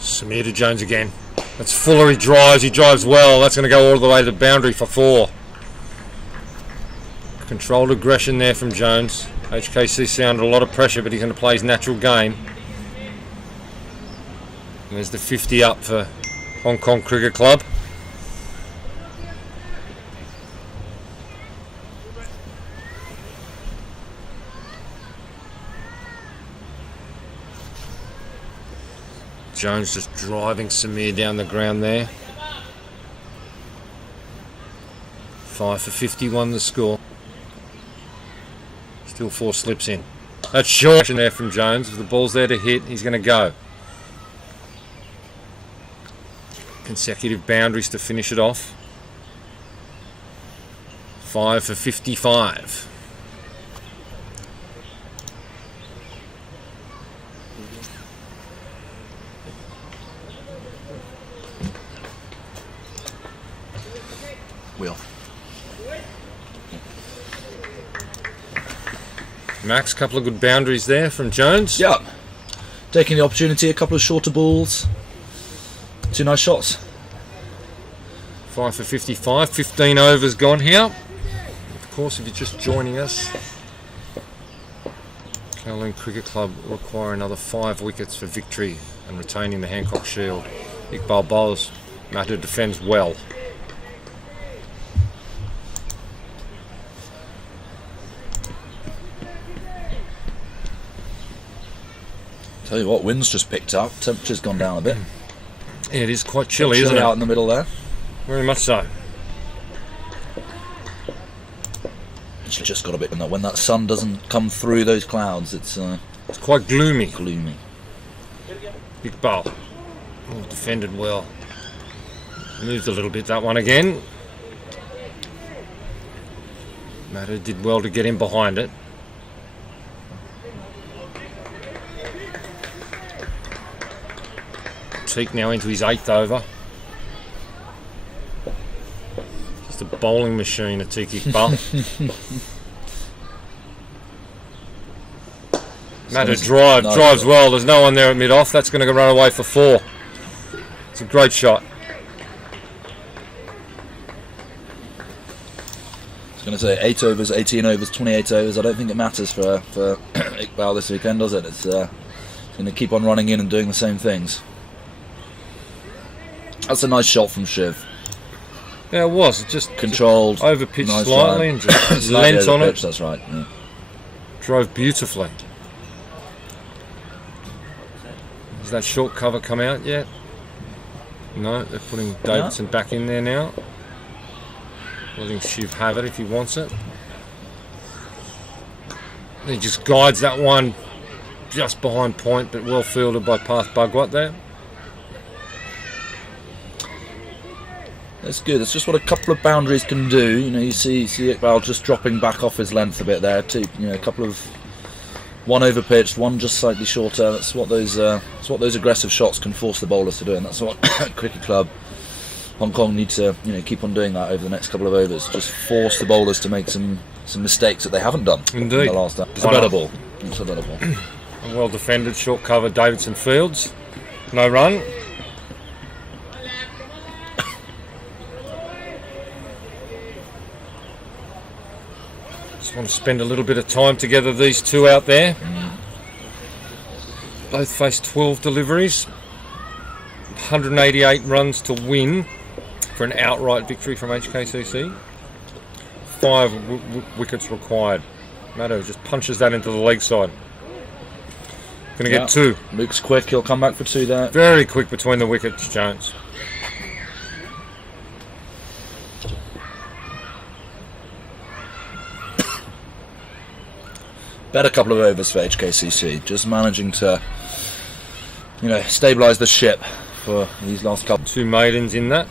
Samir to Jones again. That's Fuller, he drives well. That's going to go all the way to the boundary for 4. Controlled aggression there from Jones. HKCC under a lot of pressure, but he's going to play his natural game. And there's the 50 up for Hong Kong Cricket Club. Jones just driving Samir down the ground there. 5 for 51 the score. Still 4 slips in. That's short there from Jones. If the ball's there to hit, he's going to go. Consecutive boundaries to finish it off. 5 for 55. Will. Max, couple of good boundaries there from Jones. Yeah. Taking the opportunity, a couple of shorter balls. 2 nice shots. 5 for 55. 15 overs gone here. Of course, if you're just joining us, Kowloon Cricket Club require another 5 wickets for victory and retaining the Hancock Shield. Iqbal bowls. Mathur defends well. Tell you what, wind's just picked up. Temperature's gone down a bit. Yeah, it is quite chilly, isn't it? Out in the middle there. Very much so. It's just got a bit. When that sun doesn't come through those clouds, it's quite gloomy. Gloomy. Iqbal. Oh, defended well. Moved a little bit that one again. Mathur did well to get in behind it. Teak now into his 8th over. Just a bowling machine, a Teak Iqbal. Mathur drives well. There's no one there at mid-off. That's going to run away for 4. It's a great shot. I was going to say 8 overs, 18 overs, 28 overs. I don't think it matters for Iqbal this weekend, does it? It's going to keep on running in and doing the same things. That's a nice shot from Shiv. Yeah, it was. It just controlled, overpitched nice slightly and just leant on it. That's right. Yeah. Drove beautifully. Has that short cover come out yet? No, they're putting Davidson back in there now. Letting Shiv have it if he wants it. He just guides that one just behind point, but well fielded by Path Bhagwat there. That's good. That's just what a couple of boundaries can do. You know, you see Iqbal just dropping back off his length a bit there. A couple of one over pitched, one just slightly shorter. That's what those aggressive shots can force the bowlers to do, and that's what Cricket Club Hong Kong need to keep on doing that over the next couple of overs. Just force the bowlers to make some mistakes that they haven't done. Indeed. In the last time. It's a better ball. It's a better ball. Well defended, short cover. Davidson fields. No run. Just want to spend a little bit of time together, these two out there. Both faced 12 deliveries. 188 runs to win for an outright victory from HKCC. 5 wickets required. Mathur just punches that into the leg side. Going to get 2. Luke's quick, he'll come back for 2 there. Very quick between the wickets, Jones. Better couple of overs for HKCC, just managing to stabilise the ship for these last couple. 2 maidens in that.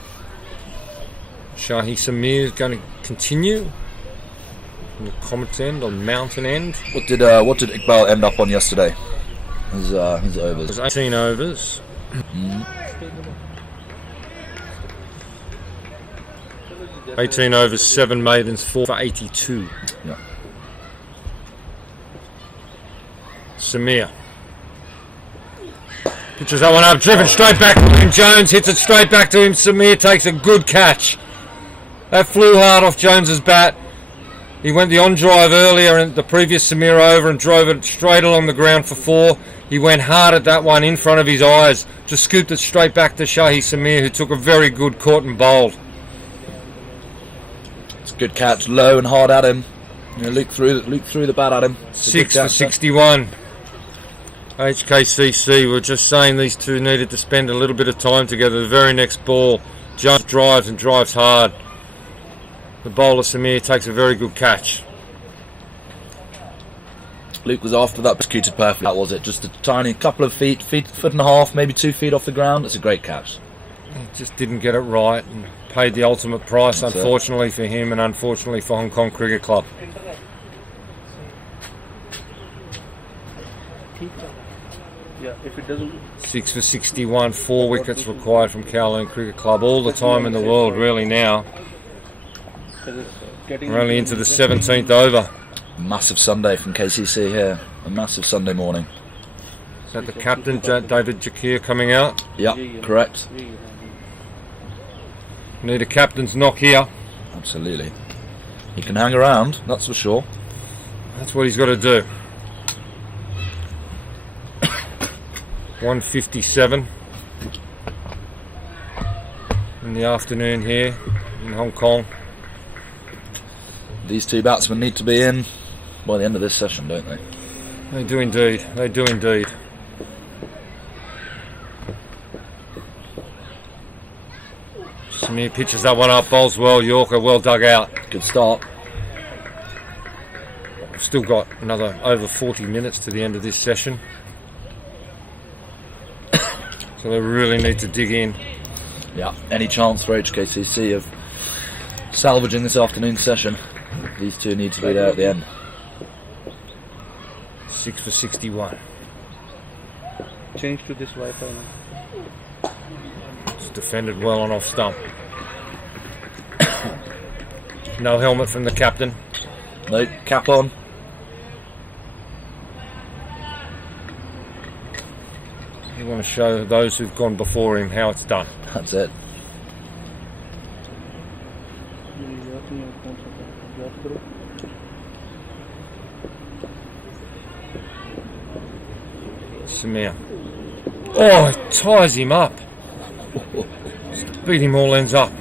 Shahi Samir is going to continue on the Comets end, on Mountain end. What did Iqbal end up on yesterday? His It overs. was 18 overs. 18 overs, 7 maidens, 4 for 82. Yeah. Samir. Pitches that one up, driven straight back to him. Jones hits it straight back to him. Samir takes a good catch. That flew hard off Jones's bat. He went the on drive earlier in the previous Samir over and drove it straight along the ground for 4. He went hard at that one in front of his eyes. Just scooped it straight back to Shahi Samir, who took a very good caught and bowled. It's a good catch, low and hard at him. You know, Luke threw the bat at him. 6 for 61. HKCC, we're just saying these two needed to spend a little bit of time together. The very next ball, Jones drives and drives hard. The bowler Samir takes a very good catch. Luke was after that, executed perfectly. That was it, just a tiny couple of foot and a half, maybe 2 feet off the ground. It's a great catch. He just didn't get it right and paid the ultimate price, That's unfortunately for him and unfortunately for Hong Kong Cricket Club. Yeah, if it doesn't. 6 for 61, 4 wickets required from Kowloon Cricket Club. All the time in the world, really, now. We're only into the 17th over. Massive Sunday from KCC here. A massive Sunday morning. Is that the captain, David Jakir, coming out? Yep, correct. Need a captain's knock here. Absolutely. He can hang around, that's for sure. That's what he's got to do. 1:57 in the afternoon here in Hong Kong. These two batsmen need to be in by the end of this session, don't they? They do indeed. They do indeed. Samir pitches that one up, bowls well. Yorker well dug out. Good start. We've still got another over 40 minutes to the end of this session. So they really need to dig in. Yeah, any chance for HKCC of salvaging this afternoon's session? These two need to be there at the end. 6 for 61. Change to this Wi-Fi now. It's defended well on off stump. No helmet from the captain. No, cap on. You want to show those who've gone before him how it's done. That's it. Samir. Oh, it ties him up. Just beat him all ends up.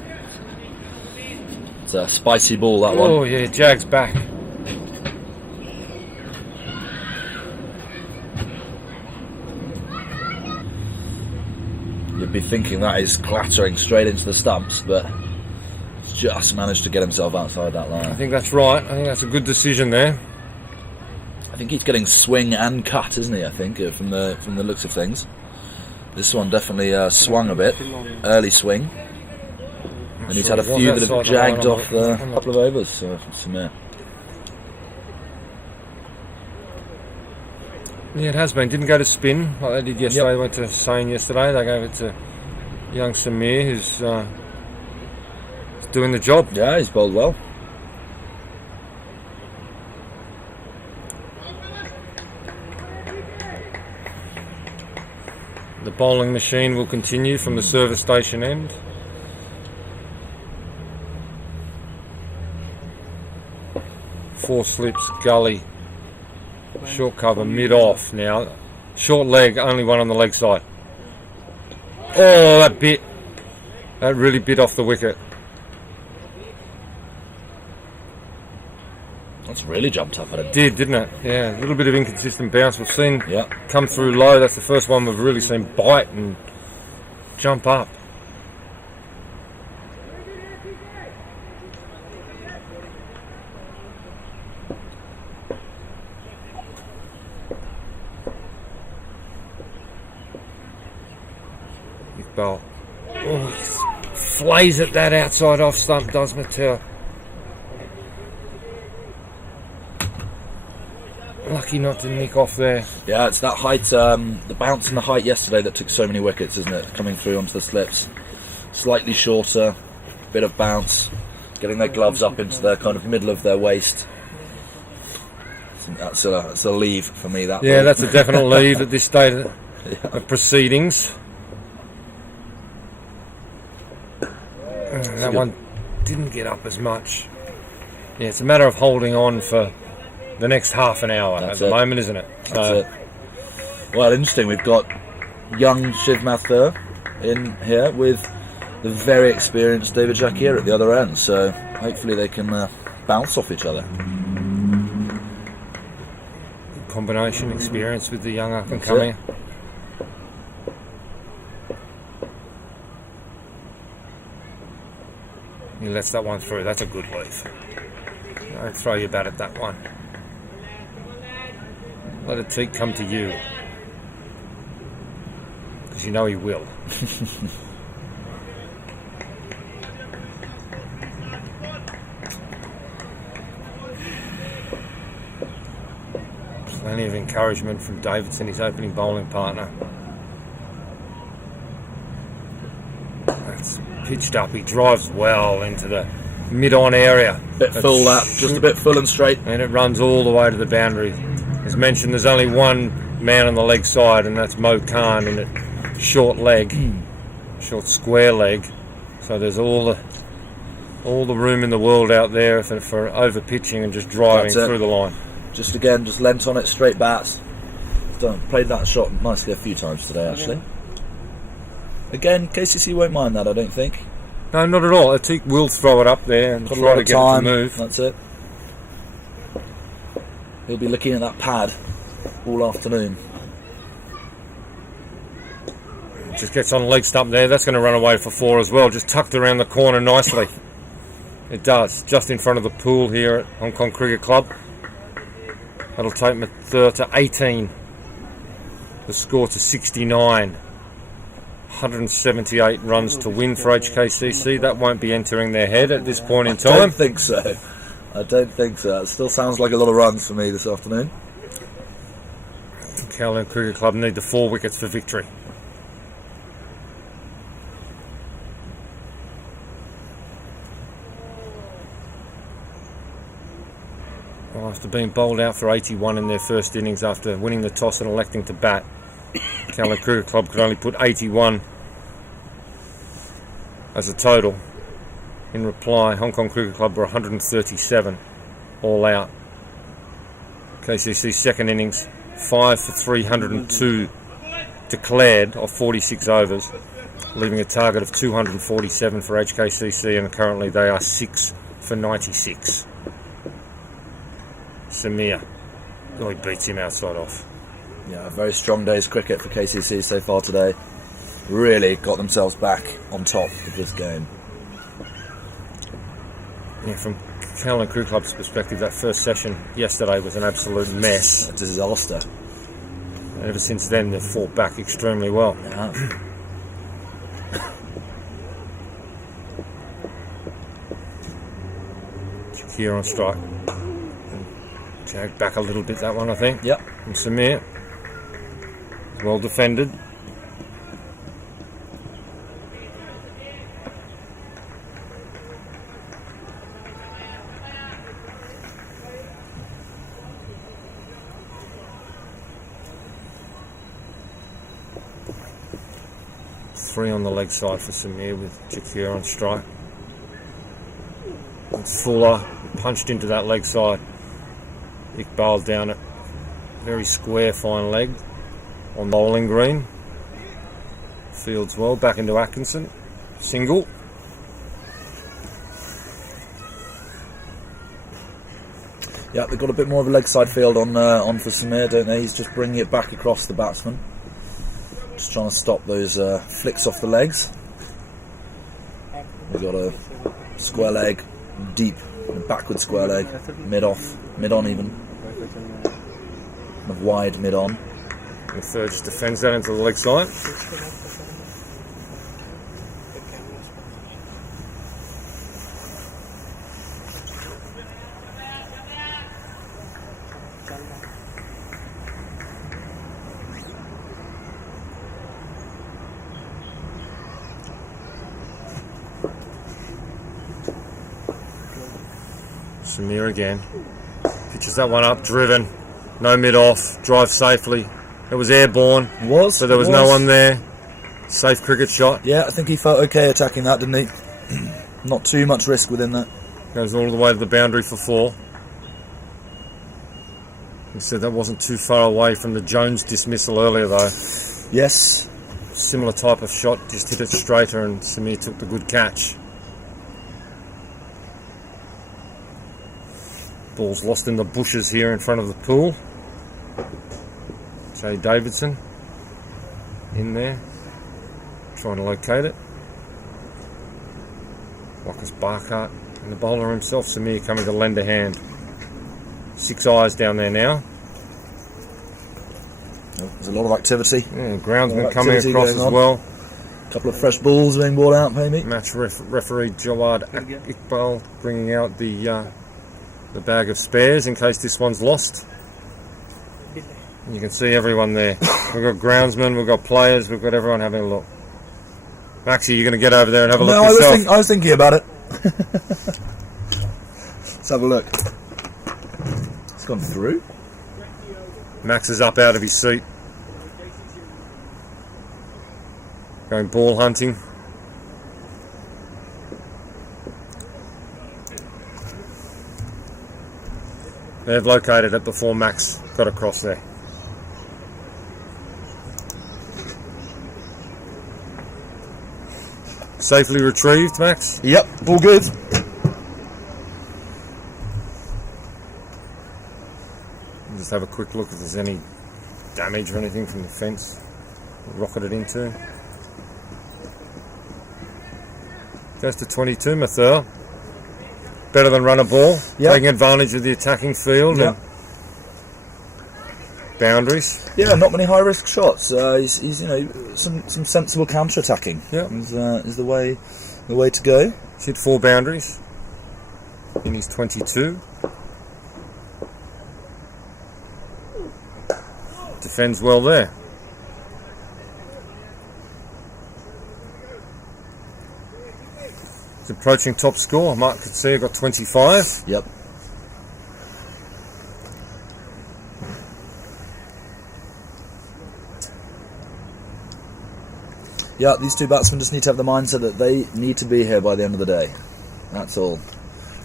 It's a spicy ball, that one. Oh yeah, Jag's back. You'd be thinking that is clattering straight into the stumps, but he's just managed to get himself outside that I line. think that's right. I think that's a good decision there. I think he's getting swing and cut, isn't he? I think from the looks of things. This one definitely swung a bit, early swing, and he's had a few that have jagged off the couple of overs from Samir. Yeah, it has been. Didn't go to spin like they did yesterday. They went to Sane yesterday. They gave it to young Samir, who's doing the job. Yeah, he's bowled well. The bowling machine will continue from the service station end. Four slips, gully, short cover, mid off now. Short leg, only one on the leg side. Oh, that bit. That really bit off the wicket. That's really jumped up at it. Didn't it? Yeah, a little bit of inconsistent bounce. We've seen Yeah. come through low. That's the first one we've really seen bite and jump up. Iqbal. Oh, he's flays at that outside off stump, does Mathur. Lucky not to nick off there. Yeah, it's that height, the bounce and the height yesterday that took so many wickets, isn't it? Coming through onto the slips. Slightly shorter, bit of bounce, getting their gloves up into the kind of middle of their waist. That's a leave for me, that Yeah, ball. that's a definite leave at this stage of proceedings. That one didn't get up as much. Yeah, it's a matter of holding on for the next half an hour at the moment, isn't it? That's it. Well, interesting. We've got young Shiv Mathur in here with the very experienced David Shakir at the other end. So hopefully they can bounce off each other. Combination experience with the young up and coming. He lets that one through. That's a good leave. Don't throw your bat at that one. Let Atik come to you, because you know he will. Plenty of encouragement from Davidson, his opening bowling partner. That's pitched up. He drives well into the mid-on area. Bit full, just a bit full and straight. And it runs all the way to the boundary. As mentioned, there's only one man on the leg side, and that's Mo Khan in a short leg, short square leg. So there's all the room in the world out there for over pitching and just driving through the line. Just lent on it, straight bats. Played that shot nicely a few times today, actually. Again, KCC won't mind that, I don't think. No, not at all. Atik will throw it up there and try to get it to move. That's it. He'll be looking at that pad all afternoon. Just gets on leg stump there. That's going to run away for 4 as well. Just tucked around the corner nicely. It does. Just in front of the pool here at Hong Kong Cricket Club. That'll take Mathur to 18. The score to 69. 178 runs to win for HKCC. That won't be entering their head at this point in time. I don't think so. It still sounds like a lot of runs for me this afternoon. Kowloon Cricket Club need the 4 wickets for victory. Well, after being bowled out for 81 in their first innings after winning the toss and electing to bat, Kowloon Cricket Club could only put 81 as a total. In reply, Hong Kong Cricket Club were 137 all out. KCC's second innings, 5 for 302 declared of 46 overs, leaving a target of 247 for HKCC, and currently they are 6 for 96. Samir really beats him outside off. Yeah, a very strong day's cricket for KCC so far today. Really got themselves back on top of this game. Yeah, from Kowloon Cricket Club's perspective, that first session yesterday was an absolute mess. A disaster. And ever since then, they've fought back extremely well. Yeah. Shakir on strike. Jagged back a little bit, that one, I think. Yep. From Samir. Well defended. Three on the leg side for Samir with Shakir on strike. And Fuller punched into that leg side. Iqbal down it. Very square, fine leg on bowling green. Fields well, back into Atkinson. Single. Yeah, they've got a bit more of a leg side field on for Samir, don't they? He's just bringing it back across the batsman. Just trying to stop those flicks off the legs. We've got a square leg, deep, backward square leg, mid-off, mid-on even. Kind of wide mid-on. The third just defends that into the leg side. Samir again. Pitches that one up, driven. No mid-off, drive safely. It was airborne, so there was no one there. Safe cricket shot. Yeah, I think he felt okay attacking that, didn't he? Not too much risk within that. Goes all the way to the boundary for 4. He said that wasn't too far away from the Jones dismissal earlier though. Yes. Similar type of shot, just hit it straighter and Samir took the good catch. Ball's lost in the bushes here in front of the pool. Jay Davidson in there, trying to locate it. Marcus Barkhart and the bowler himself, Samir, coming to lend a hand. 6 eyes down there now. There's a lot of activity. Yeah, groundsman coming across as well. A couple of fresh balls being brought out, maybe. Match referee Jawad Iqbal bringing out the bag of spares in case this one's lost. And you can see everyone there. We've got groundsmen, we've got players, we've got everyone having a look. Maxie, you're going to get over there and have a look yourself? No, I was thinking about it. Let's have a look. It's gone through. Max is up out of his seat. Going ball hunting. They've located it before Max got across there. Safely retrieved, Max? Yep, all good. Just have a quick look if there's any damage or anything from the fence rocketed into. Goes to 22, Mathur. Better than run a ball, taking advantage of the attacking field and boundaries. Yeah, not many high risk shots. He's some sensible counter attacking. Yeah, is the way to go. He's hit 4 boundaries in his 22. Defends well there. He's approaching top score. Mark Katsia got 25. Yep. Yeah, these two batsmen just need to have the mindset that they need to be here by the end of the day. That's all.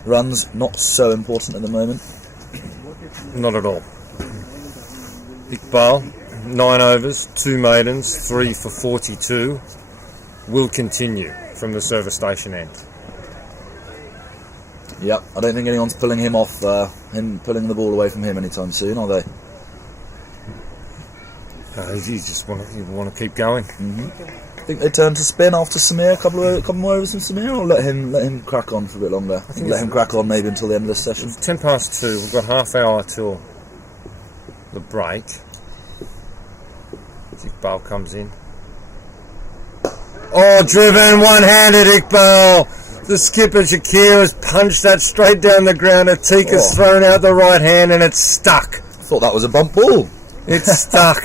Runs, not so important at the moment. Not at all. Iqbal, 9 overs, 2 maidens, 3 for 42. Will continue from the service station end. Yep, I don't think anyone's pulling him off, pulling the ball away from him anytime soon, are they? You just want to keep going. I think they turn to spin after Samir, a couple more overs from Samir, or let him crack on for a bit longer. I think let him crack on maybe until the end of this session. It's 10 past 2. We've got half hour till the break. Iqbal comes in. Oh, driven, one-handed Iqbal. The skipper Shakir has punched that straight down the ground. Atik has thrown out the right hand and it's stuck. I thought that was a bump ball. It's stuck.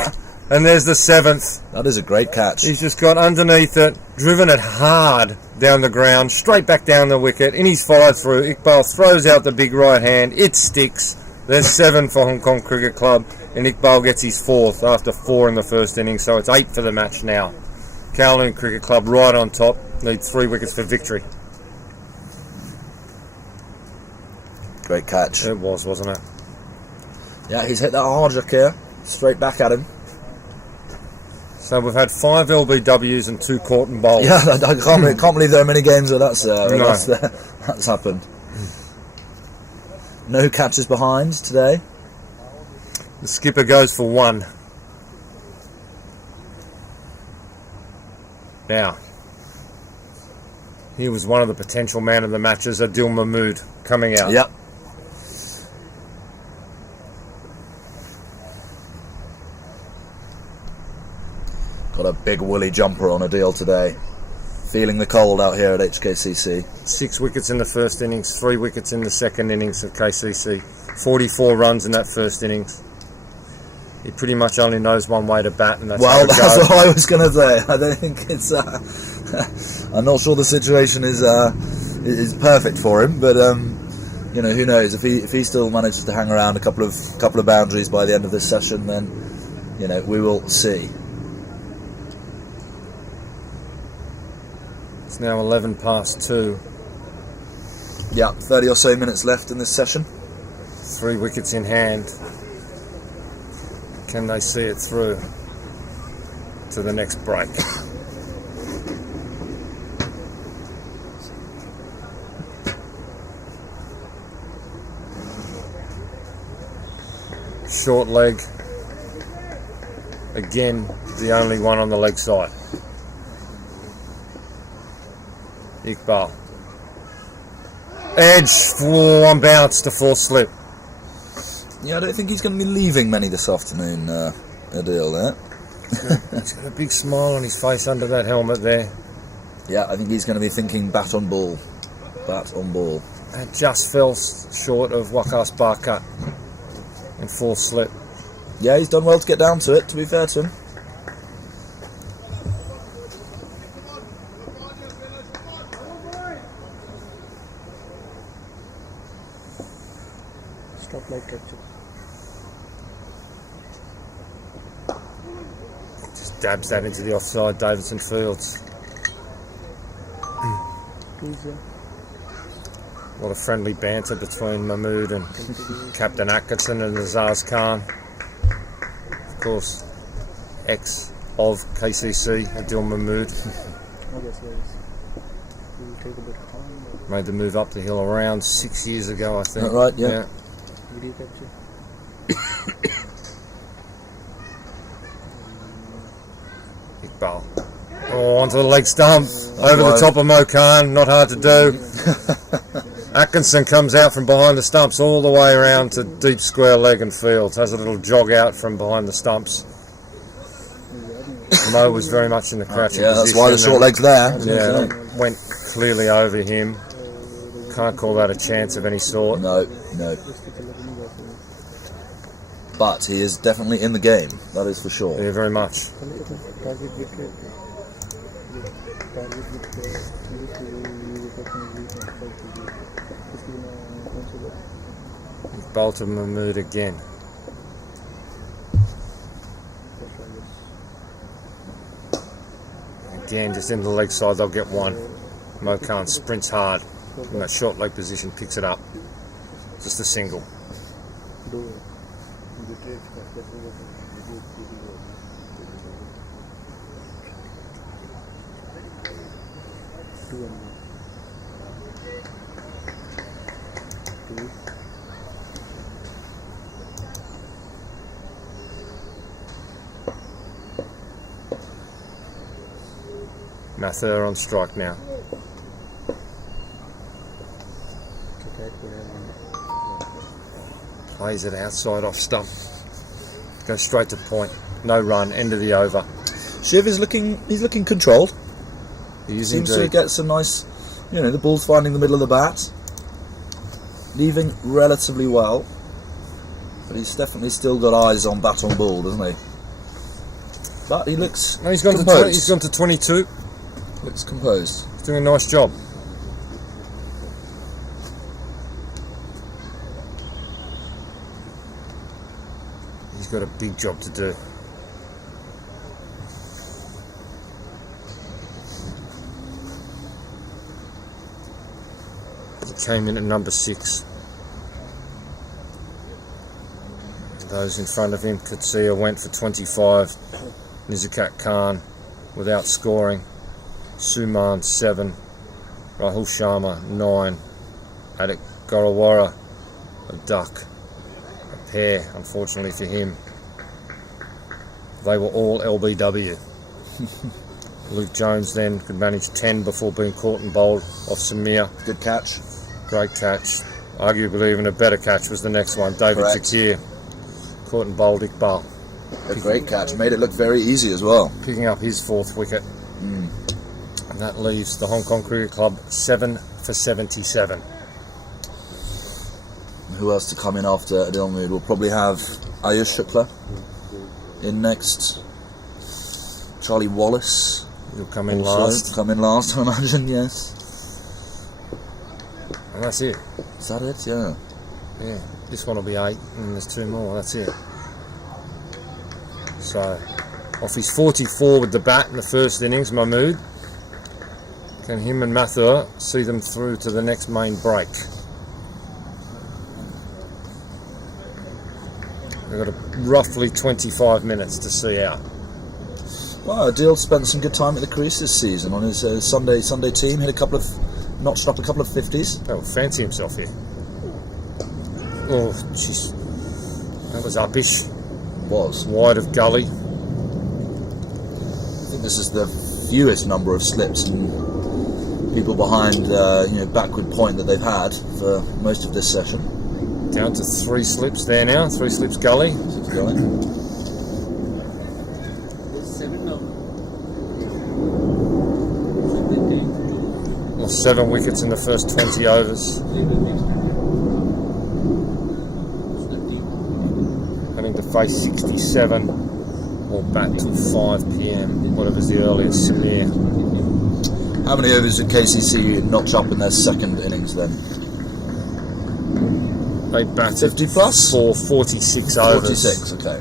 And there's the 7th. That is a great catch. He's just got underneath it, driven it hard down the ground, straight back down the wicket. In his follow-through, Iqbal throws out the big right hand. It sticks. There's 7 for Hong Kong Cricket Club, and Iqbal gets his 4th after 4 in the first innings, so it's 8 for the match now. Kowloon Cricket Club right on top, need 3 wickets for victory. Great catch. It was, wasn't it? Yeah, he's hit that hard, Shakir. Straight back at him. So we've had 5 LBWs and 2 caught and bowled. Yeah, I can't believe there are many games where that's happened. No catches behind today. The skipper goes for 1. Now, he was one of the potential man of the matches, Adil Mahmood, coming out. Yep. Got a big woolly jumper on Adil today. Feeling the cold out here at HKCC. 6 wickets in the first innings, 3 wickets in the second innings of KCC. 44 runs in that first innings. He pretty much only knows one way to bat, and that's what I was going to say. I don't think it's I'm not sure the situation is perfect for him, but you know, who knows? If he still manages to hang around a couple of boundaries by the end of this session, then you know, we will see. It's now 11 past 2. Yeah, 30 or so minutes left in this session. 3 wickets in hand. Can they see it through to the next break? Short leg. Again, the only one on the leg side. Iqbal. Edge, on bounce to full slip. Yeah, I don't think he's going to be leaving many this afternoon, Adil, there. He's got a big smile on his face under that helmet there. Yeah, I think he's going to be thinking bat on ball. Bat on ball. That just fell short of Wakas Barkat in full slip. Yeah, he's done well to get down to it, to be fair to him. Stop light capture. Just dabs that into the offside, Davidson Fields. Please, A lot of friendly banter between Mahmood and Captain Atkinson and Azaz Khan. Of course, ex of KCC, Adil Mahmood. yes. We'll take a bit of time. Made the move up the hill around 6 years ago, I think. Is that right? Yeah. Video capture. Iqbal. Oh, onto the leg stump. Over the top of Mo Khan. Not hard to do. Atkinson comes out from behind the stumps all the way around to deep square leg and field. Has a little jog out from behind the stumps. Mo was very much in the crouching Yeah, position. that's why the short leg's there. Yeah, went clearly over him. Can't call that a chance of any sort. No. But he is definitely in the game, that is for sure. Yeah, very much. Bolton Mahmood again. Again, just in the leg side, they'll get one. Mo Khan sprints hard in that short leg position, picks it up. Just a single. Mathur on strike now. Plays it outside off stump. Goes straight to point. No run. End of the over. Shiv is he's looking controlled. He is Seems indeed. to get some nice, you know, the ball's finding the middle of the bat. Leaving relatively well. But he's definitely still got eyes on bat on ball, doesn't he? But he looks No, he's gone composed. to he's gone to 22. Looks composed. He's doing a nice job. He's got a big job to do. He came in at number 6. Those in front of him, Katsia went for 25. Nizakat Khan without scoring. Suman 7. Rahul Sharma 9. Adik Gorawara a duck. A pair, unfortunately for him. They were all LBW. Luke Jones then could manage 10 before being caught and bowled off Samir. Good catch. Great catch. Arguably even a better catch was the next one. David Correct. Zakir caught and bowled Iqbal. A great catch. Made it look very easy as well. Picking up his 4th wicket. And that leaves the Hong Kong Cricket Club 7 for 77. Who else to come in after Adil Mahmood? We'll probably have Ayush Shukla in next. Charlie Wallace. He'll come in also last. come in last, I imagine. Yes. And that's it. Is that it? Yeah. Yeah. This one will be 8, and there's 2 more. That's it. So, off his 44 with the bat in the first innings, Mahmood. Can him and Mathur see them through to the next main break? We've got roughly 25 minutes to see out. Well, Adil spent some good time at the crease this season on his Sunday team. Notched up a couple of 50s. Oh, fancy himself here. Oh, jeez. That was uppish. Was. Wide of gully. I think this is the fewest number of slips and people behind, backward point that they've had for most of this session. Down to 3 slips there now. 3 slips gully. 6 going. There's 7 now. 7 wickets in the first 20 overs. Having to face 67 or bat till 5 p.m. whatever's the earliest. Samir. How many overs did KCC notch up in their second innings then? They batted 50 plus? for 46 overs. 46, okay.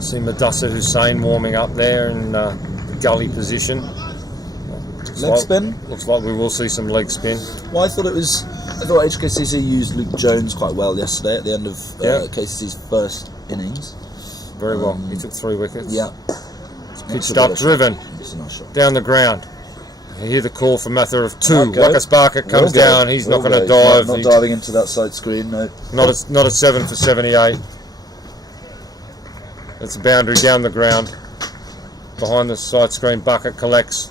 See Mathur Hussain warming up there in the gully position. Leg spin? Looks like we will see some leg spin. Well, I thought HKCC used Luke Jones quite well yesterday at the end of KCC's first innings. Very well. He took 3 wickets. Yeah. Pitched up, driven. It's a nice shot. Down the ground. You hear the call for Mathur of 2. Okay. Waka Sparker comes down. He's not going to dive. Not diving into that side screen, no. Not at 7 for 78. It's a boundary down the ground. Behind the side screen, Bucket collects.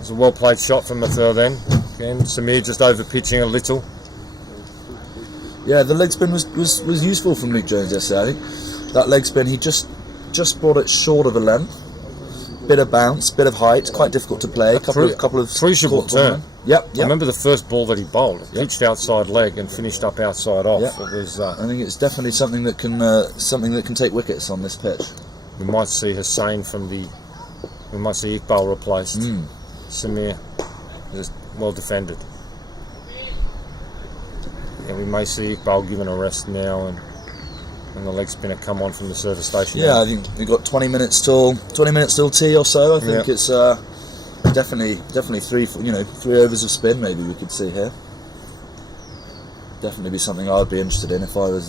It's a well played shot from Mathur then. Again, Samir just over pitching a little. Yeah, the leg spin was useful from Luke Jones yesterday. I think that leg spin, he just brought it short of a length. Bit of bounce, bit of height, quite difficult to play. Couple of crucial turn. Yep. I remember the first ball that he bowled. Pitched outside leg and finished up outside off. Yep. It was. I think it's definitely something that can take wickets on this pitch. We might see Hussain we might see Iqbal replaced. Samir is well defended. Yeah, we may see Iqbal given a rest now and the leg spinner come on from the service station. Yeah, I think we've got 20 minutes till tea or so. I think it's definitely 3 overs of spin maybe we could see here. Definitely be something I would be interested in if I was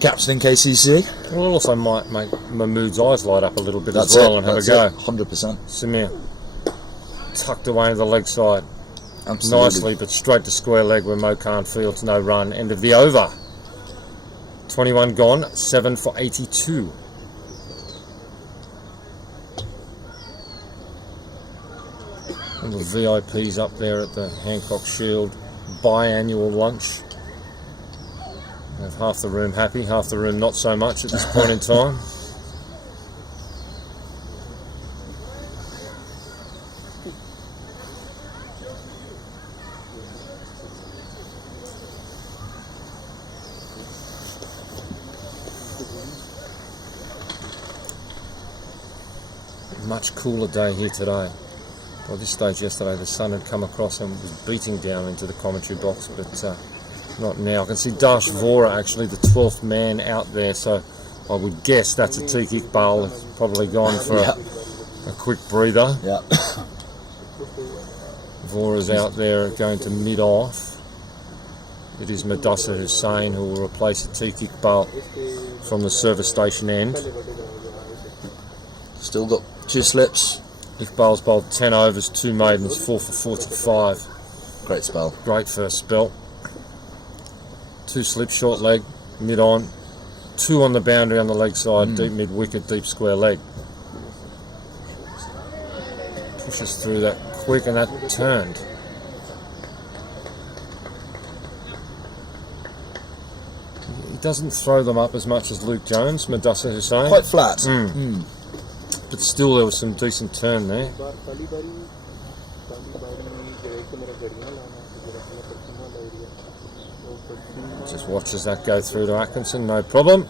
captaining KCC. Well, it also might make Mahmood's eyes light up a little bit as well and have a go. 100%. Samir tucked away to the leg side. Absolutely. Nicely, but straight to square leg where Mo can't field. No run. End of the over. 21 gone, 7 for 82. And the VIPs up there at the Hancock Shield biannual lunch. Have half the room happy, half the room not so much at this point in time. Much cooler day here today. By this stage yesterday the sun had come across and was beating down into the commentary box, but not now. I can see Dash Vora actually, the 12th man out there, so I would guess that's Atiq Iqbal. It's probably gone for a quick breather. Yeah. Vora's out there going to mid-off. It is Mathur Hussain who will replace Atiq Iqbal from the service station end. Still got 2 slips. Iqbal's bowled 10 overs, 2 maidens, 4 for 45. Great spell. Great first spell. 2 slips, short leg, mid on. 2 on the boundary on the leg side, deep mid wicket, deep square leg. Pushes through that quick and that turned. He doesn't throw them up as much as Luke Jones, Mathur Hussain. Quite flat. But still there was some decent turn there. Just watches that go through to Atkinson, no problem.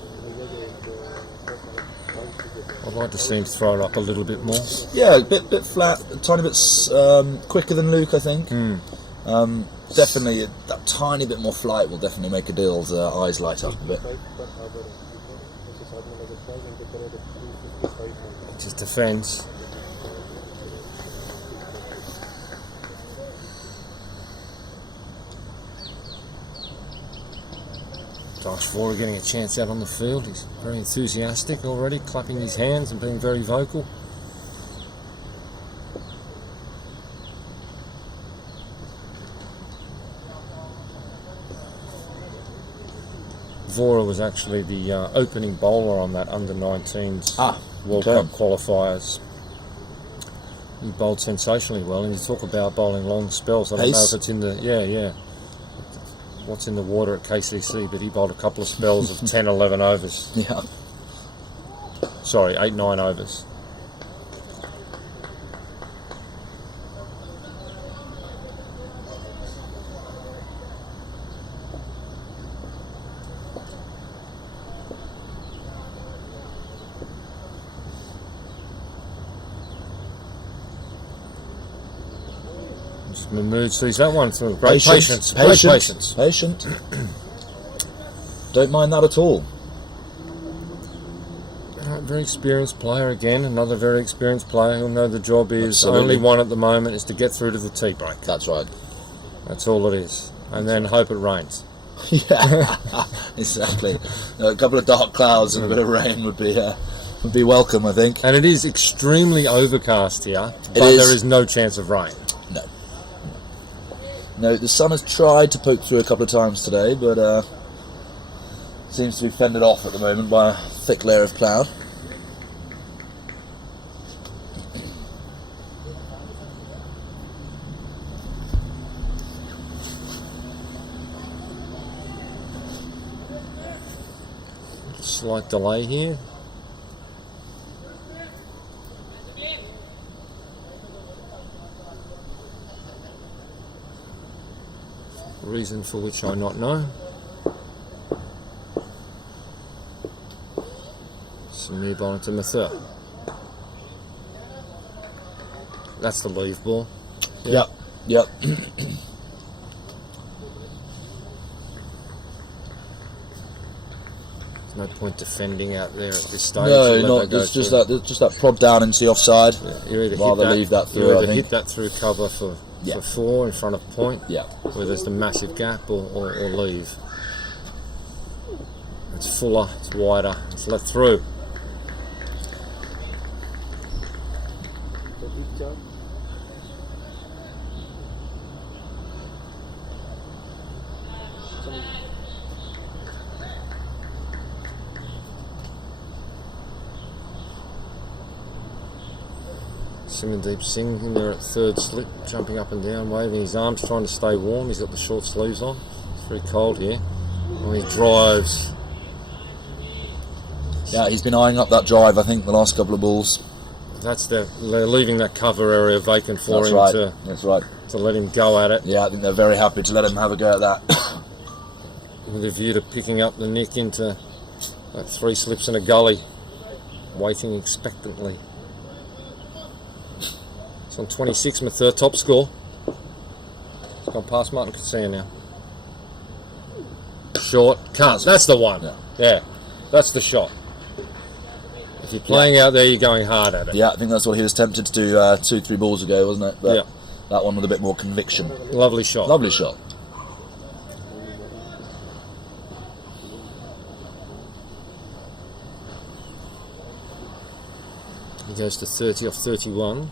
I'd like to see him throw it up a little bit more. Yeah, a bit flat, a tiny bit quicker than Luke, I think. Definitely, that tiny bit more flight will definitely make Adil's eyes light up a bit. Just defends. Josh Vora getting a chance out on the field. He's very enthusiastic already, clapping his hands and being very vocal. Vora was actually the opening bowler on that under-19s World Cup qualifiers. He bowled sensationally well, and you talk about bowling long spells. I don't know if it's in the what's in the water at KCC, but he bowled a couple of spells of 10, 11 overs. Yeah. Sorry, 8, 9 overs. Mahmood sees that one through. Great patience. Great patience. Patient. Don't mind that at all. Very experienced player again. Another very experienced player. He'll know the job is Absolutely. only one at the moment is to get through to the tea break. That's right. That's all it is. And then hope it rains. Yeah, exactly. A couple of dark clouds and a bit of rain would be welcome, I think. And it is extremely overcast here, but is. there is no chance of rain. No, the sun has tried to poke through a couple of times today, but seems to be fended off at the moment by a thick layer of cloud. Slight delay here. Reason for which I not know. Samir bowling to Mathur. That's the leave ball. Yep. There's no point defending out there at this stage. No, not. There's just that prod down into the offside. Yeah, you either rather leave that through. I think. Hit that through cover for 4 in front of point. Yeah. Where there's the massive gap, or leave. It's fuller, it's wider, it's let through. Simandeep Singh in there at third slip, jumping up and down, waving his arms, trying to stay warm. He's got the short sleeves on. It's very cold here. When he drives. Yeah, he's been eyeing up that drive, I think, the last couple of balls. They're leaving that cover area vacant for him to let him go at it. Yeah, I think they're very happy to let him have a go at that. With a view to picking up the nick into that 3 slips in a gully, waiting expectantly. It's on 26, Mathur, top score. It's gone past Martin Katsir now. Short, cut, that's the one. Yeah, that's the shot. If you're playing out there, you're going hard at it. Yeah, I think that's what he was tempted to do 2-3 balls ago, wasn't it? But that one with a bit more conviction. Lovely shot. Lovely shot. He goes to 30 off 31.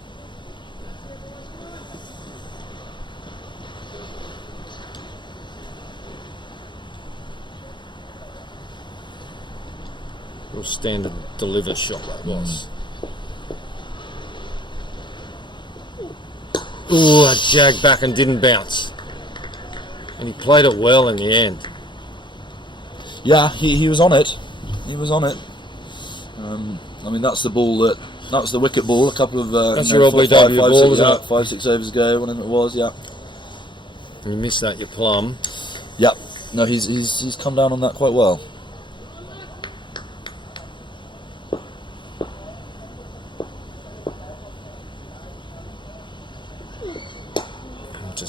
Real standard deliver shot that was. Ooh, I jagged back and didn't bounce. And he played it well in the end. Yeah, he was on it. He was on it. I mean, that's the ball that was the wicket ball. A couple of that's your LBW ball, isn't it? 5-6 overs ago, whenever it was. Yeah. And you missed that, you plum. Yep. No, he's come down on that quite well.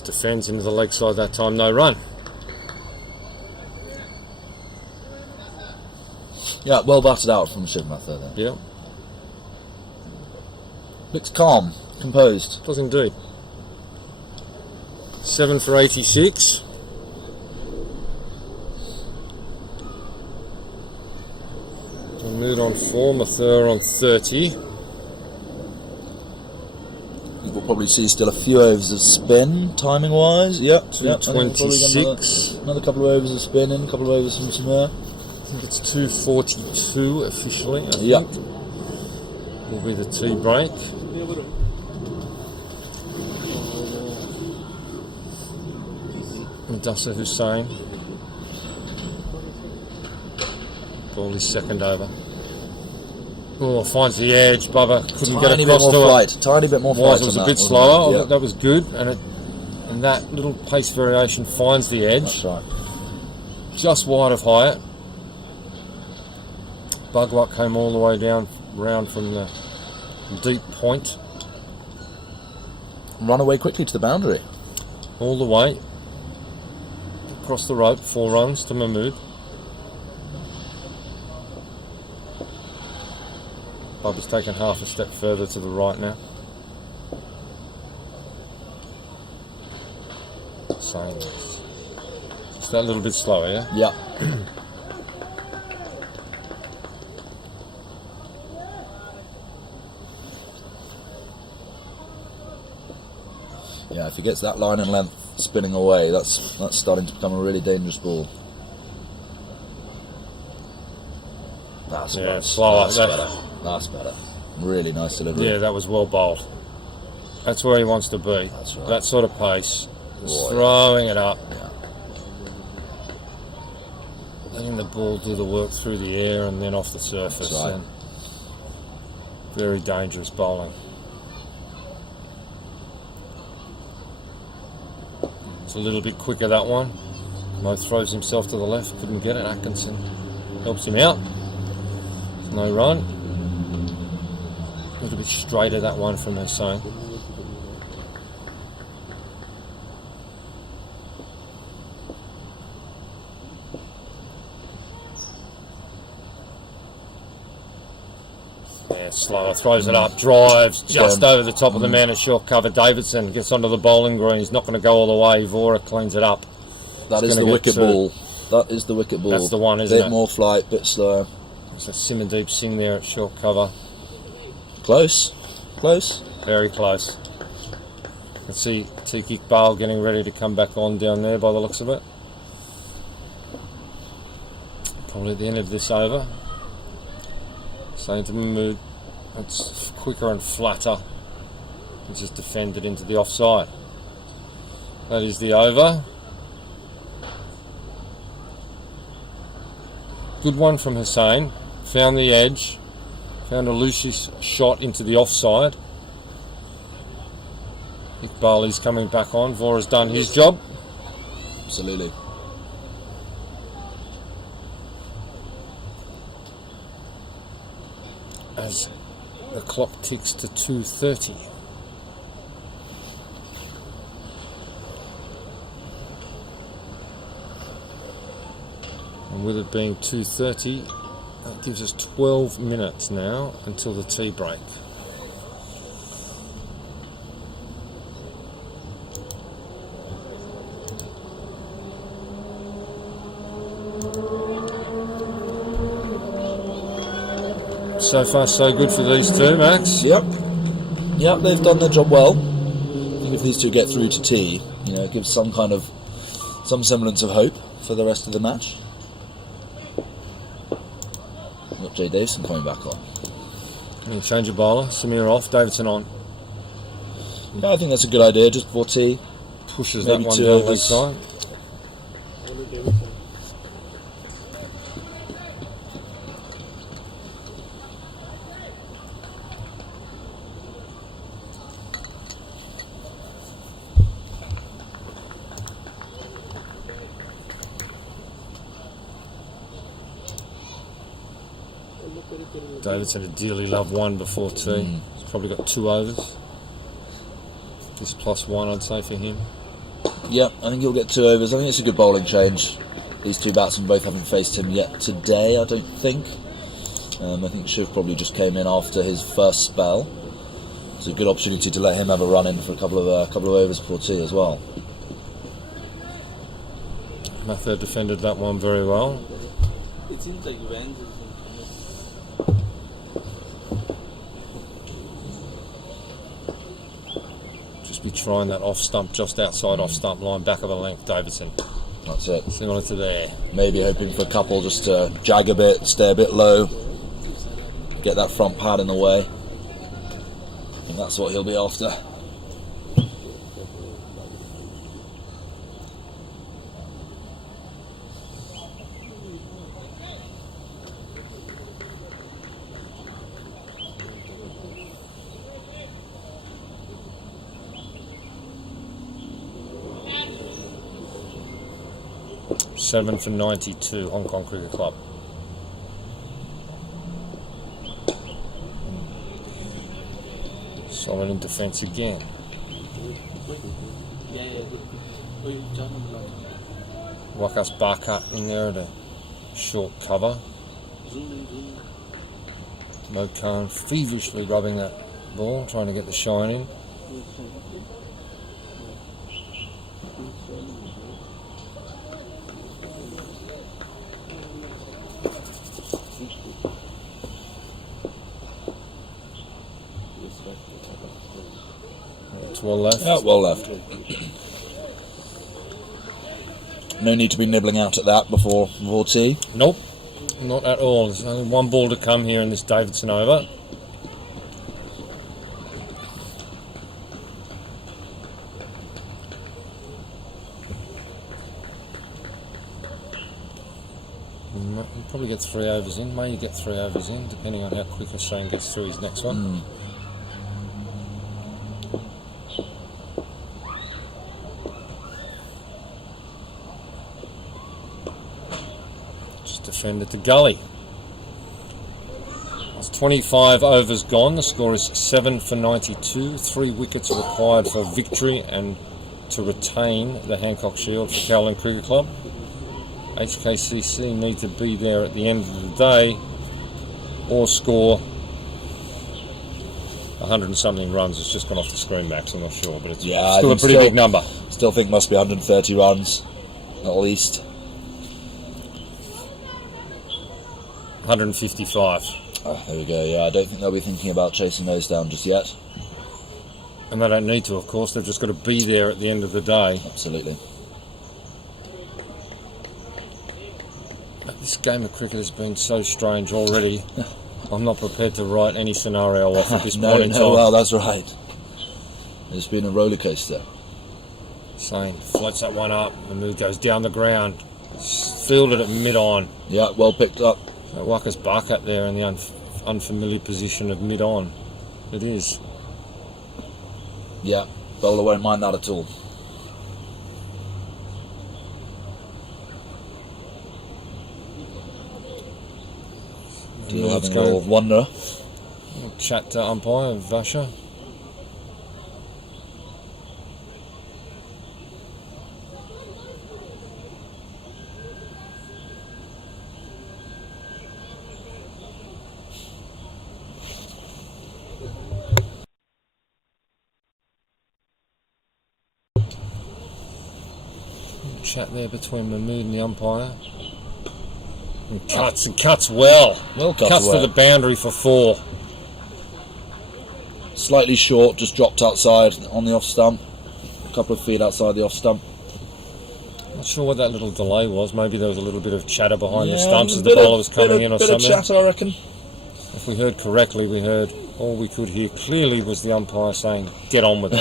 just defends into the leg side that time, no run. Yeah, well batted out from Shiv Mathur there. Yeah, Looks calm, composed. does indeed. 7 for 86. Mood on 4, Mathur on 30. We'll probably see still a few overs of spin, timing wise. Yep. 226. Another couple of overs of spin in, a couple of overs from somewhere. I think it's 242 officially. I Yep. think. Will be the tea break. Mathur Hussain. Ball is second over. Oh, finds the edge. Bubba couldn't get across to it. Tiny bit more flight. It was a bit wasn't slower. it? Yeah. That was good, and that little pace variation finds the edge. That's right. Just wide of Hyatt. Bugluck came all the way down round from the deep point. Run away quickly to the boundary. All the way. Across the rope, 4 runs to Mahmood. Bubba's taken half a step further to the right now. Saying this. Just that little bit slower, yeah? Yeah. Yeah, if he gets that line and length spinning away, that's starting to become a really dangerous ball. That's Yeah, better. slower. That's better. Really nice delivery. Yeah, that was well bowled. That's where he wants to be. That's right. That sort of pace. Just Oh, yeah. throwing it up. Yeah. Letting the ball do the work through the air and then off the surface. That's right. And very dangerous bowling. It's a little bit quicker, that one. Mo throws himself to the left, couldn't get it. Atkinson helps him out. No run. A little bit straighter, that one from Hussain. Yeah, slower, throws it up, drives just over the top of the man at short cover. Davidson gets onto the bowling green. He's not going to go all the way. Vora cleans it up. That is the wicket ball. That is the wicket ball. That's the one, isn't it? Bit more flight, bit slower. There's a Simandeep Singh there at short cover. Close. Very close. Let's see Tiki Iqbal getting ready to come back on down there by the looks of it. Probably at the end of this over. Saying to Mahmood, it's quicker and flatter. He just defended into the offside. That is the over. Good one from Hussain. Found the edge. Found a loose shot into the offside. Iqbal is coming back on. Vora's done his job. Absolutely. As the clock ticks to 2:30. And with it being 2:30, that gives us 12 minutes now until the tea break. So far, so good for these two, Max. Yep, they've done their job well. I think if these two get through to tea, it gives some semblance of hope for the rest of the match. Got Jay Davison coming back on. And change of bowler, Samir off, Davidson on. Yeah, I think that's a good idea just before tea. Pushes Maybe that one two down leg overs. side. Davidson would dearly love one before tea. He's probably got 2 overs. This +1, I'd say, for him. Yeah, I think he'll get 2 overs. I think it's a good bowling change. These two batsmen both haven't faced him yet today, I don't think. I think Shiv probably just came in after his first spell. It's a good opportunity to let him have a run in for a couple of overs before tea as well. Mathur defended that one very well. It seems like Vans is Just be trying that off stump, just outside off stump line, back of a length, Davidson. That's it. Similar to there. Maybe hoping for a couple just to jag a bit, stay a bit low, get that front pad in the way. And that's what he'll be after. Seven for 92, Hong Kong Cricket Club. Solid in defence again. Wakas Baka in there at a short cover. Mo Khan feverishly rubbing that ball, trying to get the shine in. It's well left. Yeah, well left. No need to be nibbling out at that before tea. Nope, not at all. There's only one ball to come here in this Davidson over. You'll probably get 3 overs in. May you get 3 overs in, depending on how quick Australian gets through his next one. Just defended to gully. That's 25 overs gone. The score is 7 for 92. 3 wickets are required for victory and to retain the Hancock Shield for Kowloon Cricket Club. HKCC need to be there at the end of the day or score 100 and something runs. It's just gone off the screen, Max, I'm not sure, but it's still a pretty big number. Still think must be 130 runs at least. 155. There we go. Yeah, I don't think they'll be thinking about chasing those down just yet. And they don't need to, of course. They've just got to be there at the end of the day. Absolutely. This game of cricket has been so strange already. I'm not prepared to write any scenario off at this point in time. Well, that's right. It's been a roller coaster. Saying floats that one up, the move goes down the ground. It's fielded at mid-on. Yeah, well picked up. So Wakas Barkat there in the unfamiliar position of mid-on. It is. Yeah, bowler won't mind that at all. You're having a little wanderer. We'll chat to umpire Vasha. Chat there between Mahmood and the umpire. And cuts well. Cuts to the boundary for 4. Slightly short, just dropped outside on the off stump. A couple of feet outside the off stump. Not sure what that little delay was. Maybe there was a little bit of chatter behind the stumps as the bowler was coming in or something. Bit of chatter, I reckon. If we heard correctly, we heard all we could hear clearly was the umpire saying, "Get on with it."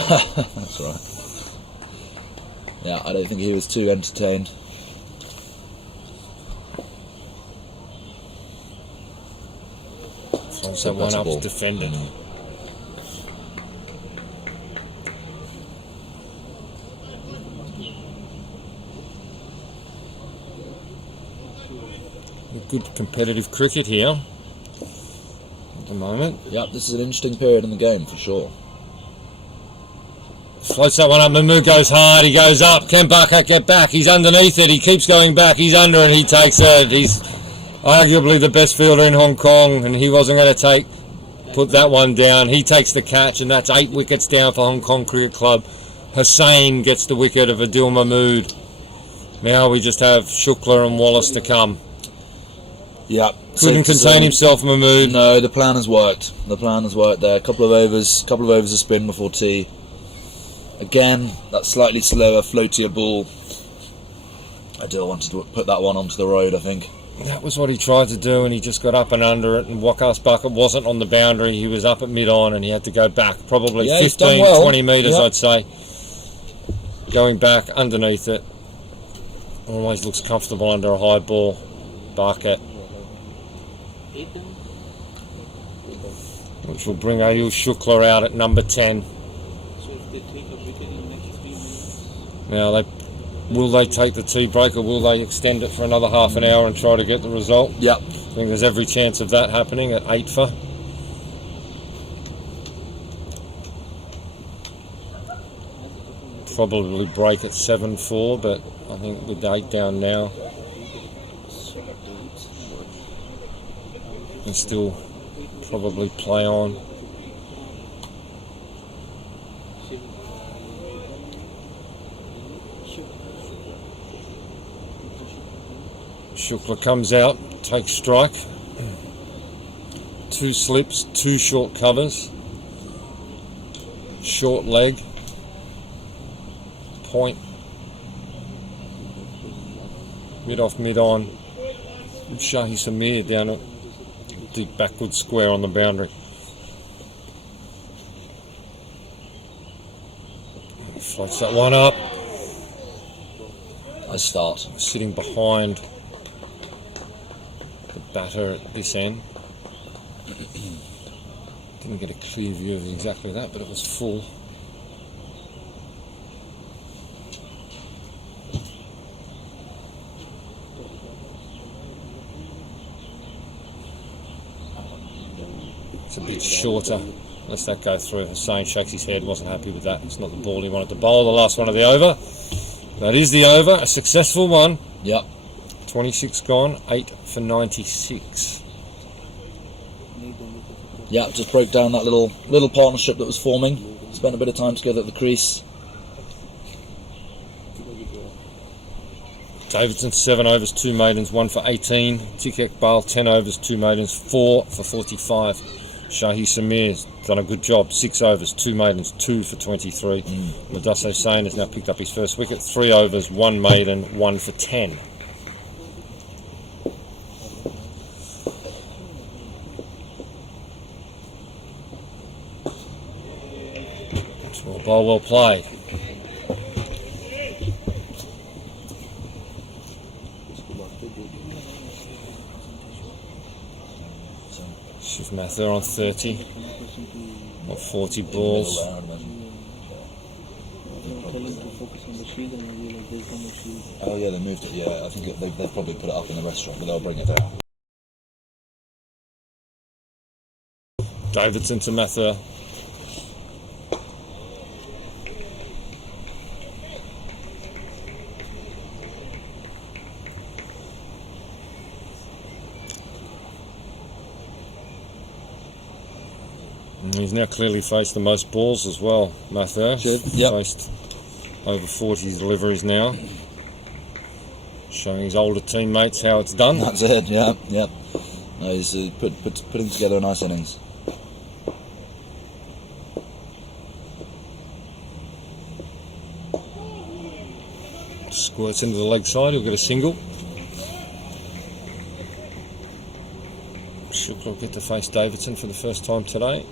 That's right. Yeah, I don't think he was too entertained. So one up's defended. Good competitive cricket here at the moment. Yeah, this is an interesting period in the game for sure. Floats that one up. Mathur goes hard. He goes up. Can Barker get back? He's underneath it. He keeps going back. He's under it. He takes it. He's arguably the best fielder in Hong Kong, and he wasn't going to put that one down. He takes the catch, and that's 8 wickets down for Hong Kong Cricket Club. Hussain gets the wicket of Adil Mahmood. Now we just have Shukla and Wallace to come. Yeah. Couldn't contain himself, Mahmood. No, the plan has worked. The plan has worked there. A couple of overs of spin before tea. Again, that slightly slower, floatier ball. Adil wanted to put that one onto the road, I think. That was what he tried to do, and he just got up and under it, and Wakas Bucket wasn't on the boundary. He was up at mid-on, and he had to go back probably 15, 20 metres, I'd say. Going back underneath it. Always looks comfortable under a high ball. Bucket. Which will bring Ayush Shukla out at number 10. Now, will they take the tea break, or will they extend it for another half an hour and try to get the result? Yep. I think there's every chance of that happening at 8 for. Probably break at 7-4, but I think with 8 down now, and still probably play on. Shukla comes out, takes strike. 2 slips, 2 short covers. Short leg. Point. Mid off, mid on. Shahi Samir down a deep backward square on the boundary. Floats that one up. Nice start. Sitting behind the batter at this end. Didn't get a clear view of exactly that, but it was full. It's a bit shorter. Let's that go through. Hussain shakes his head, wasn't happy with that. It's not the ball he wanted to bowl. The last one of the over. That is the over, a successful one. Yep. 26 gone, 8 for 96. Yeah, just broke down that little partnership that was forming. Spent a bit of time together at the crease. Davidson 7 overs, 2 maidens, 1 for 18. Tikek Bale 10 overs, 2 maidens, 4 for 45. Shahi Samir's done a good job, 6 overs, 2 maidens, 2 for 23. Madase Hussain has now picked up his first wicket, 3 overs, 1 maiden, 1 for 10. So a ball well played. Shiv Mathur on 30 or 40 balls. Oh yeah, they moved it. Yeah, I think they've probably put it up in the restaurant, but they'll bring it down. Davidson to Mathur. He's now clearly faced the most balls as well, Mathur. Yep. Faced over 40 deliveries now. Showing his older teammates how it's done. That's it, yeah. No, he's putting together a nice innings. Squirts into the leg side, he'll get a single. Shukla will get to face Davidson for the first time today.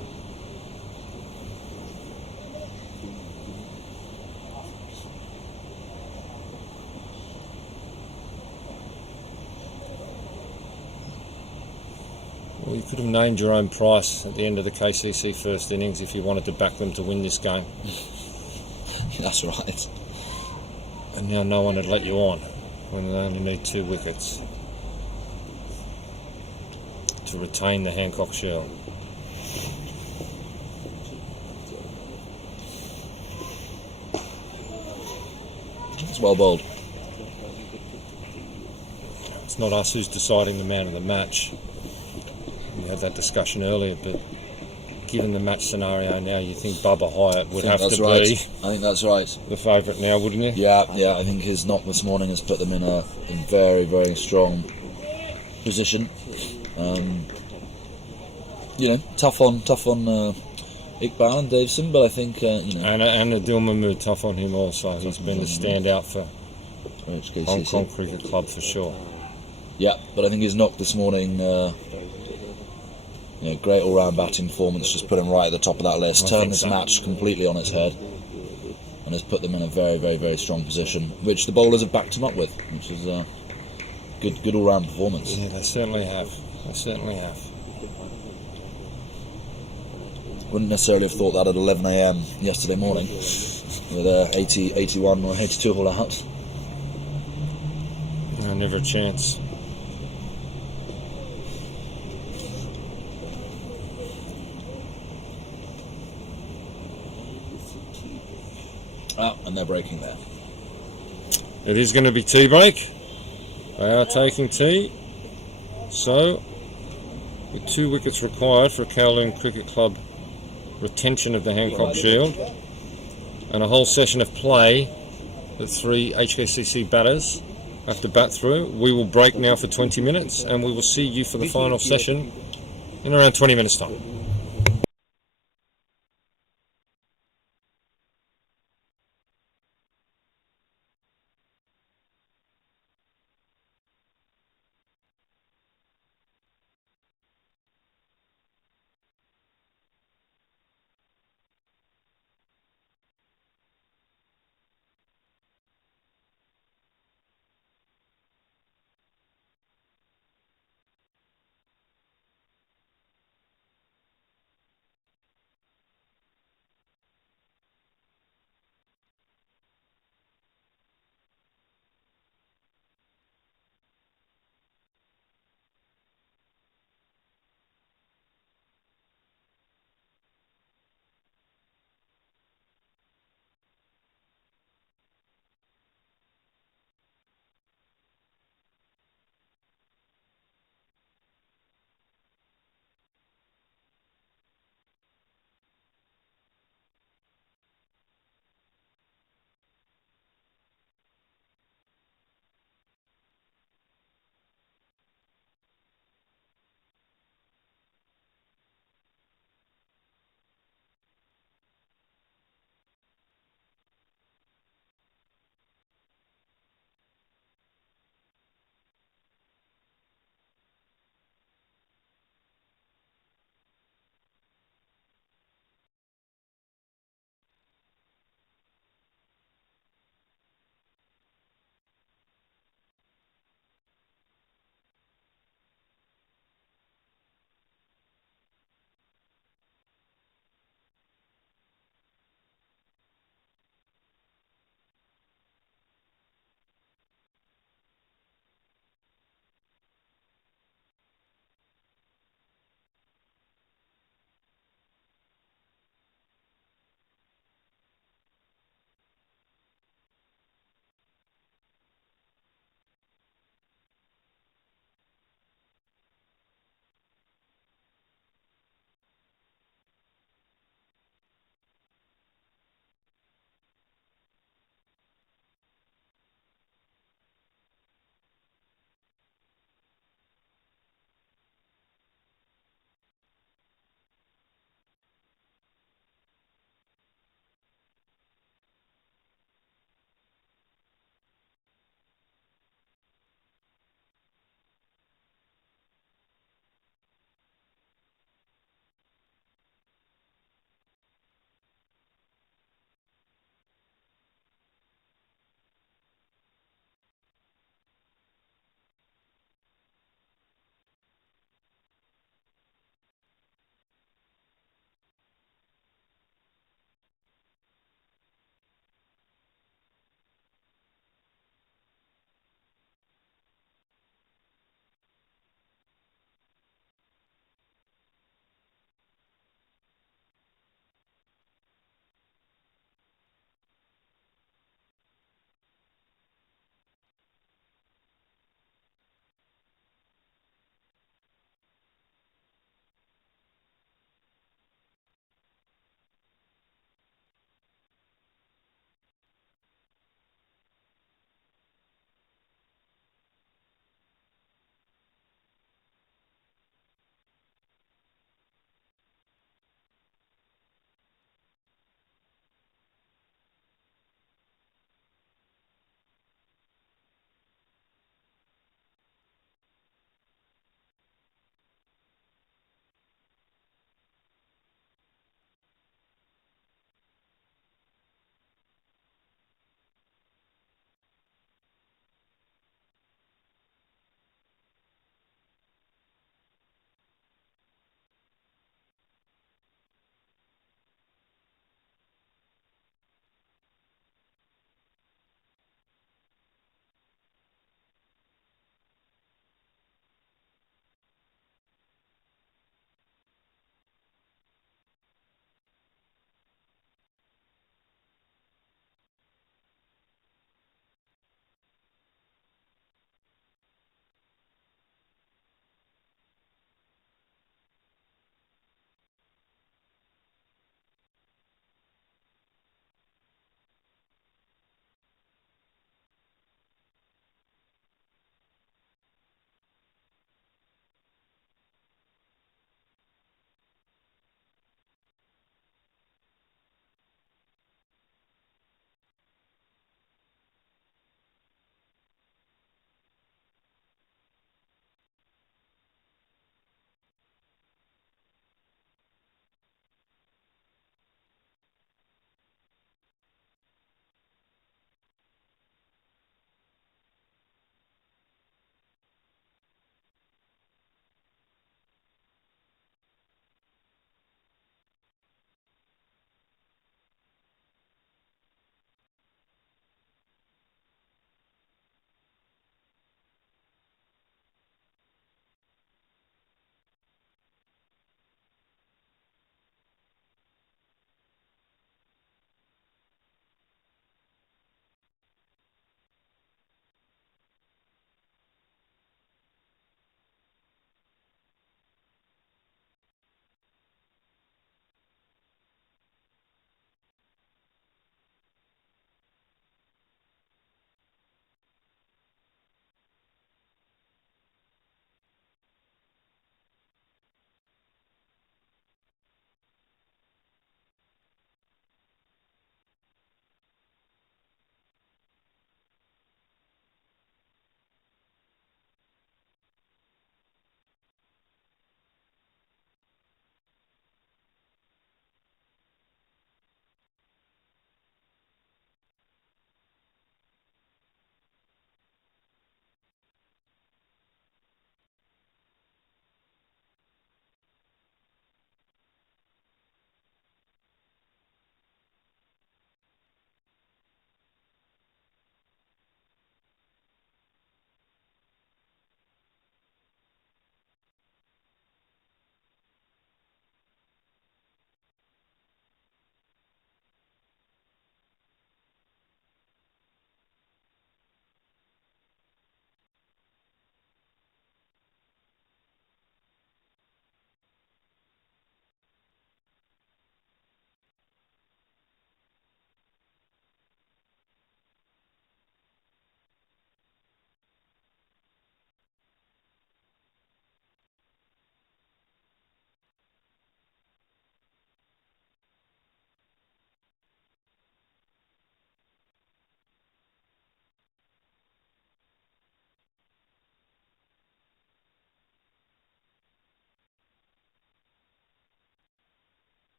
Well, you could have named your own price at the end of the KCC first innings if you wanted to back them to win this game. That's right. And now no one had let you on when they only need 2 wickets to retain the Hancock Shield. It's well bowled. It's not us who's deciding the man of the match. We had that discussion earlier, but given the match scenario now, you think Bubba Hyatt would have to be I think that's right. the favourite now, wouldn't you? Yeah. I think his knock this morning has put them in a very, very strong position. Tough on Iqbal and Davison, but I think And Adil Mahmood, tough on him also. He's been the standout for HKCC. Hong Kong Cricket Club for sure. Yeah, but I think his knock this morning, great all-round batting performance, just put him right at the top of that list. Turned this match completely on its head, and has put them in a very, very, very strong position, which the bowlers have backed him up with, which is a good all-round performance. Yeah, they certainly have. Wouldn't necessarily have thought that at 11 a.m. yesterday morning, with 80, 81 or 82 all out. No, never a chance. And they're breaking there. It is going to be tea break. They are taking tea. So, with 2 wickets required for Kowloon Cricket Club retention of the Hancock Shield, and a whole session of play that 3 HKCC batters have to bat through, we will break now for 20 minutes, and we will see you for the final session in around 20 minutes time.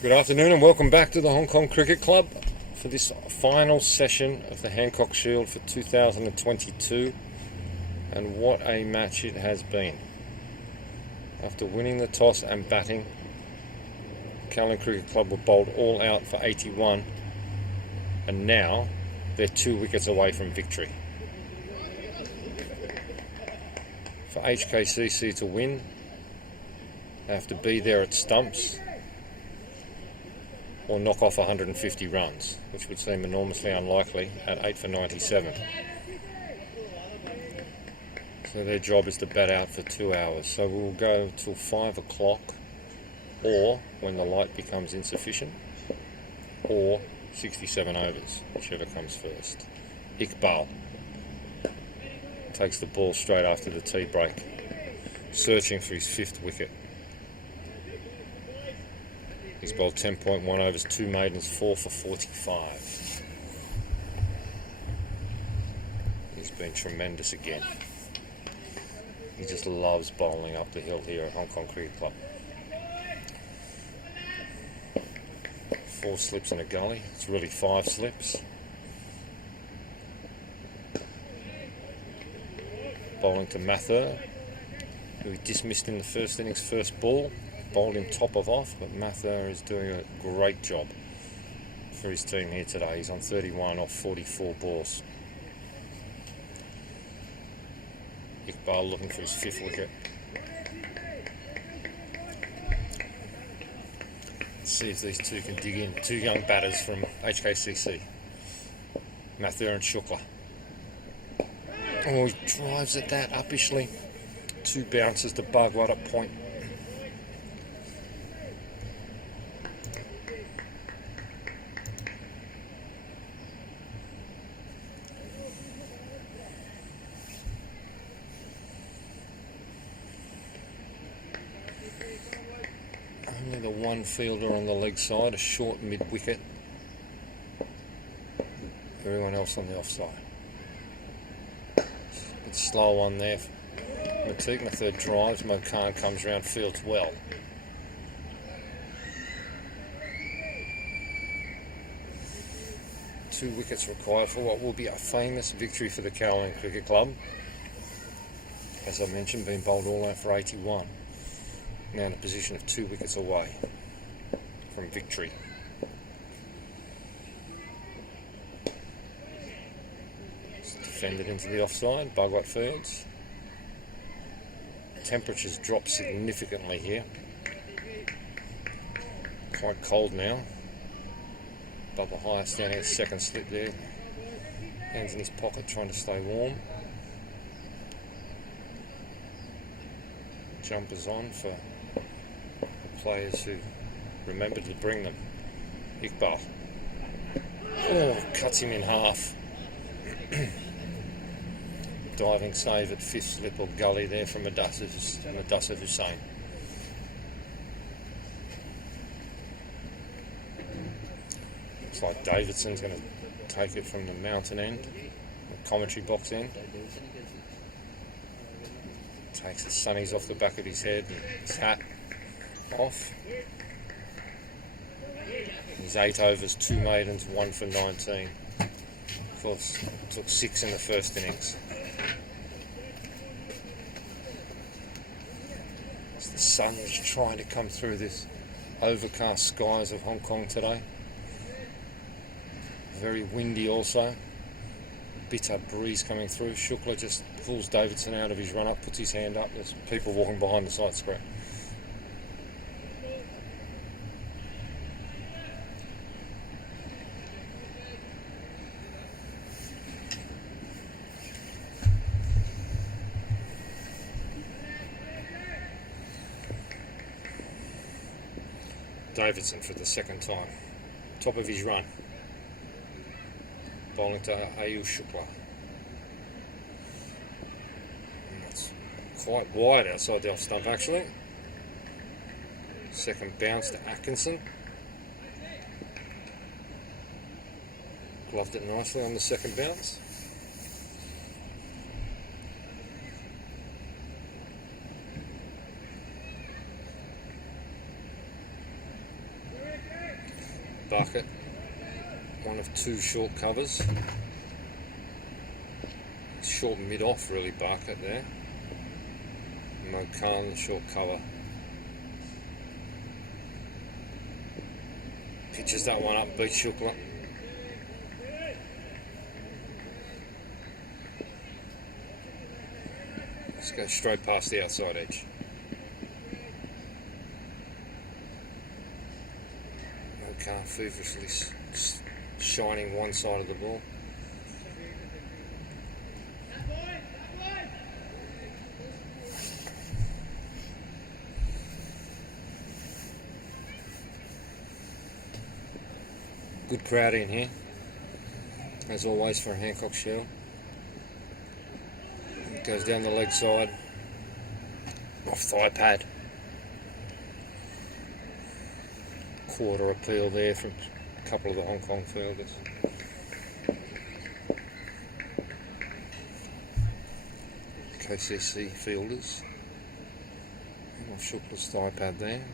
Good afternoon and welcome back to the Hong Kong Cricket Club for this final session of the Hancock Shield for 2022, and what a match it has been. After winning the toss and batting, Kowloon Cricket Club were bowled all out for 81, and now they're 2 wickets away from victory. For HKCC to win, they have to be there at stumps or knock off 150 runs, which would seem enormously unlikely at 8 for 97. So their job is to bat out for 2 hours. So we'll go till 5 o'clock, or when the light becomes insufficient, or 67 overs, whichever comes first. Iqbal takes the ball straight after the tea break, searching for his 5th wicket. He's bowled 10.1 overs, 2 maidens, 4 for 45. He's been tremendous again. He just loves bowling up the hill here at Hong Kong Cricket Club. 4 slips in a gully. It's really 5 slips. Bowling to Mathur, who he dismissed in the first innings, first ball. Bowled him top of off, but Mathur is doing a great job for his team here today. He's on 31 off 44 balls. Iqbal looking for his 5th wicket. Let's see if these two can dig in. 2 young batters from HKCC, Mathur and Shukla. Oh, he drives at that uppishly. 2 bounces to Bhagwat at point. Only the one fielder on the leg side, a short mid-wicket. Everyone else on the offside. A bit slow on there. Mathur drives, Mokan comes round, fields well. Two wickets required for what will be a famous victory for the Kowloon Cricket Club. As I mentioned, being bowled all out for 81. Now in a position of 2 wickets away from victory. It's defended into the offside, Bhagwat fields. Temperatures drop significantly here. Quite cold now. Bubba High standing at 2nd slip there. Hands in his pocket trying to stay warm. Jumpers on for the players who remembered to bring them. Iqbal. Oh, cuts him in half. Diving save at 5th slip or gully there from Mathur Hussain. Looks like Davidson's going to take it from the mountain end, the commentary box end. Takes the sunnies off the back of his head and his hat off. He's 8 overs, 2 maidens, 1 for 19. Of course, took 6 in the first innings. As the sun is trying to come through this overcast skies of Hong Kong today. Very windy also. Bitter breeze coming through. Shukla just pulls Davidson out of his run up, puts his hand up. There's people walking behind the side square. Davidson for the 2nd time. Top of his run. Bowling to Ayush Shukla. And that's quite wide outside the off stump actually. 2nd bounce to Atkinson. Gloved it nicely on the 2nd bounce. bucket. One of two short covers. Short mid-off really bucket there. Mokan, the short cover. Pitches that one up, beats Shukla. Let's go straight past the outside edge. Mokan feverishly shining one side of the ball. Good crowd in here, as always for Hancock Shield. It goes down the leg side, off thigh pad. Quarter appeal there from a couple of the Hong Kong fielders. KCC fielders. And off Shukla's thigh pad there.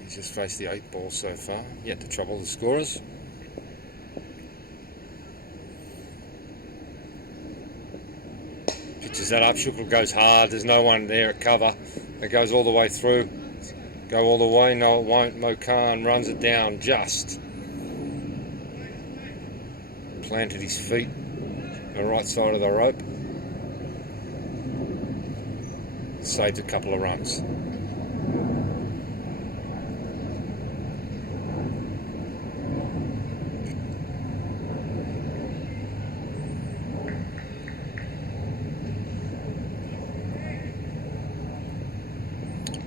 He's just faced the 8 ball so far, yet to trouble the scorers. Pitches that up, Shukla goes hard, there's no one there at cover. It goes all the way through. Go all the way, no it won't. Mokan runs it down just. Planted his feet on the right side of the rope. Saved a couple of runs.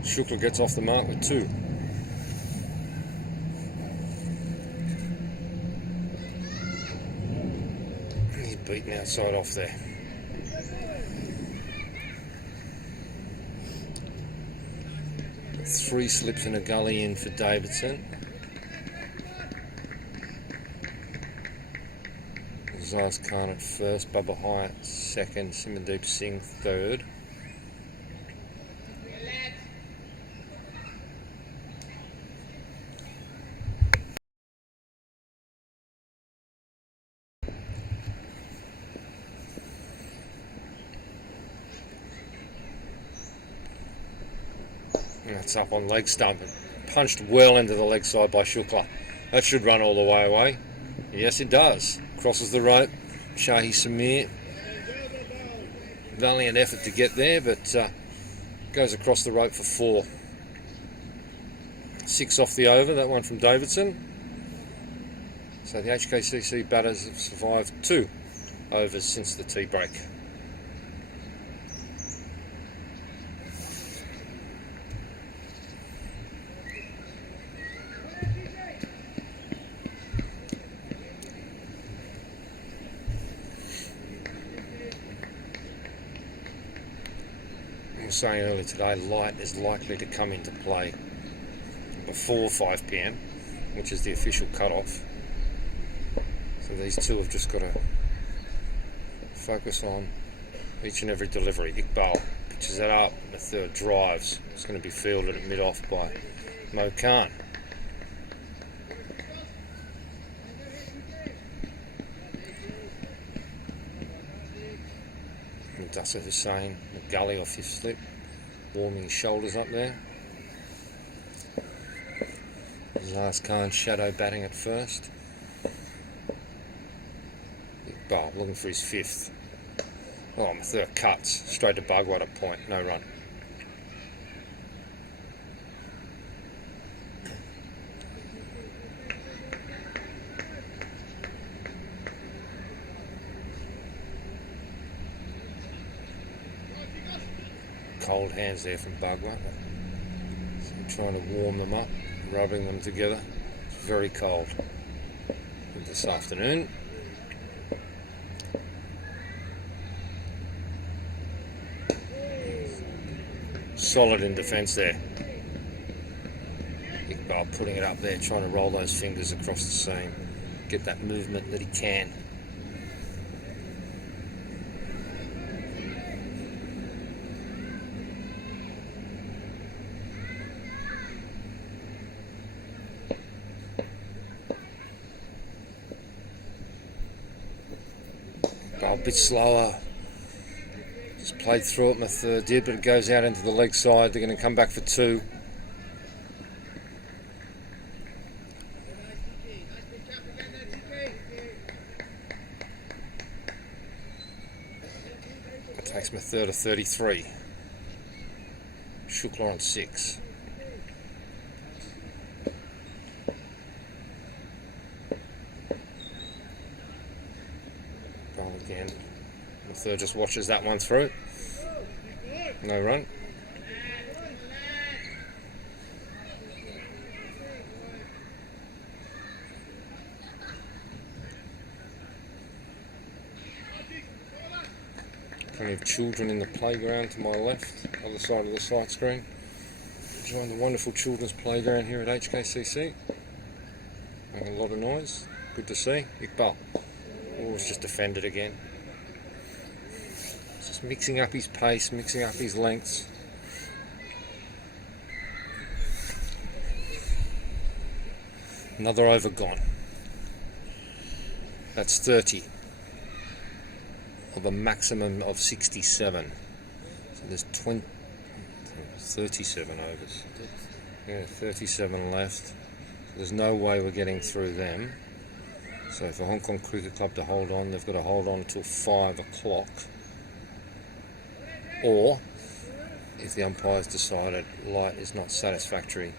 Shukla gets off the mark with 2. He's beaten outside off there. Three slips and a gully in for Davidson. Zaz Khan at first, Bubba Hyatt second, Simandeep Singh third. And that's up on leg stump. Punched well into the leg side by Shukla. That should run all the way away. Yes, it does. Crosses the rope. Shahi Samir. Valiant effort to get there, but goes across the rope for 4. 6 off the over, that one from Davidson. So the HKCC batters have survived 2 overs since the tea break. I was saying earlier today, light is likely to come into play before 5 PM, which is the official cut-off. So these two have just got to focus on each and every delivery. Iqbal pitches that up, Mathur drives. It's going to be fielded at mid-off by Mokan. Dusser Hussain, the gully off his slip, warming his shoulders up there. Zaz Khan shadow batting at first. Iqbal looking for his 5th. Oh, Mathur cuts straight to Bugwat at point, no run. Cold hands there from Bugwat. So I'm trying to warm them up, rubbing them together. It's very cold this afternoon. Solid in defence there. Iqbal putting it up there, trying to roll those fingers across the seam, get that movement that he can. bit slower. Just played through it, Mathur did, but it goes out into the leg side. They're going to come back for 2. Takes Mathur to 33. Shukla on 6. Goal again. Mathur just watches that one through. No run. Plenty of children in the playground to my left, other side of the sight screen. Enjoying the wonderful children's playground here at HKCC. Making a lot of noise. Good to see. Iqbal. Oh, it's just defended again. Just mixing up his pace, mixing up his lengths. Another over gone. That's 30 of a maximum of 67. So there's 37 overs. Yeah, 37 left. So there's no way we're getting through them. So for Hong Kong Cricket Club to hold on, they've got to hold on until 5 o'clock. Or, if the umpires decided light is not satisfactory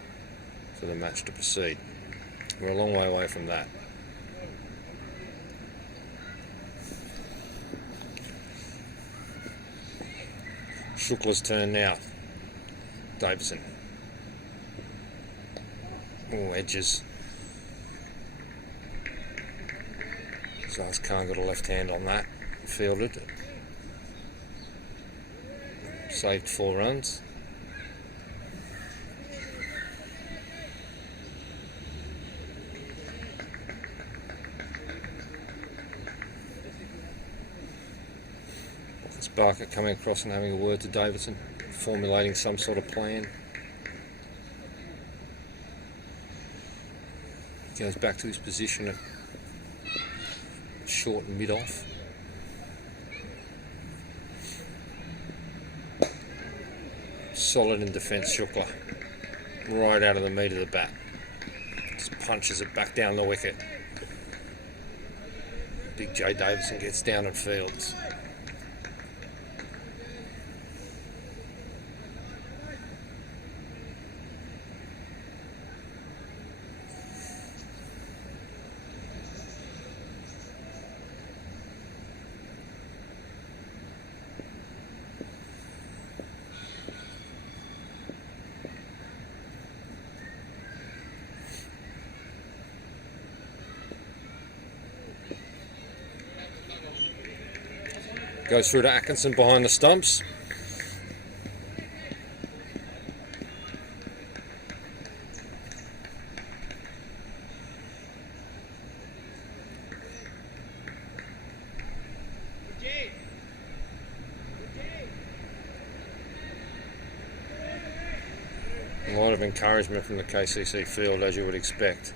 for the match to proceed. We're a long way away from that. Shukla's turn now. Davison. Oh, edges. Zaz Khan got a left hand on that. Fielded. Saved 4 runs. Barker coming across and having a word to Davison, formulating some sort of plan. He goes back to his position at short and mid-off. Solid in defence, Shukla. Right out of the meat of the bat. Just punches it back down the wicket. Big J Davison gets down and fields. Goes through to Atkinson behind the stumps. A lot of encouragement from the KCC field, as you would expect.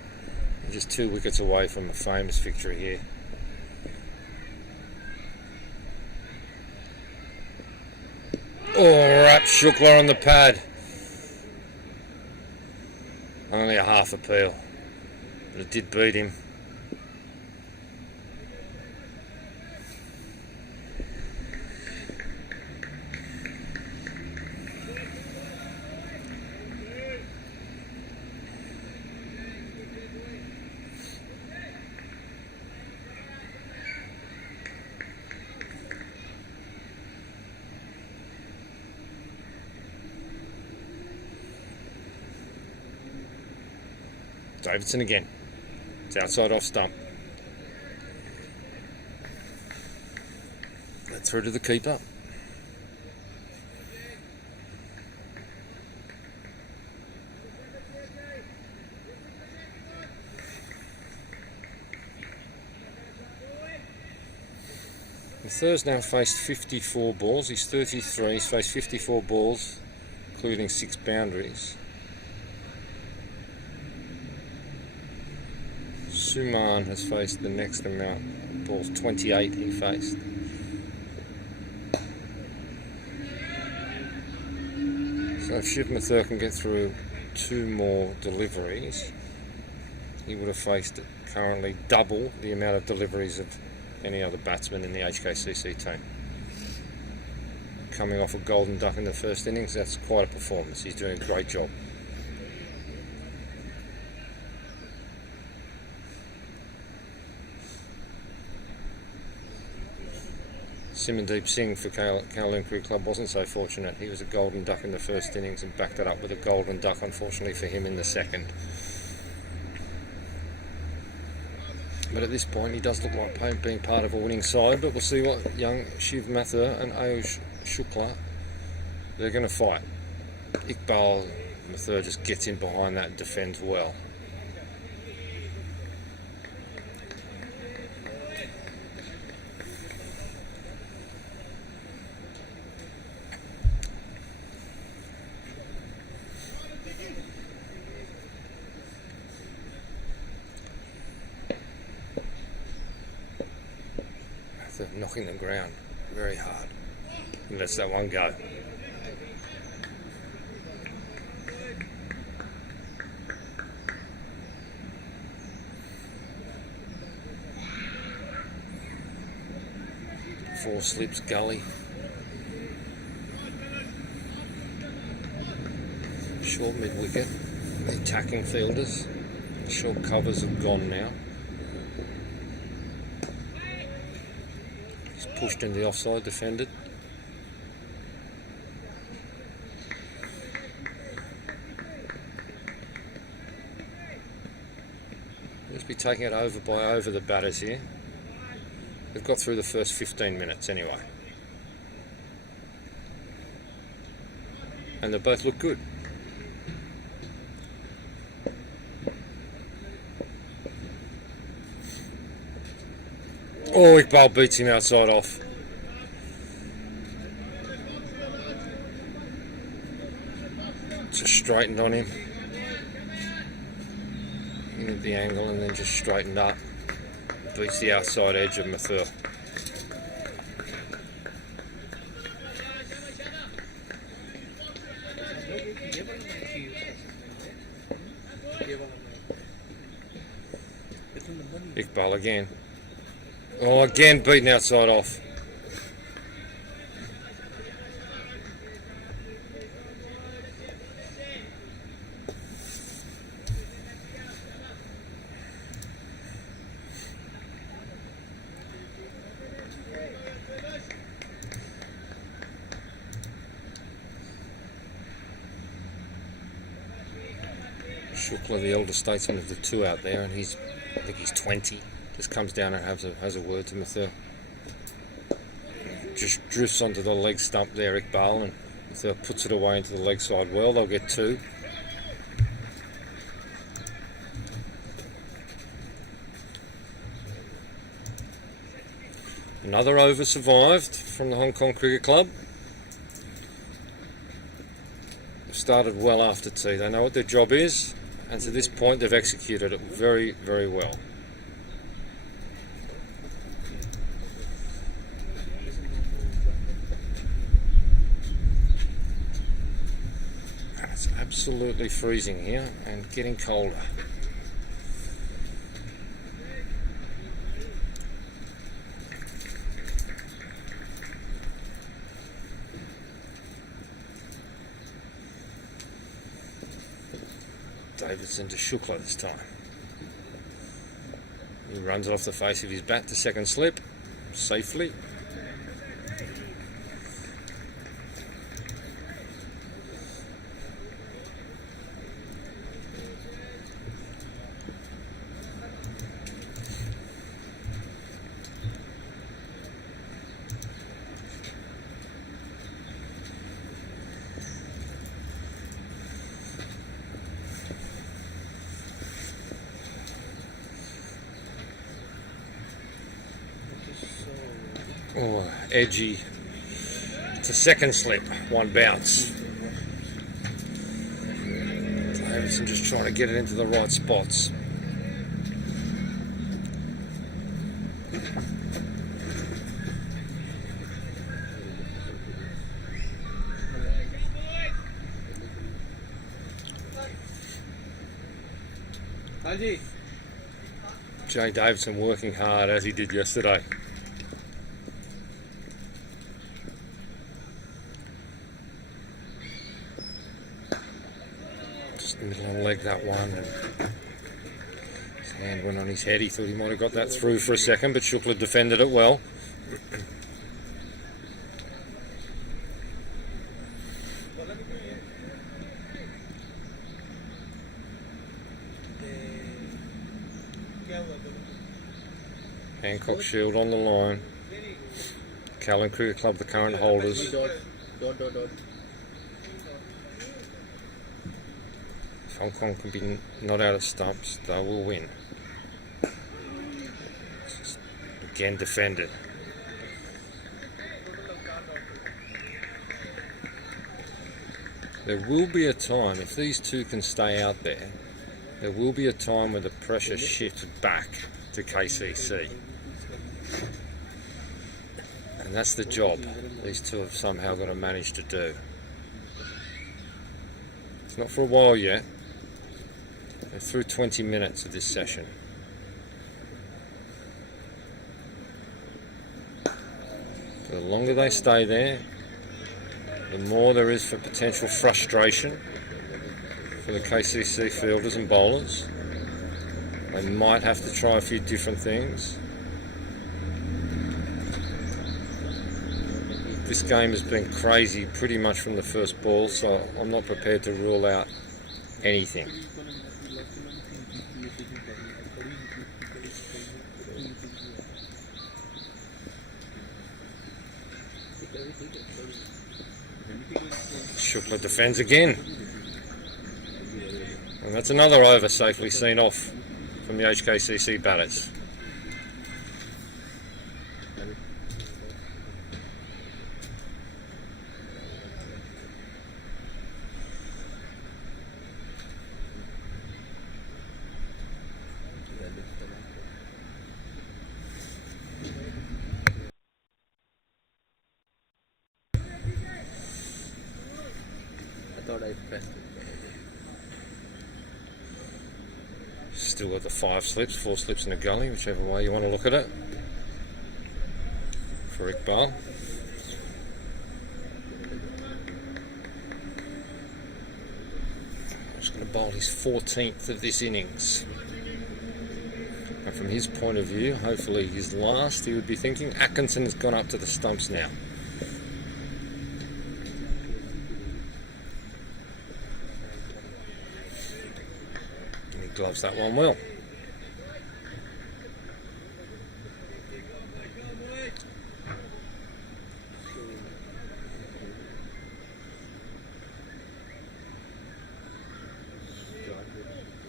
They're just 2 wickets away from a famous victory here. Oh, right, Shukla on the pad. Only a half appeal, but it did beat him. Davison again. It's outside off stump. That through to the keeper. Mathur's now faced 54 balls. He's 33. He's faced 54 balls, including 6 boundaries. Suman has faced the next amount of balls, 28 he faced. So if Shiv Mathur can get through 2 more deliveries, he would have faced currently double the amount of deliveries of any other batsman in the HKCC team. Coming off a golden duck in the first innings, that's quite a performance. He's doing a great job. Simandeep Singh for Kowloon Cricket Club wasn't so fortunate. He was a golden duck in the first innings and backed it up with a golden duck, unfortunately for him, in the second. But at this point he does look like being part of a winning side, but we'll see what young Shiv Mathur and Ayush Shukla, they're going to fight. Iqbal Mathur just gets in behind that and defends well. Knocking the ground very hard. He lets that one go. Four slips gully. Short mid wicket. The attacking fielders. Short covers have gone now. Pushed in the offside, defended. Must be taking it over the batters here. They've got through the first 15 minutes anyway. And they both look good. Oh, Iqbal beats him outside off. Just straightened on him. In at the angle and then just straightened up. Beats the outside edge of Mathur. Iqbal again. Oh, again beaten outside off. Shukla, the elder statesman of the two out there, and I think he's 20. Just comes down and has a word to Mathur. Just drifts onto the leg stump there, Iqbal, and Mathur puts it away into the leg side well. They'll get 2. Another over survived from the Hong Kong Cricket Club. They've started well after tea. They know what their job is, and to this point they've executed it very, very well. It's absolutely freezing here and getting colder. Davidson to Shukla this time. He runs it off the face of his bat to second slip safely. Oh, edgy to second slip, one bounce. Davidson just trying to get it into the right spots. Jay Davidson working hard as he did yesterday. Just middle on leg that one, and his hand went on his head. He thought he might have got that through for a second, but Shukla defended it well. Hancock Shield on the line. Callan Cricket Club, the current holders. If Hong Kong can be not out of stumps, they will win. Again defended. There will be a time, if these two can stay out there, there will be a time when the pressure shifts back to KCC. And that's the job these two have somehow got to manage to do. It's not for a while yet. They're through 20 minutes of this session. The longer they stay there, the more there is for potential frustration for the KCC fielders and bowlers. They might have to try a few different things. This game has been crazy pretty much from the first ball, so I'm not prepared to rule out anything. Shukla defends again. And that's another over safely seen off from the HKCC batters. Still got the 5 slips, 4 slips in a gully, whichever way you want to look at it. For Iqbal. Just going to bowl his 14th of this innings. And from his point of view, hopefully his last, he would be thinking Atkinson has gone up to the stumps now. Gloves that one well.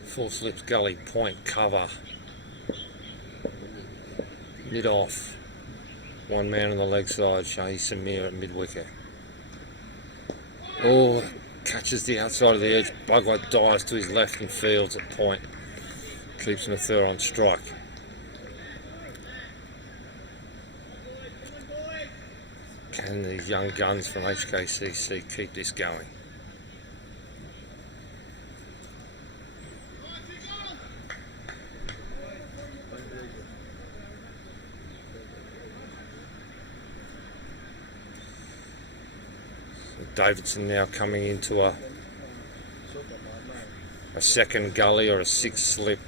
Full slips, gully, point, cover. Mid off. One man on the leg side, Shahi Samir at mid wicket. Oh, catches the outside of the edge. Bugwat dives to his left and fields at point. Keeps Mathur on strike. Can the young guns from HKCC keep this going? Davidson now coming into a second gully or a 6th slip.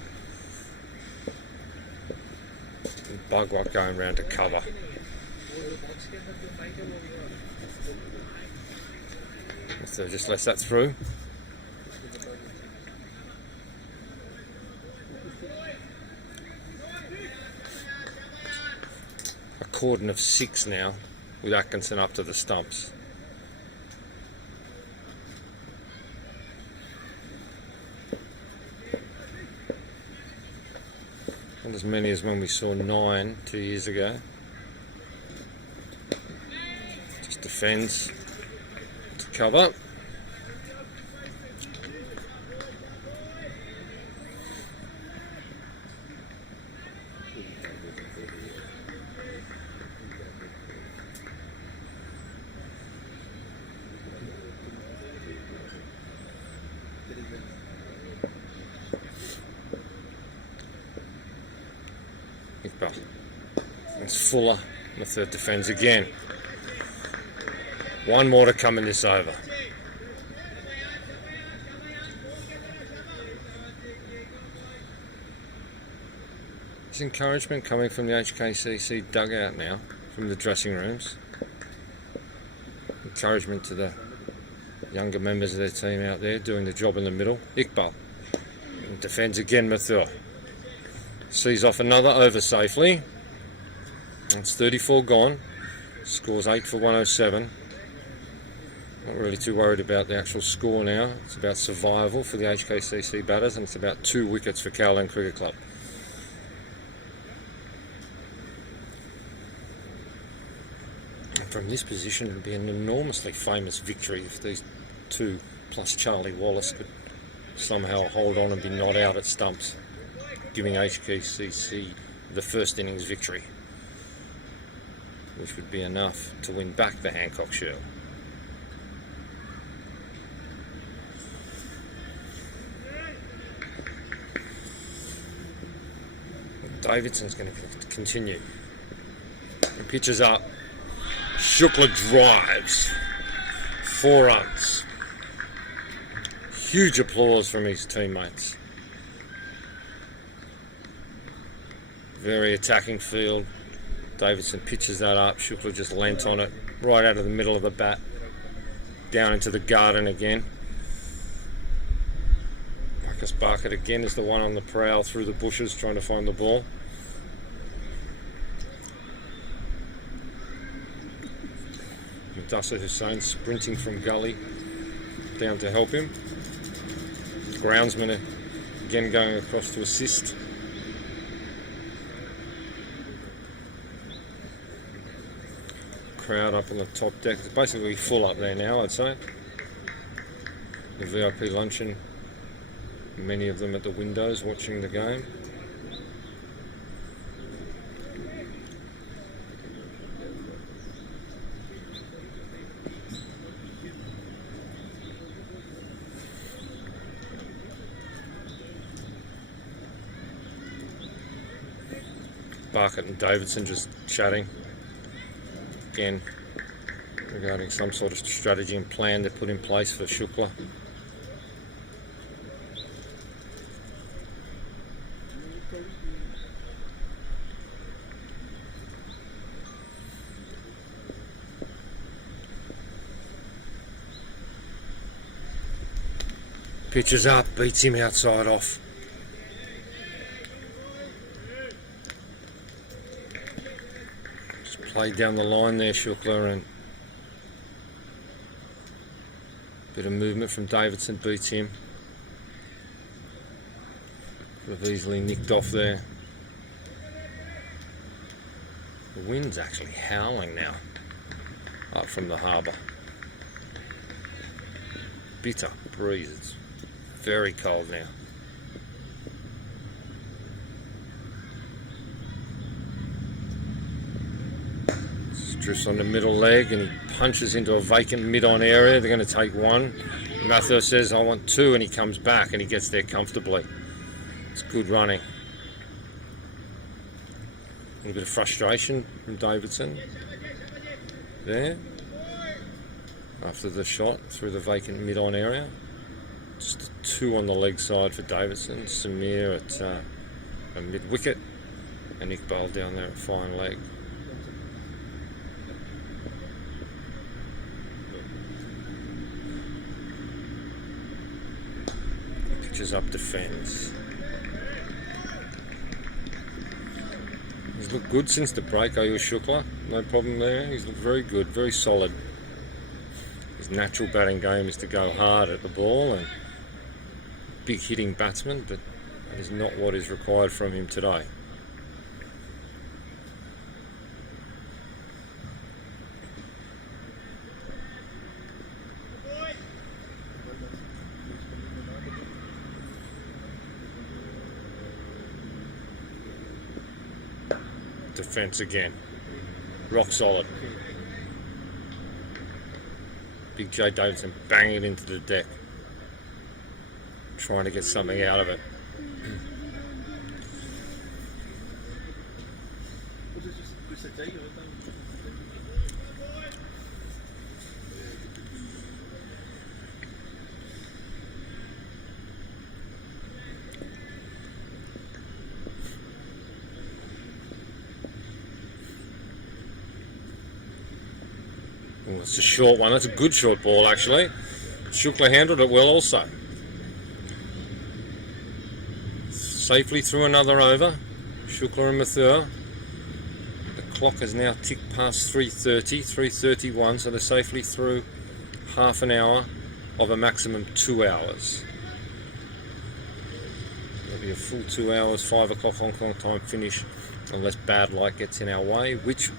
And Bugwat going round to cover. So just lets that through. A cordon of 6 now with Atkinson up to the stumps. Not as many as when we saw 9 2 years ago. Just defends to cover. Fuller. Mathur defends again. One more to come in this over. There's encouragement coming from the HKCC dugout now, from the dressing rooms. Encouragement to the younger members of their team out there doing the job in the middle. Iqbal defends again. Mathur sees off another over safely. It's 34 gone. Scores 8 for 107. Not really too worried about the actual score now. It's about survival for the HKCC batters, and it's about 2 wickets for Cowland Cricket Club. And from this position, it would be an enormously famous victory if these two, plus Charlie Wallace, could somehow hold on and be not out at stumps, giving HKCC the first innings victory, which would be enough to win back the Hancock Shield. Davidson's going to continue. And pitches up. Shukla drives. 4 runs. Huge applause from his teammates. Very attacking field. Davidson pitches that up. Shukla just leant on it. Right out of the middle of the bat. Down into the garden again. Marcus Barkett again is the one on the prowl through the bushes trying to find the ball. Mudassar Hussain sprinting from gully down to help him. Groundsman again going across to assist. Crowd up on the top deck. It's basically full up there now, I'd say. The VIP luncheon, many of them at the windows watching the game. Barkett and Davidson just chatting again regarding some sort of strategy and plan to put in place for Shukla. Pitches up, beats him outside off. Played down the line there, Shukla, and a bit of movement from Davidson beats him. Could have easily nicked off there. The wind's actually howling now up from the harbour. Bitter breeze, it's very cold now. Drifts on the middle leg and he punches into a vacant mid-on area. They're going to take 1. Mathur says, I want 2, and he comes back and he gets there comfortably. It's good running. A little bit of frustration from Davidson there after the shot through the vacant mid-on area. Just a 2 on the leg side for Davidson. Samir at a mid-wicket and Iqbal down there at fine leg. Up defence. He's looked good since the break, Ayush Shukla. No problem there. He's looked very good, very solid. His natural batting game is to go hard at the ball and big hitting batsman, but that is not what is required from him today. Defence again. Rock solid. Big J Davidson banging it into the deck. Trying to get something out of it. Oh, it's a short one. That's a good short ball, actually. Shukla handled it well also. Safely through another over. Shukla and Mathur. The clock has now ticked past 3:30, 3:31, so they're safely through half an hour of a maximum 2 hours. It'll be a full 2 hours, 5 o'clock Hong Kong time finish, unless bad light gets in our way, which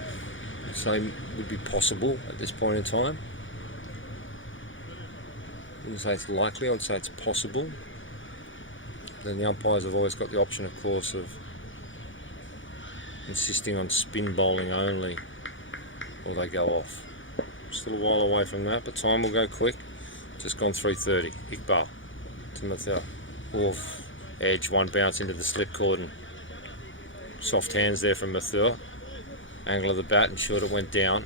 would be possible at this point in time. I wouldn't say it's likely, I would say it's possible. Then the umpires have always got the option, of course, of insisting on spin bowling only, or they go off. Still a while away from that, but time will go quick. Just gone 3:30. Iqbal to Mathur. Off edge, one bounce into the slip cordon. Soft hands there from Mathur. Angle of the bat, ensured it went down.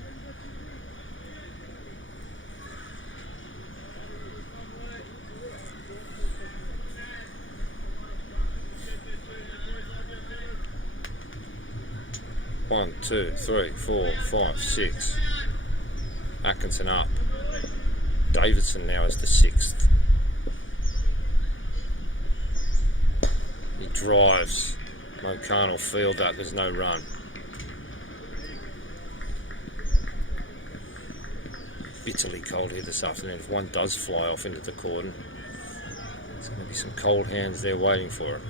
One, two, three, 4, 5, 6. Atkinson up. Davidson now is the 6th. He drives. Mokan will field that. There's no run. Bitterly cold here this afternoon. If one does fly off into the cordon, there's going to be some cold hands there waiting for it.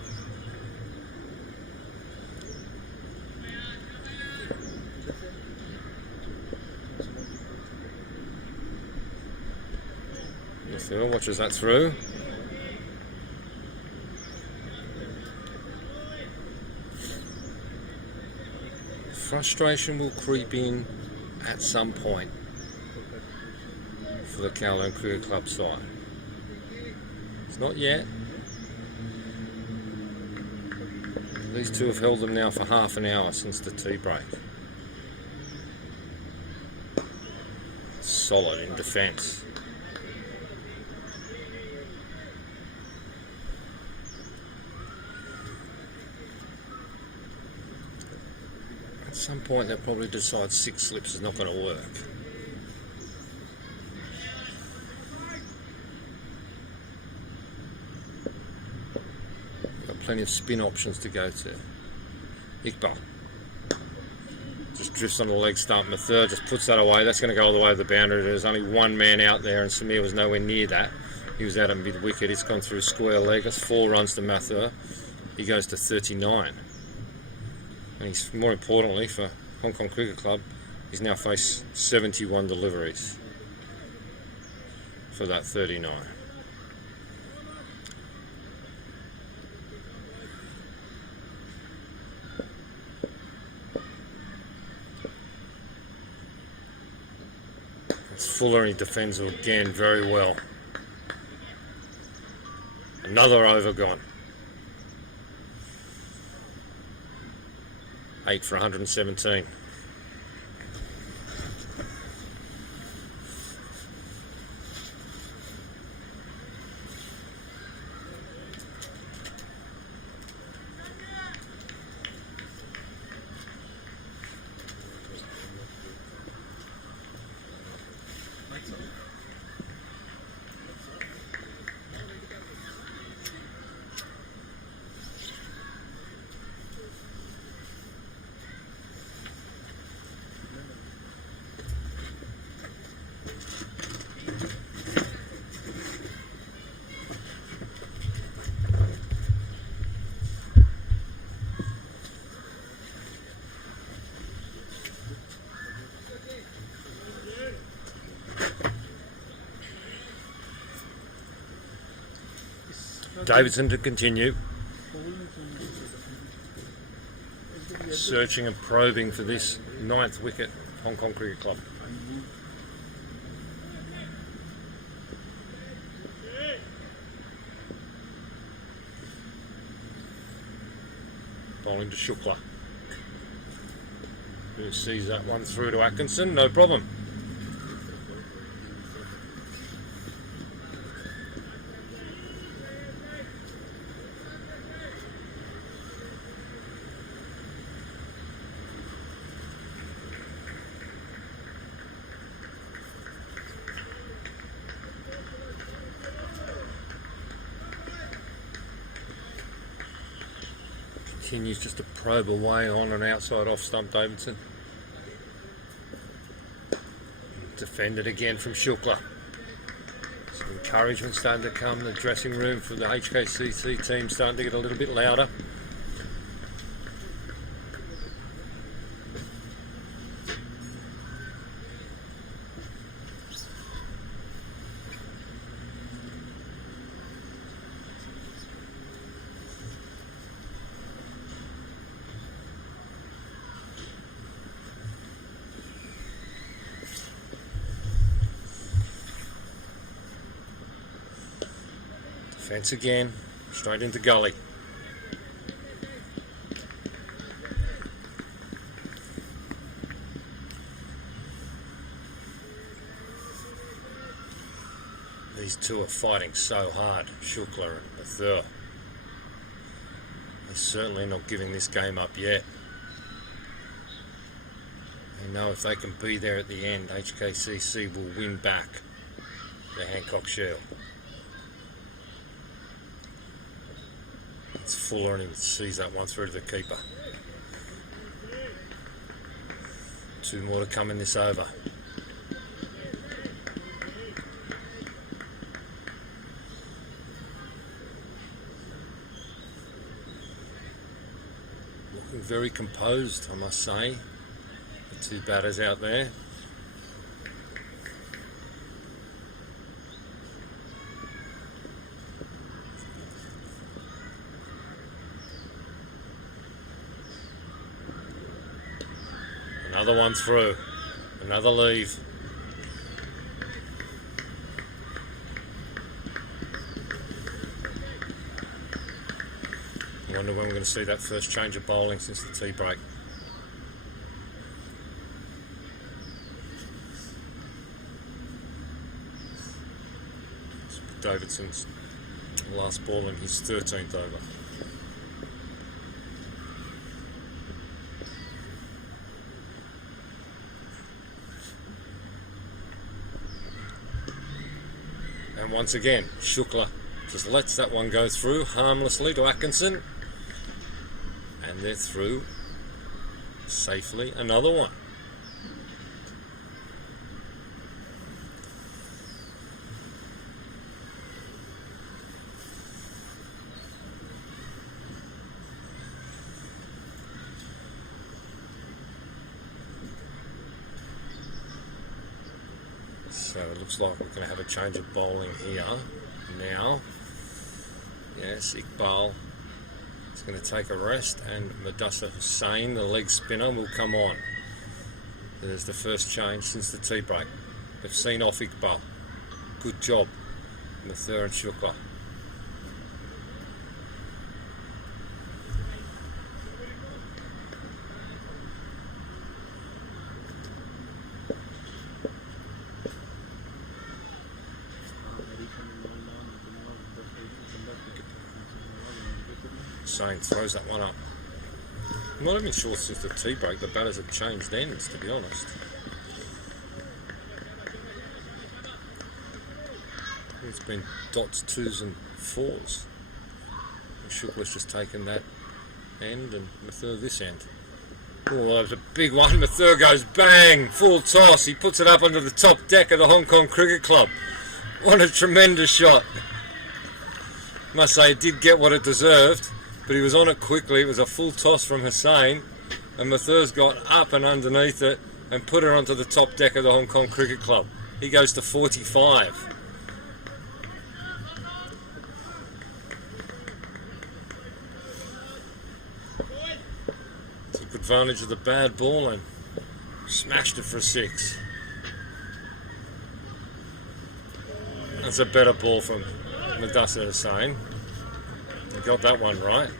Mathur watches that through. Frustration will creep in at some point for the Kowloon Cricket Club side. It's not yet. These two have held them now for half an hour since the tea break. Solid in defence. At some point they'll probably decide 6 slips is not going to work. Plenty of spin options to go to. Iqbal just drifts on the leg stump. Mathur just puts that away. That's going to go all the way to the boundary. There's only one man out there, and Samir was nowhere near that. He was out of mid wicket. It's gone through square leg. That's 4 runs to Mathur. He goes to 39. And he's, more importantly for Hong Kong Cricket Club, he's now faced 71 deliveries for that 39. Fuller, he defends again very well. Another over gone. 8 for 117. Davidson to continue. Searching and probing for this 9th wicket, Hong Kong Cricket Club. Bowling to Shukla. Who sees that one through to Atkinson, no problem. Continues just to probe away on an outside off stump, Davidson. Defended again from Shukla. Some encouragement starting to come. The dressing room for the HKCC team starting to get a little bit louder. Fence again, straight into gully. These two are fighting so hard, Shukla and Mathur. They're certainly not giving this game up yet. They know if they can be there at the end, HKCC will win back the Hancock Shield. It's Fuller and he sees that one through to the keeper. Two more to come in this over. Looking very composed, I must say. The two batters out there. Another one through, another leave. I wonder when we're going to see that first change of bowling since the tea break. Davidson's last ball in his 13th over. And once again, Shukla just lets that one go through harmlessly to Atkinson. And they're through safely. Another one. So it looks like we're going to have a change of bowling here now. Yes, Iqbal is going to take a rest and Mathur Hussain, the leg spinner, will come on. There's the first change since the tea break. They've seen off Iqbal. Good job, Mathur and Shukla. Hussain throws that one up. I'm not even sure since the tea break the batters have changed ends, to be honest. It's been dots, twos and fours. And Shukla's just taken that end and Mathur this end. Oh, that was a big one. Mathur goes bang, full toss. He puts it up onto the top deck of the Hong Kong Cricket Club. What a tremendous shot. Must say it did get what it deserved, but he was on it quickly. It was a full toss from Hussain, and Mathur's got up and underneath it and put it onto the top deck of the Hong Kong Cricket Club. He goes to 45. Took advantage of the bad ball and smashed it for a 6. That's a better ball from Mathur Hussain. He got that one right.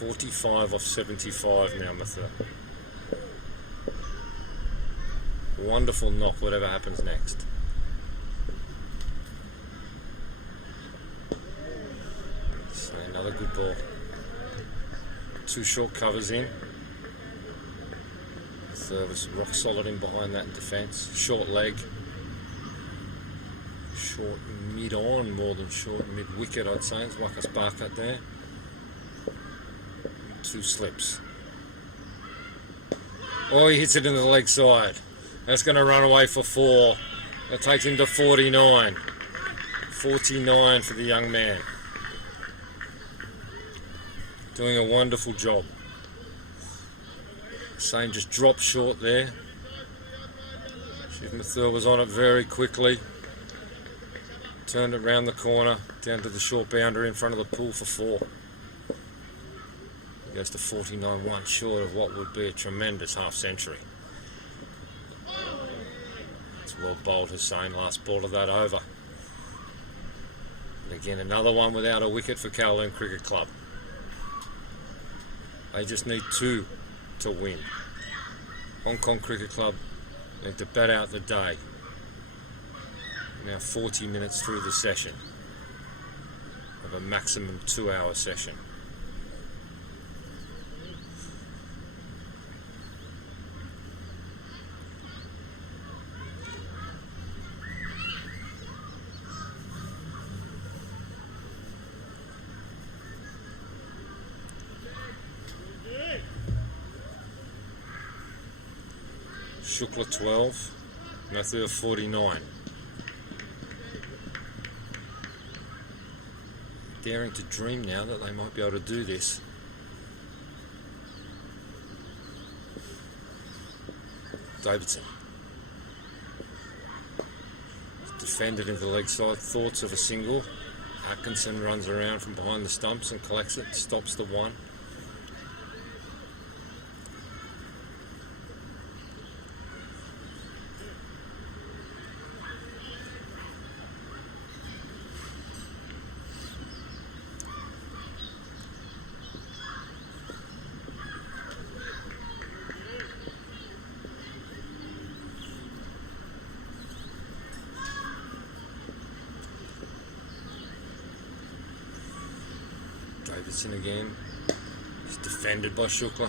45 off 75 now, Mathur. Wonderful knock, whatever happens next. So another good ball. 2 short covers in. Mathur was rock solid in behind that defence. Short leg. Short mid-on more than short mid-wicket, I'd say. It's Waka Sparkat there. 2 slips. Oh, he hits it into the leg side. That's going to run away for 4. That takes him to 49. 49 for the young man. Doing a wonderful job. Sane just dropped short there. Shiv Mathur was on it very quickly. Turned it round the corner, down to the short boundary in front of the pool for 4. He goes to 49, 1 short of what would be a tremendous half-century. It's well bowled, Hussain, last ball of that over. And again, another one without a wicket for Kowloon Cricket Club. They just need 2 to win. Hong Kong Cricket Club need to bat out the day. Now 40 minutes through the session of a maximum 2-hour session. Shukla 12, Mathur 49. Daring to dream now that they might be able to do this. Davidson. Defended into the leg side, thoughts of a single. Atkinson runs around from behind the stumps and collects it, stops the 1. Davidson again. He's defended by Shukla.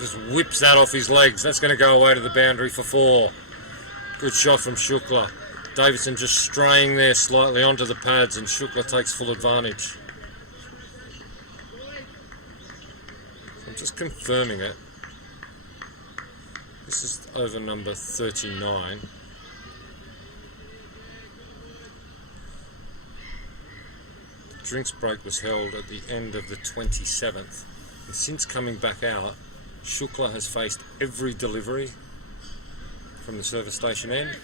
Just whips that off his legs. That's going to go away to the boundary for 4. Good shot from Shukla. Davidson just straying there slightly onto the pads, and Shukla takes full advantage. I'm just confirming it. This is over number 39. The drinks break was held at the end of the 27th. And since coming back out, Shukla has faced every delivery from the service station end,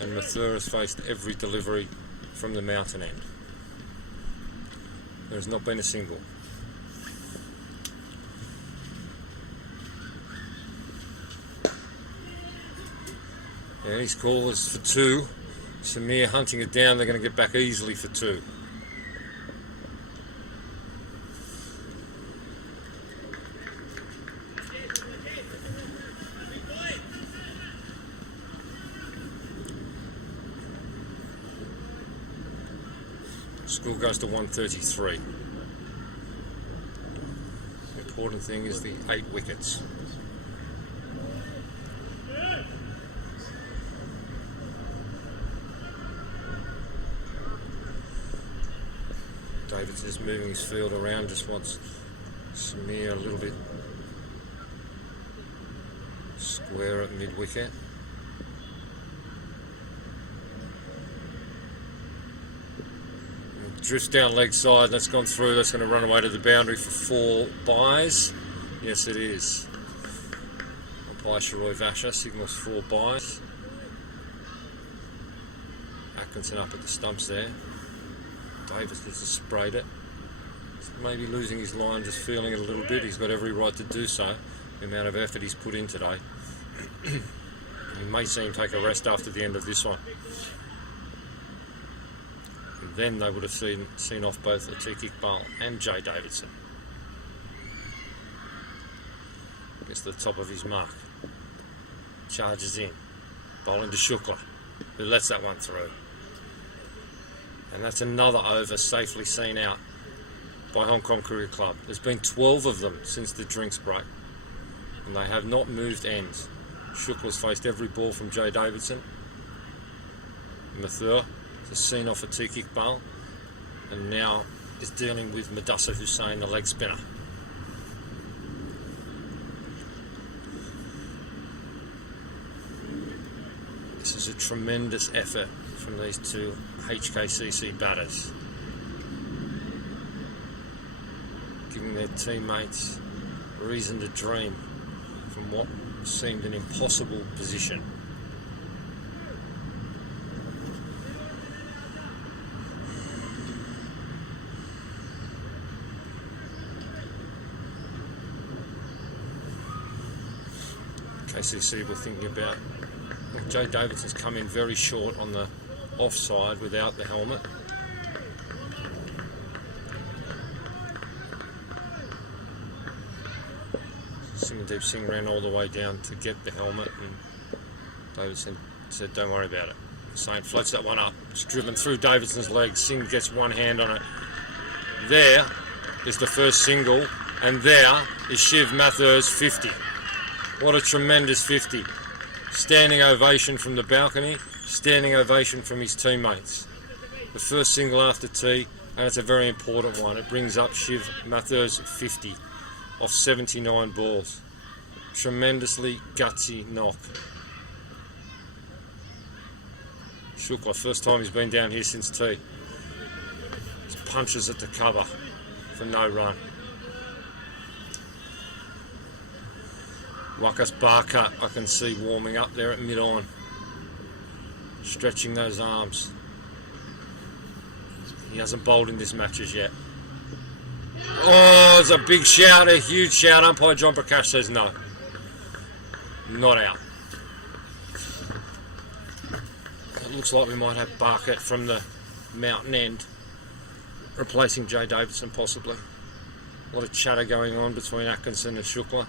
and Mathur has faced every delivery from the mountain end. There has not been a single. Yeah, his call was for 2. Samir hunting it down. They're going to get back easily for 2. Score goes to 133. The important thing is the 8 wickets. Davidson is moving his field around, just wants Samir a little bit square at mid-wicket. drifts down leg side. That's gone through. That's going to run away to the boundary for 4 byes. Yes, it is. Umpire Sharoy Vasher signals 4 byes. Atkinson up at the stumps there. Davis has just sprayed it. Maybe losing his line, just feeling it a little bit. He's got every right to do so. The amount of effort he's put in today. You may see him take a rest after the end of this one. And then they would have seen off both Atiq Iqbal and Jay Davidson. Gets to the top of his mark. Charges in. Bowling to Shukla, who lets that one through. And that's another over safely seen out by Hong Kong Cricket Club. There's been 12 of them since the drinks break. And they have not moved ends. Shukla's faced every ball from Jay Davidson. Mathur has seen off Atiq Iqbal. And now is dealing with Mudassir Hussain, the leg spinner. This is a tremendous effort from these two HKCC batters, giving their teammates reason to dream from what seemed an impossible position. KCC were thinking about, well, Jay Davidson's come in very short on the offside without the helmet. Simandeep Singh ran all the way down to get the helmet, and Davidson said, don't worry about it. Saint floats that one up. It's driven through Davidson's legs. Singh gets one hand on it. There is the first single, and there is Shiv Mathur's 50. What a tremendous 50. Standing ovation from the balcony, standing ovation from his teammates. The first single after tea, and it's a very important one. It brings up Shiv Mathur's 50 off 79 balls. Tremendously gutsy knock. Shukla, first time he's been down here since tea. Just punches it to cover for no run. Wakas Barkat, I can see warming up there at mid-on, stretching those arms. He hasn't bowled in this match as yet. Oh, it's a big shout, a huge shout. Umpire John Prakash says no. Not out. It looks like we might have Barkat from the mountain end replacing Jay Davidson possibly. A lot of chatter going on between Atkinson and Shukla.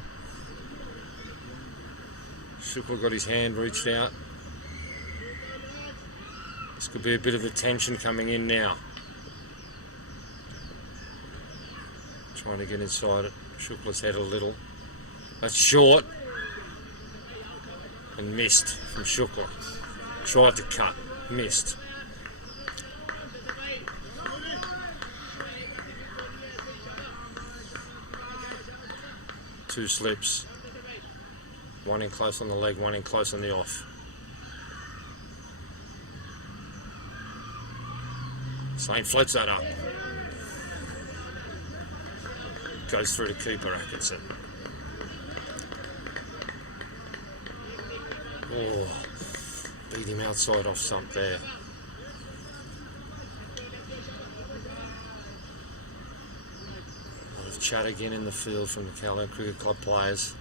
Shukla got his hand reached out. This could be a bit of the tension coming in now. Trying to get inside it. Shukla's head a little. That's short. And missed from Shukla. Tried to cut. Missed. Two slips. One in close on the leg, one in close on the off. Saint floats that up. Goes through to keeper Atkinson. Oh, beat him outside off stump there. A lot of chat again in the field from the Kowloon Cricket Club players.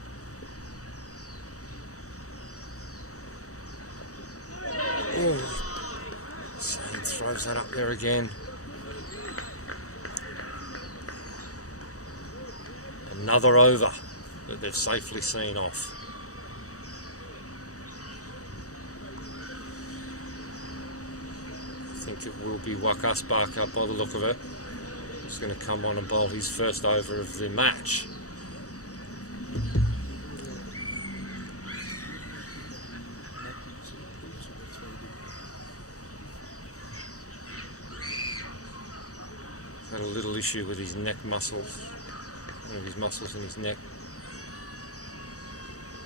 Saint throws that up there again. Another over that they've safely seen off. I think it will be Wakas Barkat by the look of it. He's going to come on and bowl his first over of the match. Had a little issue with his neck muscles, one of his muscles in his neck,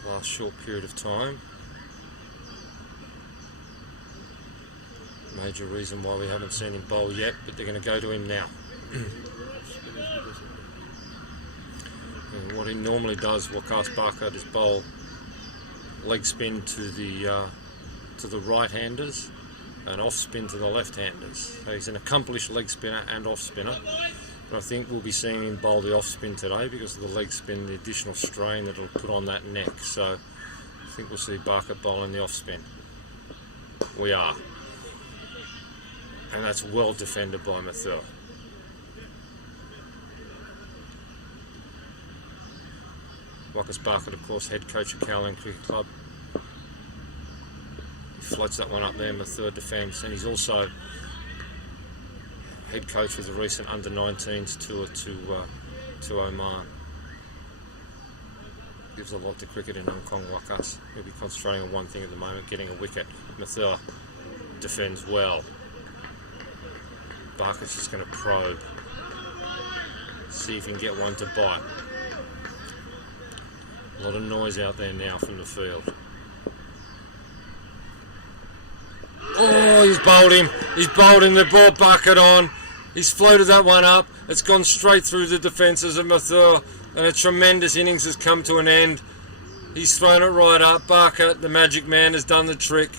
last short period of time. Major reason why we haven't seen him bowl yet, but they're going to go to him now. And what he normally does, Wakas Barker, is bowl leg spin to the right-handers and off spin to the left-handers. So he's an accomplished leg spinner and off spinner. But I think we'll be seeing him bowl the off spin today because of the leg spin, the additional strain that it'll put on that neck. So I think we'll see Barker bowling the off spin. We are. And that's well defended by Mathur. Wakas Barker, of course, head coach of Kowloon Cricket Club. He floats that one up there, Mathur defence, and he's also head coach with the recent under-19s tour to Oman. Gives a lot to cricket in Hong Kong, Wakas. He'll be concentrating on one thing at the moment, getting a wicket. Mathur defends well. Barker's just going to probe. See if he can get one to bite. A lot of noise out there now from the field. Oh, he's bowled him. He's bowled him. They brought Bucket on. He's floated that one up. It's gone straight through the defences of Mathur, and a tremendous innings has come to an end. He's thrown it right up. Barker, the magic man, has done the trick.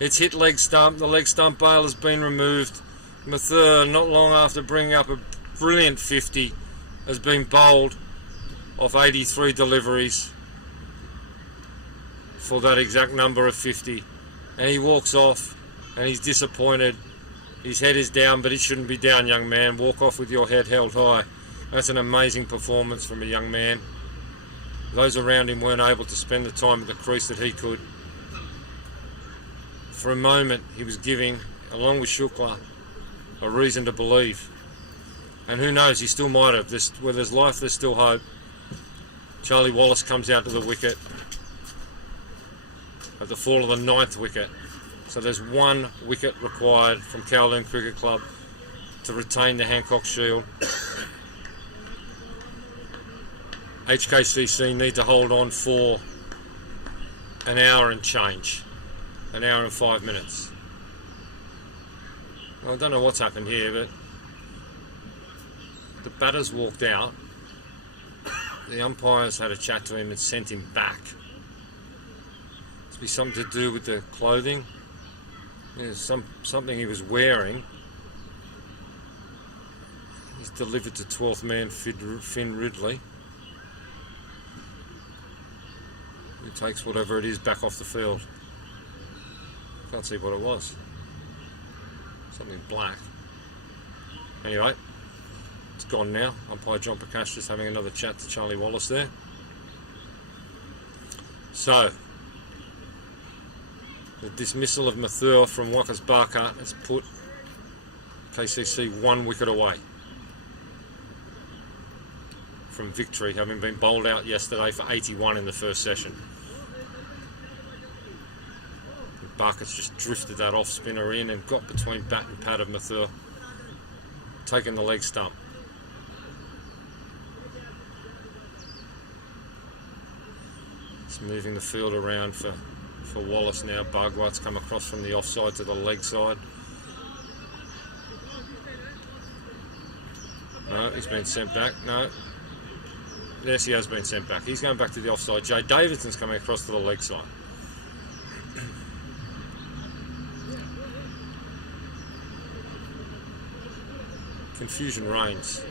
It's hit leg stump. The leg stump bail has been removed. Mathur, not long after bringing up a brilliant 50, has been bowled off 83 deliveries for that exact number of 50. And he walks off, and he's disappointed. His head is down, but it shouldn't be down, young man. Walk off with your head held high. That's an amazing performance from a young man. Those around him weren't able to spend the time at the crease that he could. For a moment, he was giving, along with Shukla, a reason to believe. And who knows, he still might have. Where there's life, there's still hope. Charlie Wallace comes out to the wicket at the fall of the 9th wicket. So there's 1 wicket required from Kowloon Cricket Club to retain the Hancock Shield. HKCC need to hold on for an hour and change. An hour and 5 minutes. Well, I don't know what's happened here, but the batter's walked out. The umpires had a chat to him and sent him back. Must be something to do with the clothing. Something he was wearing. He's delivered to 12th man Finn Ridley. He takes whatever it is back off the field. Can't see what it was. Something black. Anyway, it's gone now. Umpire John Prakash just having another chat to Charlie Wallace there. So, the dismissal of Mathur from Wakas Barker has put KCC 1 wicket away from victory, having been bowled out yesterday for 81 in the first session. Barker's just drifted that off spinner in and got between bat and pad of Mathur, taking the leg stump. It's moving the field around for Wallace now. Bhagwat's come across from the offside to the leg side. No, he's been sent back. No. Yes, he has been sent back. He's going back to the offside. Jay Davidson's coming across to the leg side. Confusion reigns,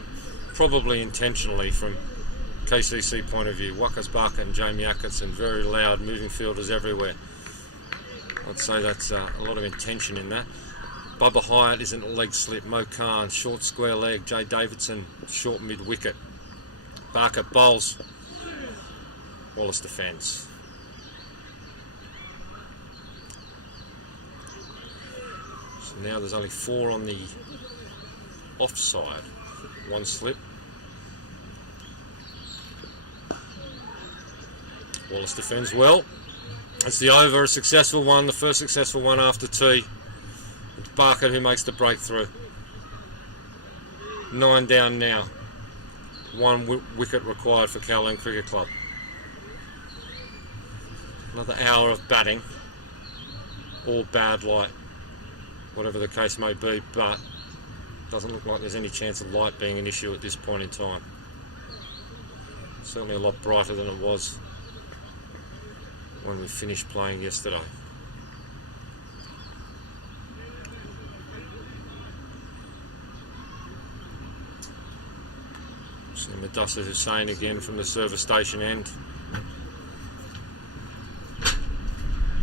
probably intentionally from KCC point of view. Wakas Barker and Jamie Atkinson, very loud, moving fielders everywhere. I'd say that's a lot of intention in that. Bubba Hyatt isn't a leg slip. Mo Khan, short square leg. Jay Davidson, short mid wicket. Barker bowls. Wallace defends. So now there's only 4 on the offside. 1 slip. Wallace defends well. It's the over, a successful one, the first successful one after tea. It's Barker who makes the breakthrough. 9 down now. 1 wicket required for Kowloon Cricket Club. Another hour of batting. All bad light. whatever the case may be, but doesn't look like there's any chance of light being an issue at this point in time. Certainly a lot brighter than it was when we finished playing yesterday. See Mathur Hussain again from the service station end.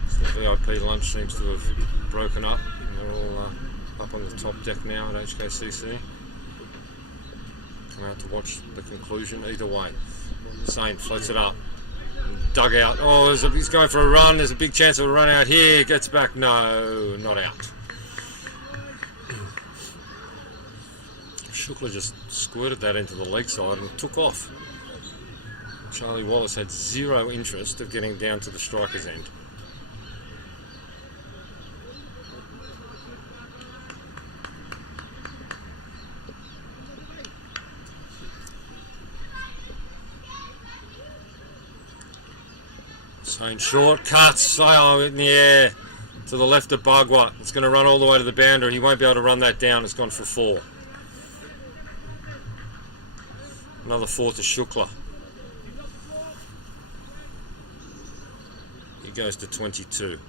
So the VIP lunch seems to have broken up, and they're all up on the top deck now at HKCC. Come out to watch the conclusion. Either way, Hussain floats it up. Dug out. Oh, he's going for a run. There's a big chance of a run out here. Gets back. No, not out. Shukla just squirted that into the leg side and took off. Charlie Wallace had zero interest of getting down to the striker's end. Saying short cuts, in the air to the left of Bagwa. It's going to run all the way to the boundary. He won't be able to run that down. It's gone for 4. Another 4 to Shukla. He goes to 22.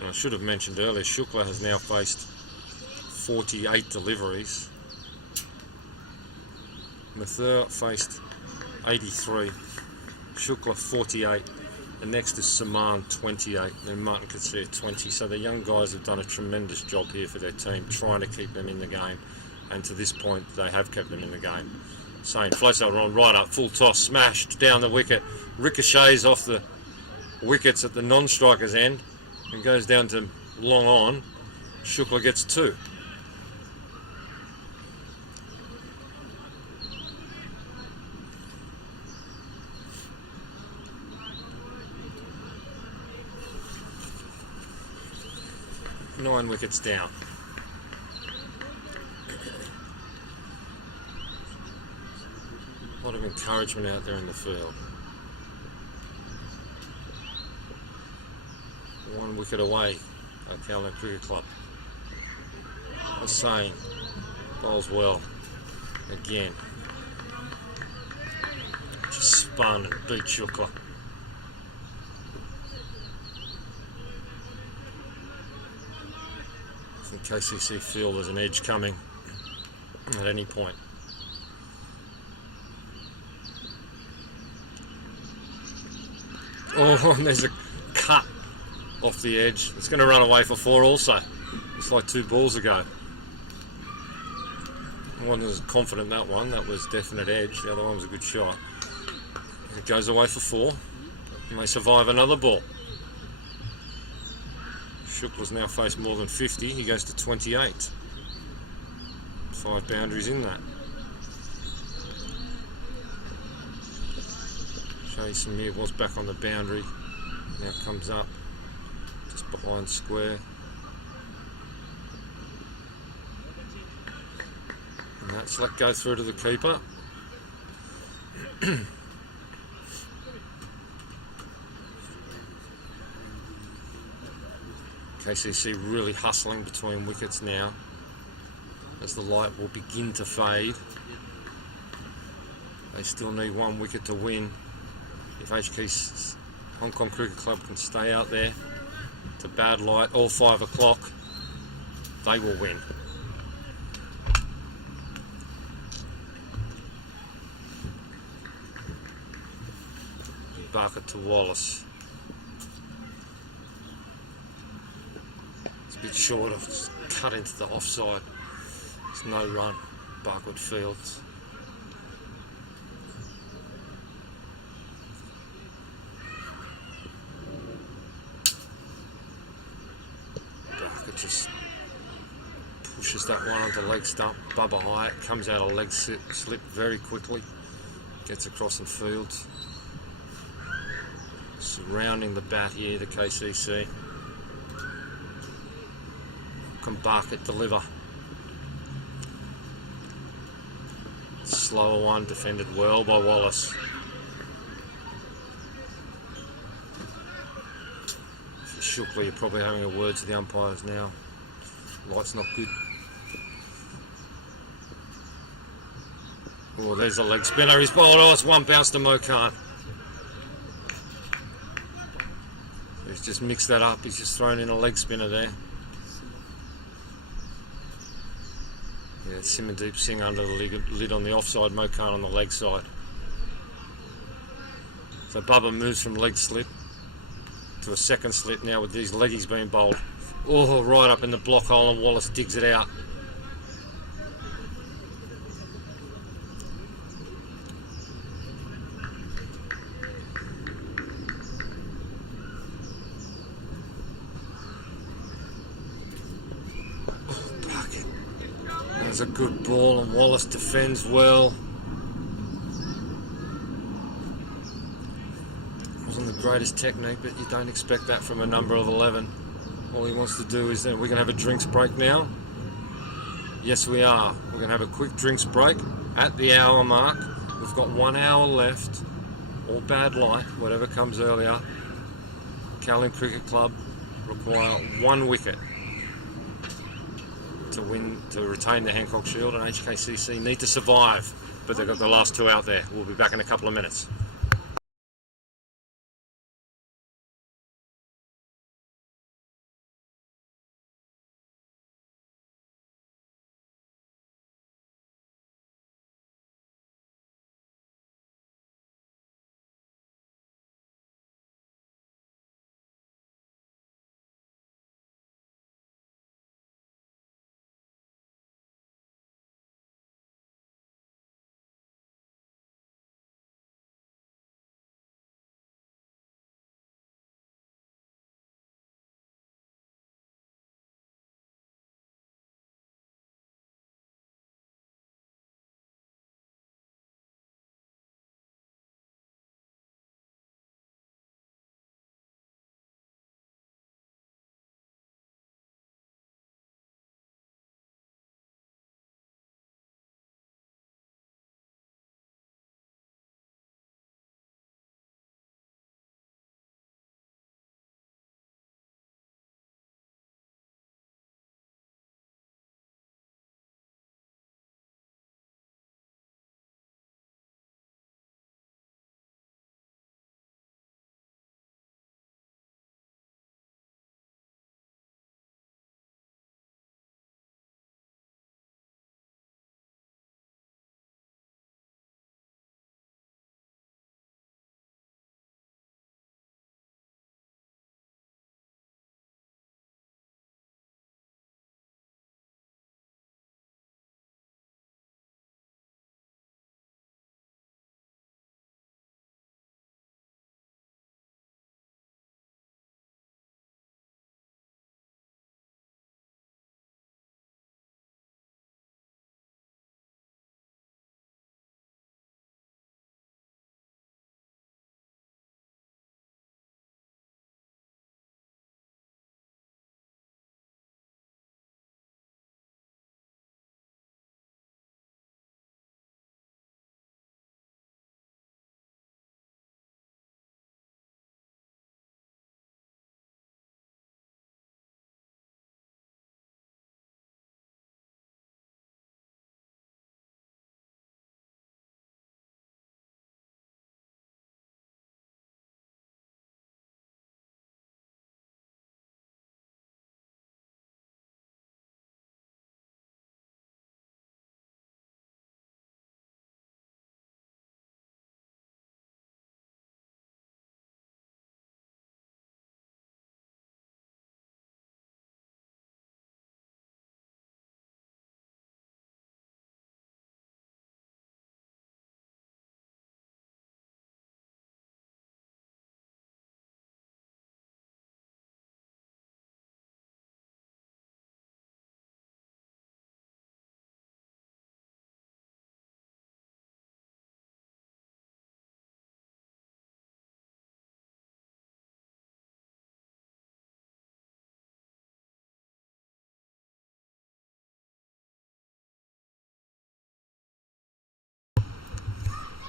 And I should have mentioned earlier, Shukla has now faced 48 deliveries. Mathur faced 83, Shukla 48, and next is Saman 28, and Martin Katsir 20. So the young guys have done a tremendous job here for their team, trying to keep them in the game, and to this point they have kept them in the game. Sane floats that on right up, full toss, smashed down the wicket, ricochets off the wickets at the non-striker's end, and goes down to long on. Shukla gets 2. Nine wickets down. A lot of encouragement out there in the field. 1 wicket away at Callan Cricket Club. Hussain bowls well again. Just spun and beat Shukla. KCC feel there's an edge coming at any point. Oh, and there's a cut off the edge. It's going to run away for 4 also. It's like 2 balls ago. I wasn't confident that one. That was definite edge. The other one was a good shot. It goes away for 4. And they survive another ball. Shukla's now faced more than 50. He goes to 28. 5 boundaries in that. Shai Samir was back on the boundary. Now comes up just behind square. And that's let go through to the keeper. KCC really hustling between wickets now as the light will begin to fade. They still need 1 wicket to win. If HK's Hong Kong Cricket Club can stay out there to bad light all 5 o'clock, they will win. Barker to Wallace. A bit short of cut into the offside. There's no run. Barkwood Fields. Barker just pushes that one onto leg stump. Bubba Hyatt comes out of leg slip very quickly. Gets across and fields. Surrounding the bat here, the KCC. Can Barkett deliver? Slower one, defended well by Wallace. Shookley, you're probably having a word to the umpires now. Light's not good. Oh, there's a leg spinner. He's bowled. Oh, it's one bounce to Mokan. He's just mixed that up. He's just thrown in a leg spinner there. Yeah, Simandeep Singh under the lid on the offside, Mokan on the leg side. So Bubba moves from leg slip to a second slip now with these leggies being bowled. Oh, right up in the block hole, and Wallace digs it out. A good ball, and Wallace defends well. Wasn't the greatest technique, but you don't expect that from a number of 11. All he wants to do is, we're going to have a drinks break now. Yes, we are. We're going to have a quick drinks break at the hour mark. We've got 1 hour left. All bad light, whatever comes earlier. Callan Cricket Club require 1 wicket to retain the Hancock Shield, and HKCC need to survive, but they've got the last 2 out there. We'll be back in a couple of minutes.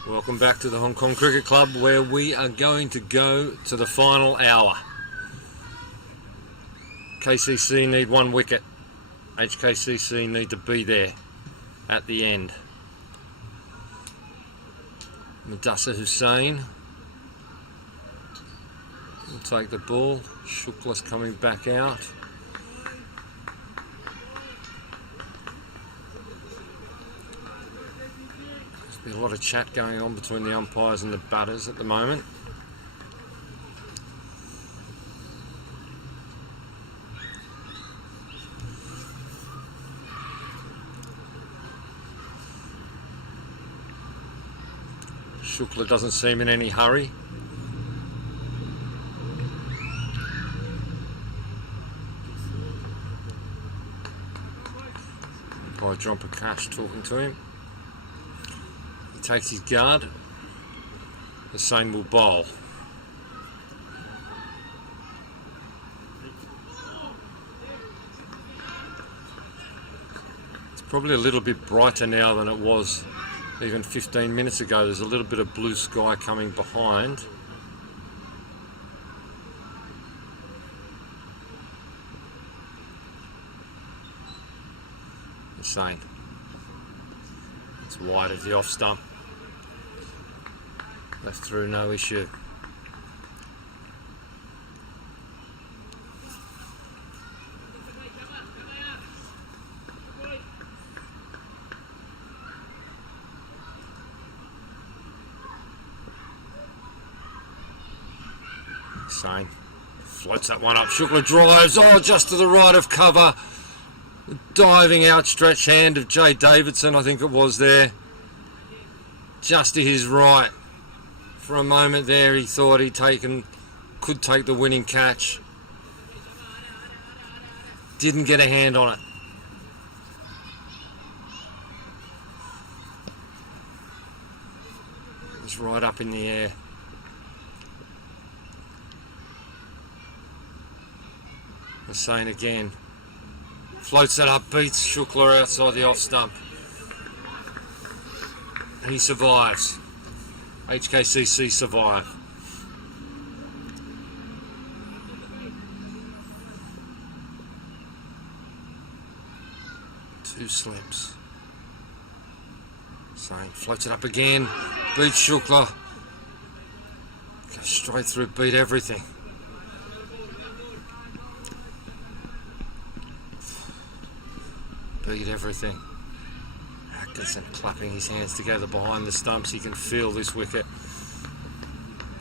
Welcome back to the Hong Kong Cricket Club, where we are going to go to the final hour. KCC need 1 wicket. HKCC need to be there at the end. Mathur Hussain will take the ball. Shukla's coming back out. There's a lot of chat going on between the umpires and the batters at the moment. Shukla doesn't seem in any hurry. By John Prakash talking to him. He takes his guard. Hussain will bowl. It's probably a little bit brighter now than it was even 15 minutes ago. There's a little bit of blue sky coming behind. Insane. It's wide of the off stump. Left through, no issue. Insane. Floats that one up. Shukla drives. Oh, just to the right of cover. Diving outstretched hand of Jay Davidson, I think it was there. Just to his right. For a moment there he thought could take the winning catch. Didn't get a hand on it. It was right up in the air. Hussain again. Floats it up, beats Shukla outside the off stump. He survives. HKCC survive. Two slips. Same. Floats it up again. Beats Shukla. Goes straight through, beat everything. Beat everything. Atkinson clapping his hands together behind the stumps. He can feel this wicket.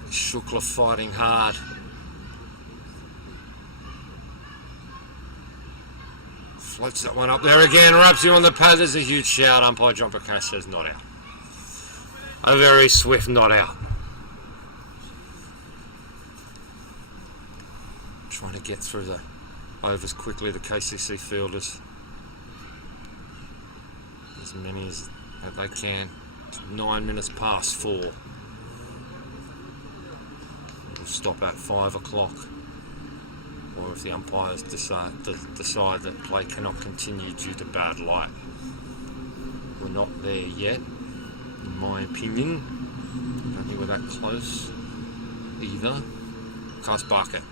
Shukla fighting hard. Floats that one up there again. Wraps him on the pad. There's a huge shout. Umpire John Prakash says not out. A very swift not out. Trying to get through the overs quickly, the KCC fielders. As many as that they can. It's 9 minutes past 4. We'll stop at 5 o'clock. Or if the umpires decide that play cannot continue due to bad light. We're not there yet, in my opinion. I don't think we're that close either. Cast bucket.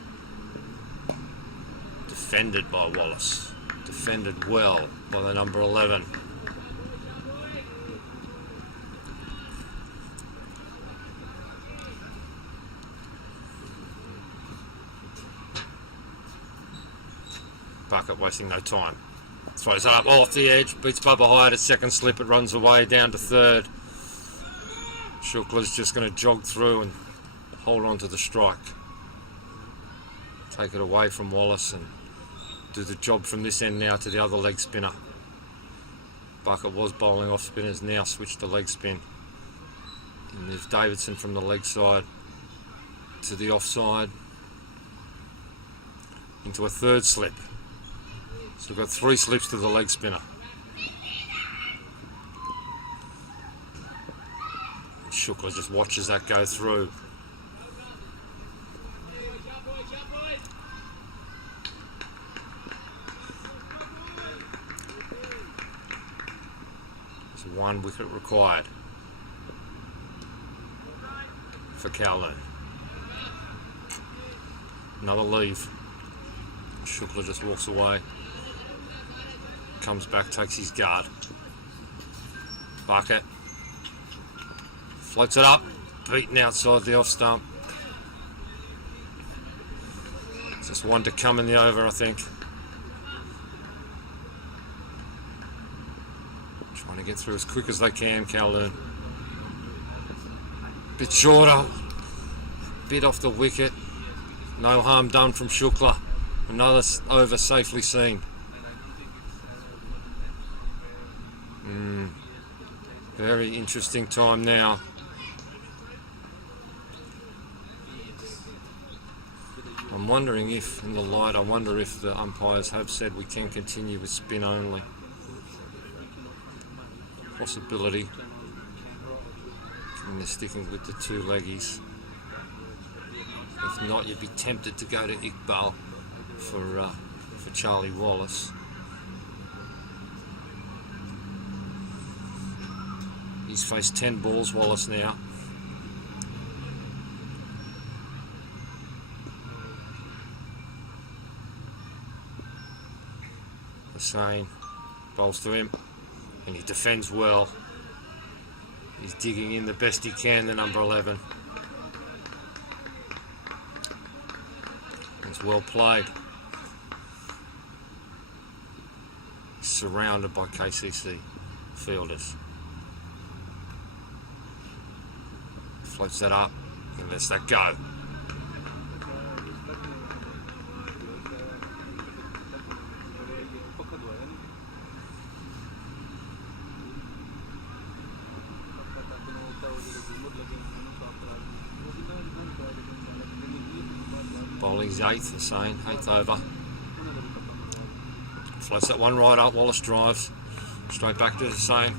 Defended by Wallace. Defended well by the number 11. Bucket wasting no time. Throws it up off the edge, beats Bubba Hyatt at second slip, it runs away down to third. Shukla's just going to jog through and hold on to the strike. Take it away from Wallace and do the job from this end now to the other leg spinner. Bucket was bowling off spinners, now switched to leg spin. And there's Davidson from the leg side to the offside. Into a third slip. So we've got 3 slips to the leg spinner. Shukla just watches that go through. There's 1 wicket required for Kowloon. Another leave. Shukla just walks away. Comes back, takes his guard. Bucket. Floats it up. Beaten outside the off stump. Just one to come in the over, I think. Trying to get through as quick as they can, Kowloon. Bit shorter. Bit off the wicket. No harm done from Shukla. Another over safely seen. Very interesting time now. I'm wondering if, in the light, I wonder if the umpires have said we can continue with spin only. Possibility. And they're sticking with the two leggies. If not, you'd be tempted to go to Iqbal for Charlie Wallace. He's faced 10 balls, Wallace, now. Hussain bowls to him, and he defends well. He's digging in the best he can, the number 11. It's well played. He's surrounded by KCC fielders. Floats that up and lets that go. Bowling's eighth, Hussain, 8th over. Floats that one right up, Wallace drives. Straight back to Hussain.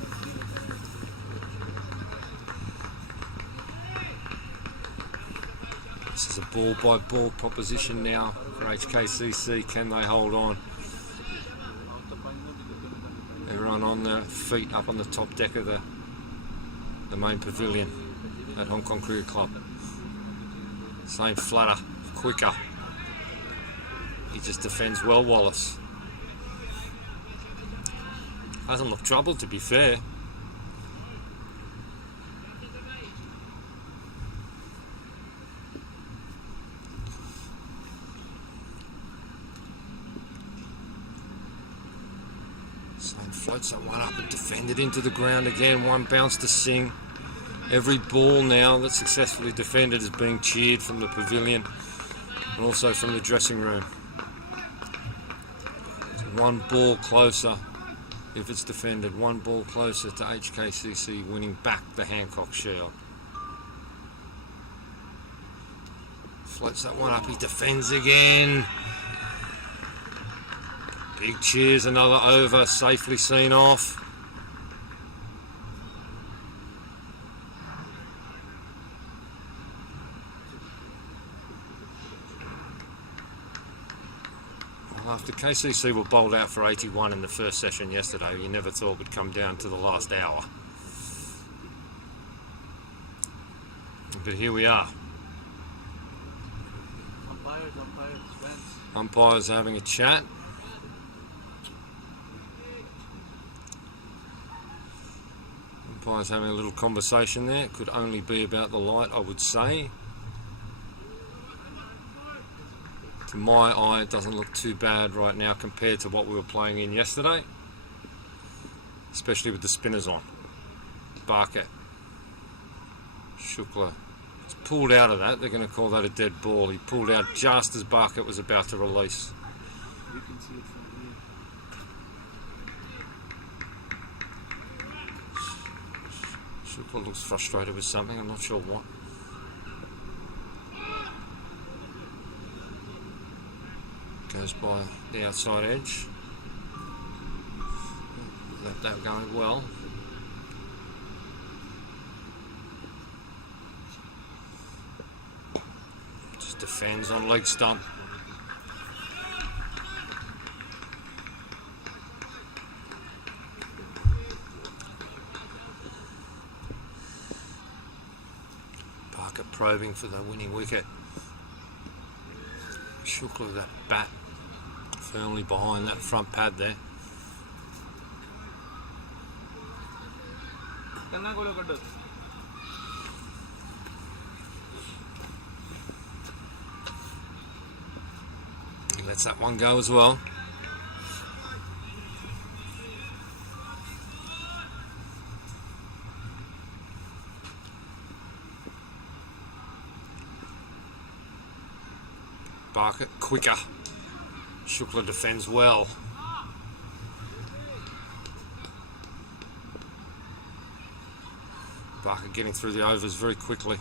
This is a ball by ball proposition now for HKCC. Can they hold on? Everyone on their feet up on the top deck of the main pavilion at Hong Kong Cricket Club. Same flatter, quicker. He just defends well, Wallace. Hasn't looked troubled, to be fair. Same floats that one up and defended into the ground again. One bounce to Singh. Every ball now that's successfully defended is being cheered from the pavilion and also from the dressing room. So one ball closer, if it's defended, one ball closer to HKCC winning back the Hancock Shield. Floats that one up, he defends again. Big cheers, another over, safely seen off. After KCC were bowled out for 81 in the first session yesterday, you never thought would come down to the last hour. But here we are. Umpires having a chat. Umpires having a little conversation there. It could only be about the light, I would say. To my eye, it doesn't look too bad right now compared to what we were playing in yesterday, especially with the spinners on. Barker, Shukla, he's pulled out of that. They're going to call that a dead ball. He pulled out just as Barker was about to release. You can see it from here. Shukla looks frustrated with something. I'm not sure what. Goes by the outside edge. That going well. Just defends on leg stump. Parker probing for the winning wicket. Shukla with that bat firmly behind that front pad there. He lets that one go as well. Barker quicker. Shukla defends well. Barker getting through the overs very quickly.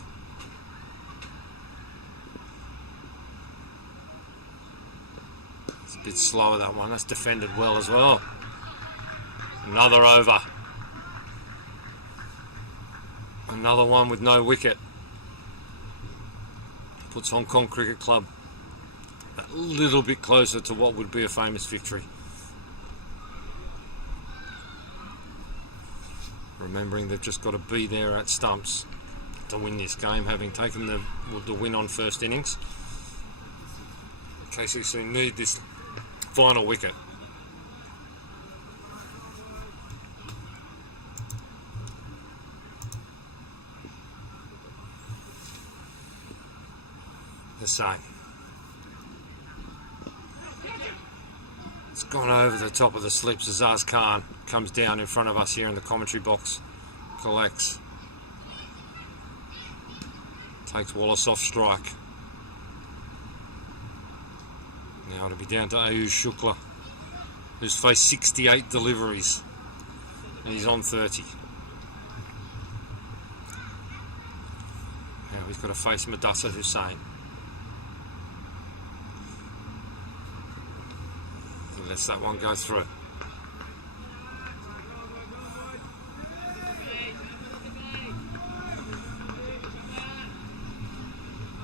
It's a bit slower, that one. That's defended well as well. Another over. Another one with no wicket. Puts Hong Kong Cricket Club a little bit closer to what would be a famous victory. Remembering they've just got to be there at stumps to win this game, having taken the win on first innings. KCC need this final wicket. The same. It's gone over the top of the slips. Azaz Khan comes down in front of us here in the commentary box. Collects. Takes Wallace off strike. Now it'll be down to Ayush Shukla, who's faced 68 deliveries. And he's on 30. Now he's got to face Mathur Hussain. He lets that one go through.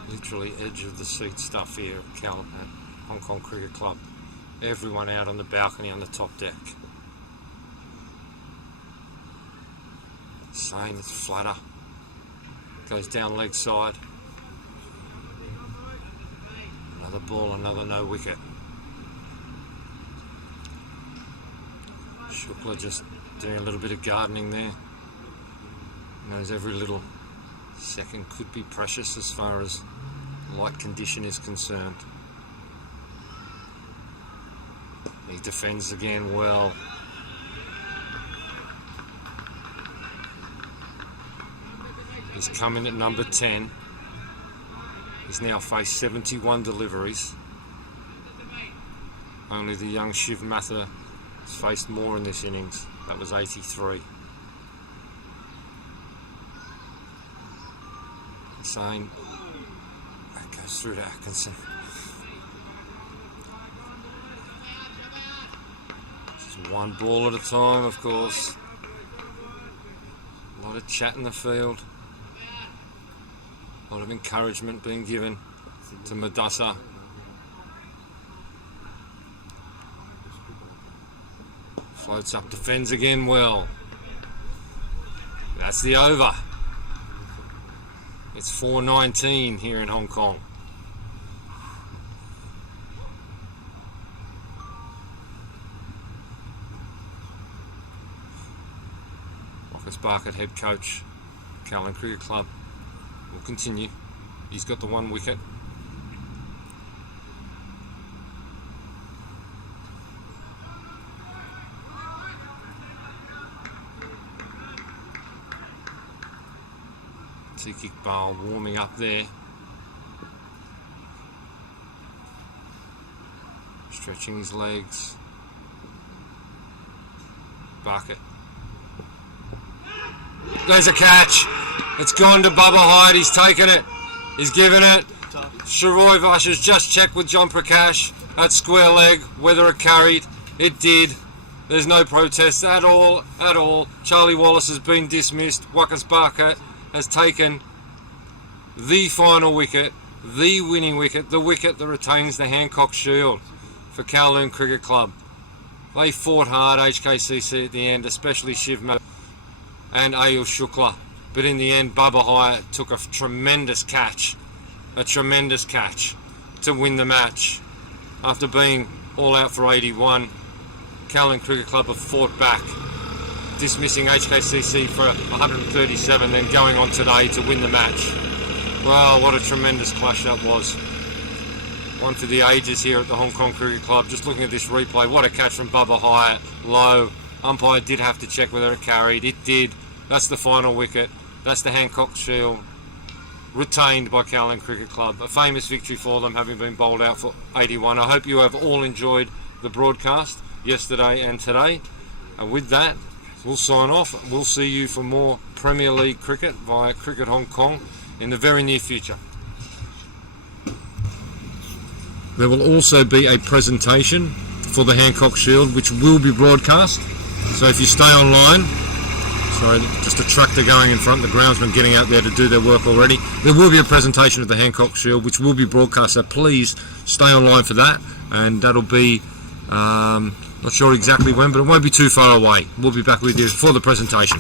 Literally edge of the seat stuff here at Hong Kong Cricket Club. Everyone out on the balcony on the top deck. Saying it's flatter. Goes down leg side. Another ball, another no wicket. Shukla just doing a little bit of gardening there. Knows every little second could be precious as far as light condition is concerned. He defends again well. He's come in at number 10. He's now faced 71 deliveries. Only the young Shiv Mathur has faced more in this innings. That was 83. Saying that goes through to Atkinson. Just one ball at a time, of course. A lot of chat in the field. A lot of encouragement being given to Mathur. Floats up, defends again well. That's the over. It's 4:19 here in Hong Kong. Marcus Barkett, head coach, Kowloon Cricket Club, will continue. He's got the one wicket. Atiq Iqbal warming up there. Stretching his legs. Barkett. There's a catch. It's gone to Bubba Hyde. He's taken it. He's given it. Sharoy Vash has just checked with John Prakash at square leg whether it carried. It did. There's no protest at all. Charlie Wallace has been dismissed. Wakas Barkett has taken the final wicket, the winning wicket, the wicket that retains the Hancock Shield for Kowloon Cricket Club. They fought hard, HKCC, at the end, especially Shiv Mathur and Ayush Shukla. But in the end, Bubba Hyatt took a tremendous catch to win the match after being all out for 81. Callan Cricket Club have fought back, dismissing HKCC for 137, then going on today to win the match. Well, what a tremendous clash that was. One for the ages here at the Hong Kong Cricket Club. Just looking at this replay, what a catch from Bubba Hyatt, low. Umpire did have to check whether it carried. It did. That's the final wicket. That's the Hancock Shield, retained by Callan Cricket Club. A famous victory for them, having been bowled out for 81. I hope you have all enjoyed the broadcast yesterday and today. And with that, we'll sign off. We'll see you for more Premier League cricket via Cricket Hong Kong in the very near future. There will also be a presentation for the Hancock Shield, which will be broadcast. So if you stay online, sorry, just a tractor going in front, the groundsman getting out there to do their work already. There will be a presentation of the Hancock Shield, which will be broadcast, so please stay online for that. And that'll be, not sure exactly when, but it won't be too far away. We'll be back with you for the presentation.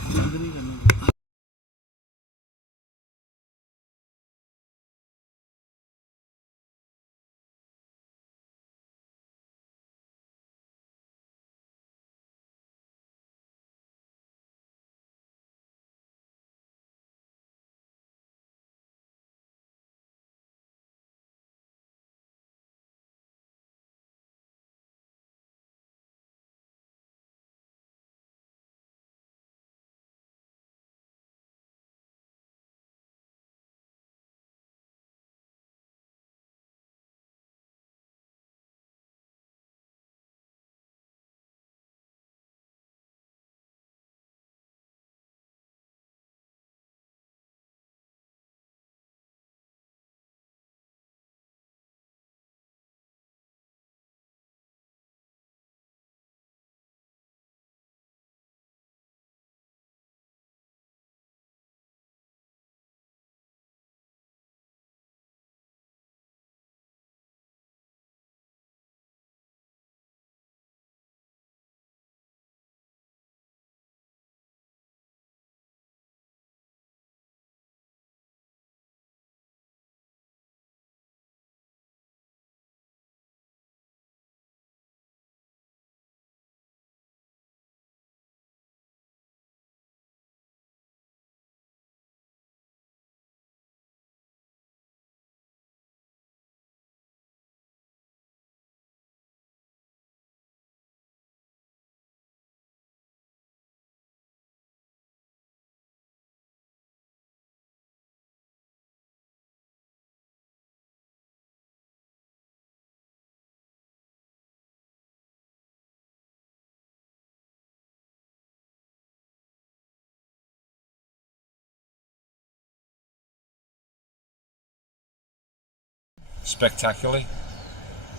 Spectacularly.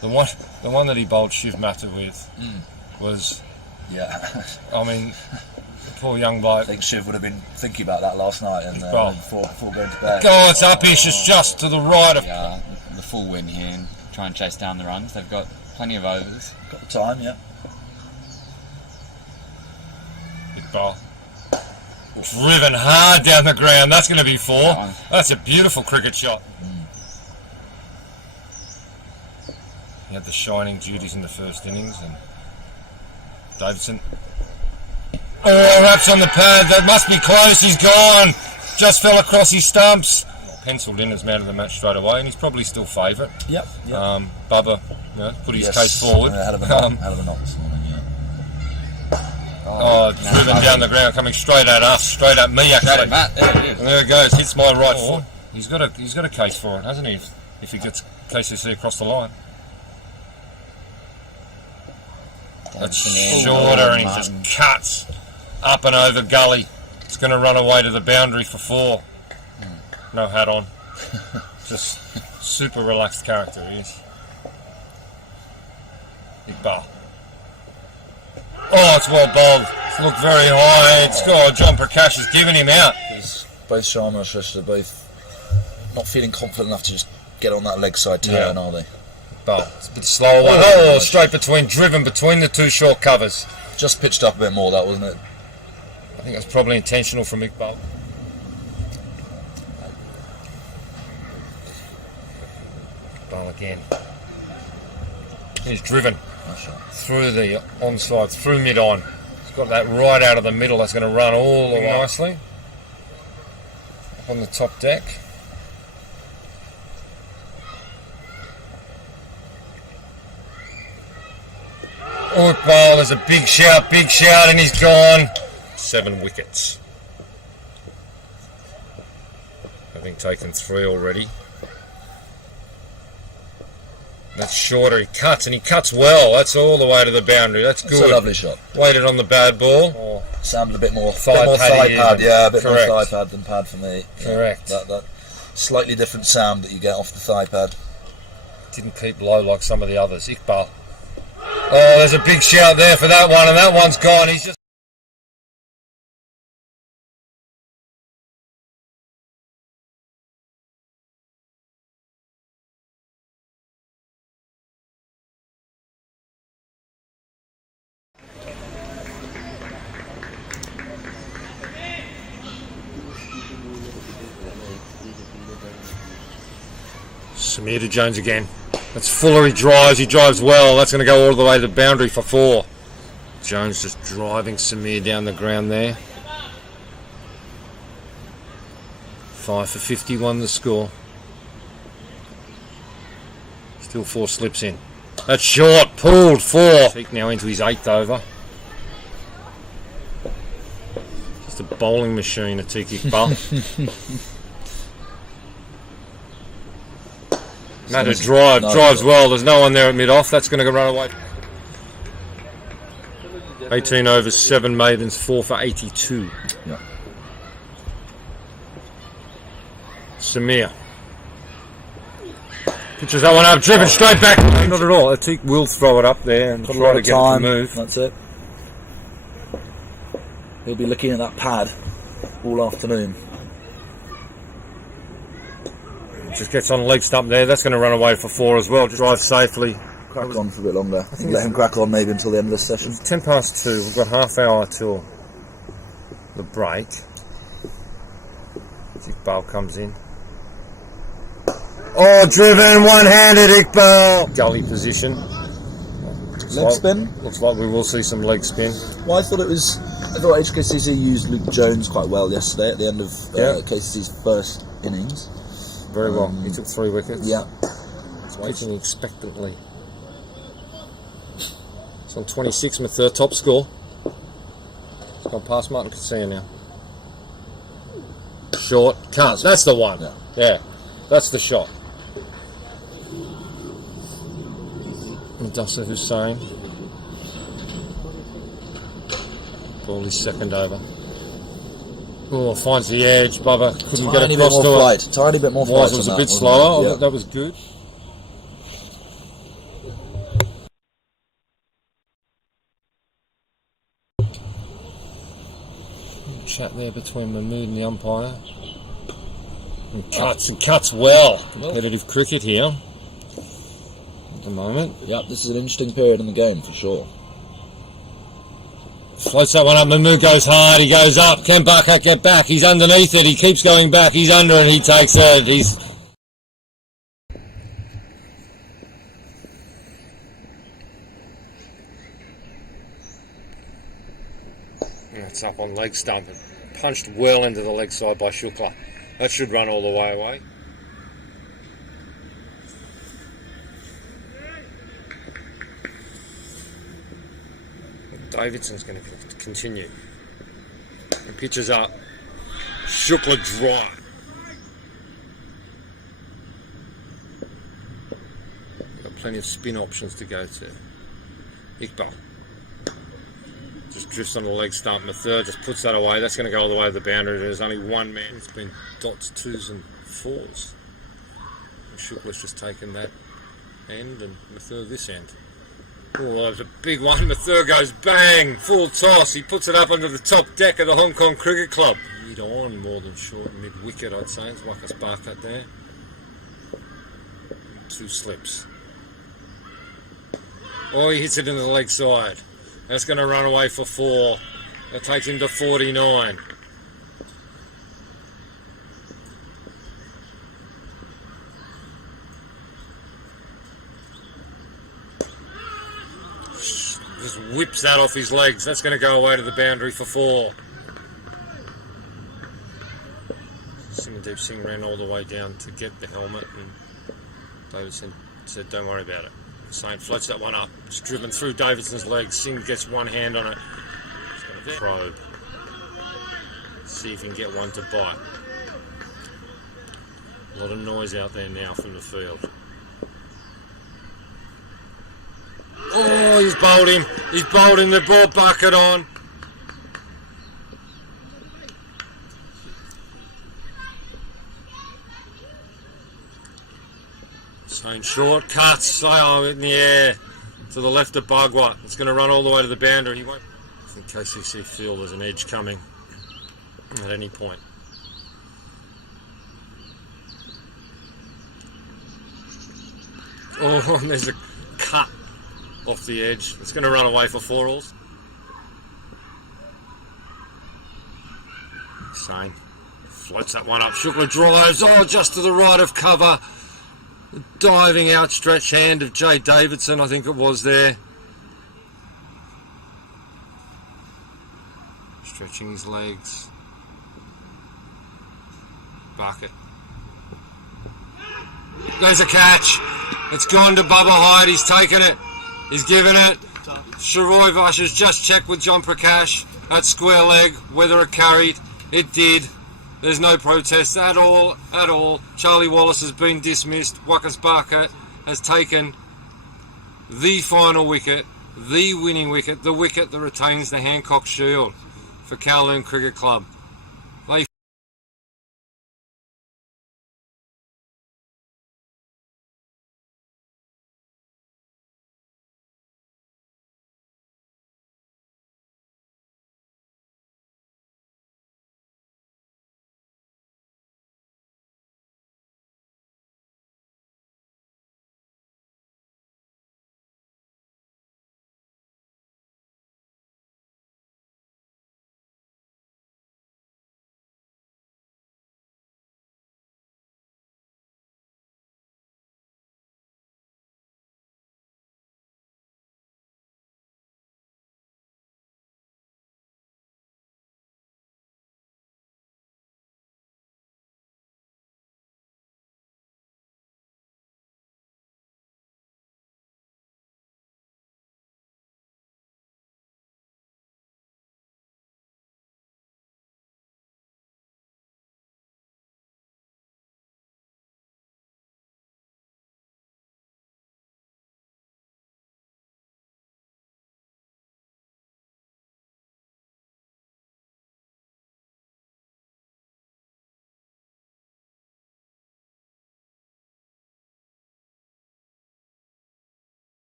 The one that he bowled Shiv Mathur with was, Yeah. I mean, the poor young bloke. I think Shiv would have been thinking about that last night and before going to bed. Oh, it's up-ish, it's just to the right of... Yeah, the full win here and try and chase down the runs. They've got plenty of overs. Got the time, yeah. Big bowl. Driven hard down the ground. That's going to be 4. That's a beautiful cricket shot. He had the shining duties in the first innings, and Davidson. Oh, raps on the pad. That must be close. He's gone. Just fell across his stumps. Penciled in as man of the match straight away, and he's probably still favourite. Yep. Bubba, put his case forward. Out of a knock this morning, yeah. Driven down the ground, coming straight at us, straight at me actually. Straight at Matt, there it is. And there it goes, hits my right foot. He's got a case for it, hasn't he? If he gets KCC across the line. That's shorter, and he just cuts up and over gully. It's going to run away to the boundary for 4. No hat on. Just super relaxed character he is. Big bar. Oh, it's well bowled. It's looked very high. It's got John Prakash has given him out. Both Sharma and Shrestha are both not feeling confident enough to just get on that leg side turn, are they? But it's a bit slower. Oh, straight driven between the 2 short covers. Just pitched up a bit more, that wasn't it? I think that's probably intentional from Iqbal. Iqbal again. He's driven. Nice shot. Through the onside, through mid-on. He's got that right out of the middle. That's going to run all the way nicely. Up on the top deck. Oh, Iqbal, there's a big shout, and he's gone. 7 wickets. Having taken 3 already. That's shorter, he cuts, and he cuts well. That's all the way to the boundary. That's good. It's a lovely shot. Waited on the bad ball. Sounded a bit more Thigh pad, yeah, a bit Correct. more thigh pad than pad for me. Correct. Yeah, that slightly different sound that you get off the thigh pad. Didn't keep low like some of the others. Iqbal. Oh, there's a big shout there for that one, and that one's gone. He's just... Samir to Jones again. That's Fuller, he drives well. That's going to go all the way to the boundary for 4. Jones just driving Samir down the ground there. 5 for 51 the score. Still 4 slips in. That's short, pulled 4. Peak now into his 8th over. Just a bowling machine, Atiq Iqbal. Mathur drives well. There's no one there at mid-off. That's going to go run away. 18 overs, 7 maidens, 4 for 82. Yeah. Samir. Pitches that one up, driven straight back. Not at all. Atiq will throw it up there and try to get it to move. That's it. He'll be looking at that pad all afternoon. Just gets on the leg stump there. That's going to run away for 4 as well. Just drive safely. Crack on for a bit longer. I think let him crack on maybe until the end of this session. 10 past 2. We've got half hour till the break. Iqbal comes in. Oh, driven, one-handed Iqbal. Gully position. Leg spin? Looks like we will see some leg spin. Well, I thought HKCC used Luke Jones quite well yesterday at the end of KCC's first innings. Very well. He took 3 wickets. Yeah. He's waiting expectantly. It's on 26, Mathur, top score. It's gone past Martin Cassia now. Short, cut. That's the one. Yeah. That's the shot. Mudassar Hussain. Ball is 2nd over. Oh, finds the edge. Bubba couldn't get across to it. Tiny bit more flight. It was a bit slower. Yeah. That was good. Chat there between Mahmood and the umpire. And cuts well. Competitive cricket here at the moment. Yep, this is an interesting period in the game for sure. Floats that one up, Mahmood goes hard, he goes up, can Barker get back, he's underneath it, he keeps going back, he's under and he takes it, It's up on leg stump, punched well into the leg side by Shukla. That should run all the way away. Davidson's going to continue. And pitches up. Shukla dry. Got plenty of spin options to go to. Iqbal. Just drifts on the leg stump. Mathur just puts that away. That's going to go all the way to the boundary. There's only one man. It's been dots, 2s and 4s. And Shukla's just taken that end and Mathur this end. Oh, that was a big one. Mathur goes bang, full toss. He puts it up onto the top deck of the Hong Kong Cricket Club. Mid on more than short, mid wicket, I'd say. It's like a spark cut there. 2 slips. Oh, he hits it into the leg side. That's going to run away for 4. That takes him to 49. just whips that off his legs. That's going to go away to the boundary for 4. Simandeep Singh ran all the way down to get the helmet, and Davidson said, don't worry about it. Saint floats that one up. It's driven through Davidson's legs. Singh gets one hand on it. He's going to probe. See if he can get one to bite. A lot of noise out there now from the field. Oh, he's bowled him. He's bowled him. They brought bucket on. Same short cuts in the air to the left of Bagwa. It's going to run all the way to the boundary. He won't. I think KCC feel there's an edge coming at any point. Oh, and there's a cut off the edge. It's going to run away for 4 alls. Sane floats that one up. Shukla drives. Oh, just to the right of cover. Diving outstretched hand of Jay Davidson, I think it was there. Stretching his legs. Bucket. There's a catch. It's gone to Bubba Hyde. He's taken it. He's given it. Sharoy Vash just checked with John Prakash at square leg whether it carried. It did. There's no protest at all, at all. Charlie Wallace has been dismissed. Wakas Barker has taken the final wicket, the winning wicket, the wicket that retains the Hancock Shield for Kowloon Cricket Club. They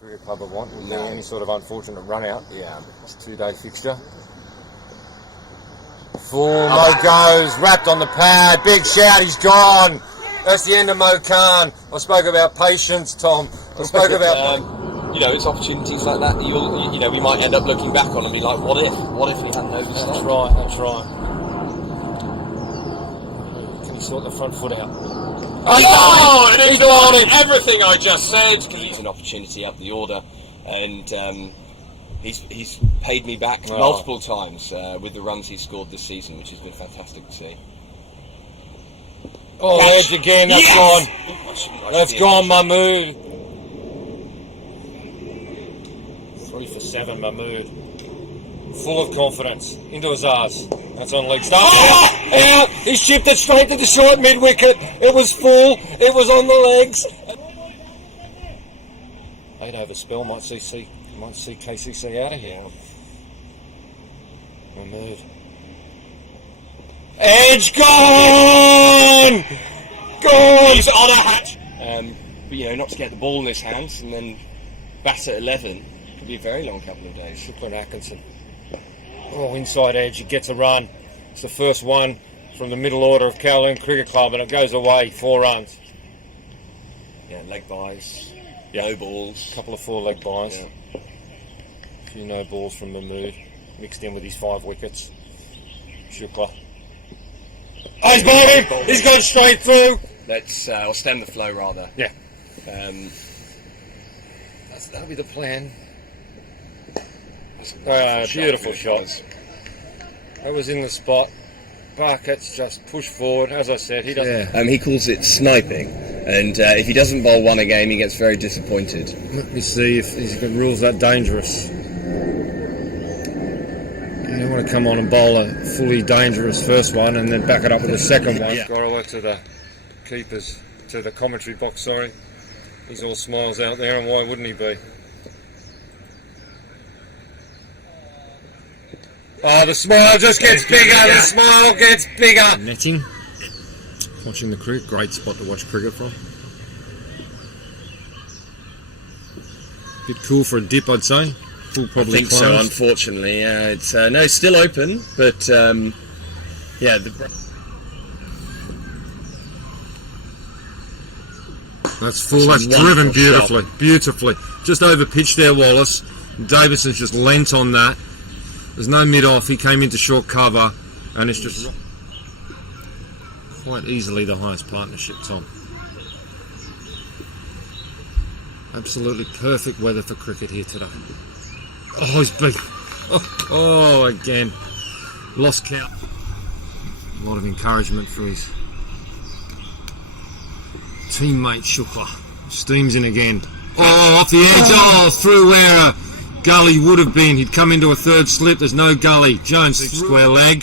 Cricket Club would want. Would there any sort of unfortunate run out? Yeah. It's a 2-day fixture. Full Mo goes, wrapped on the pad, big shout, he's gone. That's the end of Mo Khan. I spoke about patience, Tom. I spoke about... you know, it's opportunities like that we might end up looking back on and be like, what if he hadn't noticed that? That's right. Can he sort the front foot out? Oh, and he's on everything I just said. It's an opportunity up the order, and he's paid me back multiple times with the runs he's scored this season, which has been fantastic to see. Oh, edge again, that's gone. That's gone, Mahmood. 3 for 7, Mahmood. Full of confidence. Into his arse. That's on leg stump. Out! He chipped it straight to the short mid-wicket. It was full. It was on the legs. 8 over spell might see KCC out of here. Mahmood. Edge gone! Gone! He's on a hatch. But not to get the ball in his hands and then bat at 11 could be a very long couple of days. Shukla Atkinson. Oh, inside edge, he gets a run. It's the first one from the middle order of Kowloon Cricket Club, and it goes away, 4 runs. Yeah, leg buys, no balls. Couple of 4-leg buys. Yeah. A few no balls from Mahmood, mixed in with his 5 wickets. Shukla. Oh, he's bowling! He's gone straight through! Let's, or stem the flow rather. Yeah. That'll be the plan. Beautiful shot. That was in the spot. Barkett's just pushed forward. As I said, he doesn't... he calls it sniping, and if he doesn't bowl one a game, he gets very disappointed. Let me see if he rules that dangerous. You don't want to come on and bowl a fully dangerous first one and then back it up with the second one. Gorowa to the keepers, to the commentary box, sorry. He's all smiles out there, and why wouldn't he be? Oh, the smile just gets bigger, the smile gets bigger. Netting. Watching the cricket, great spot to watch cricket from. Bit cool for a dip, I'd say. Full probably I think closed. so, unfortunately. It's it's still open, but That's full, that's driven beautifully, beautifully. Just over pitch there, Wallace. Davison's just leant on that. There's no mid-off, he came into short cover, and it's just quite easily the highest partnership, Tom. Absolutely perfect weather for cricket here today. Oh, he's big. Oh, again. Lost count. A lot of encouragement for his teammate Shukla. Steams in again. Oh, off the edge. Oh, through where a gully would have been. He'd come into a third slip. There's no gully. Jones, square leg.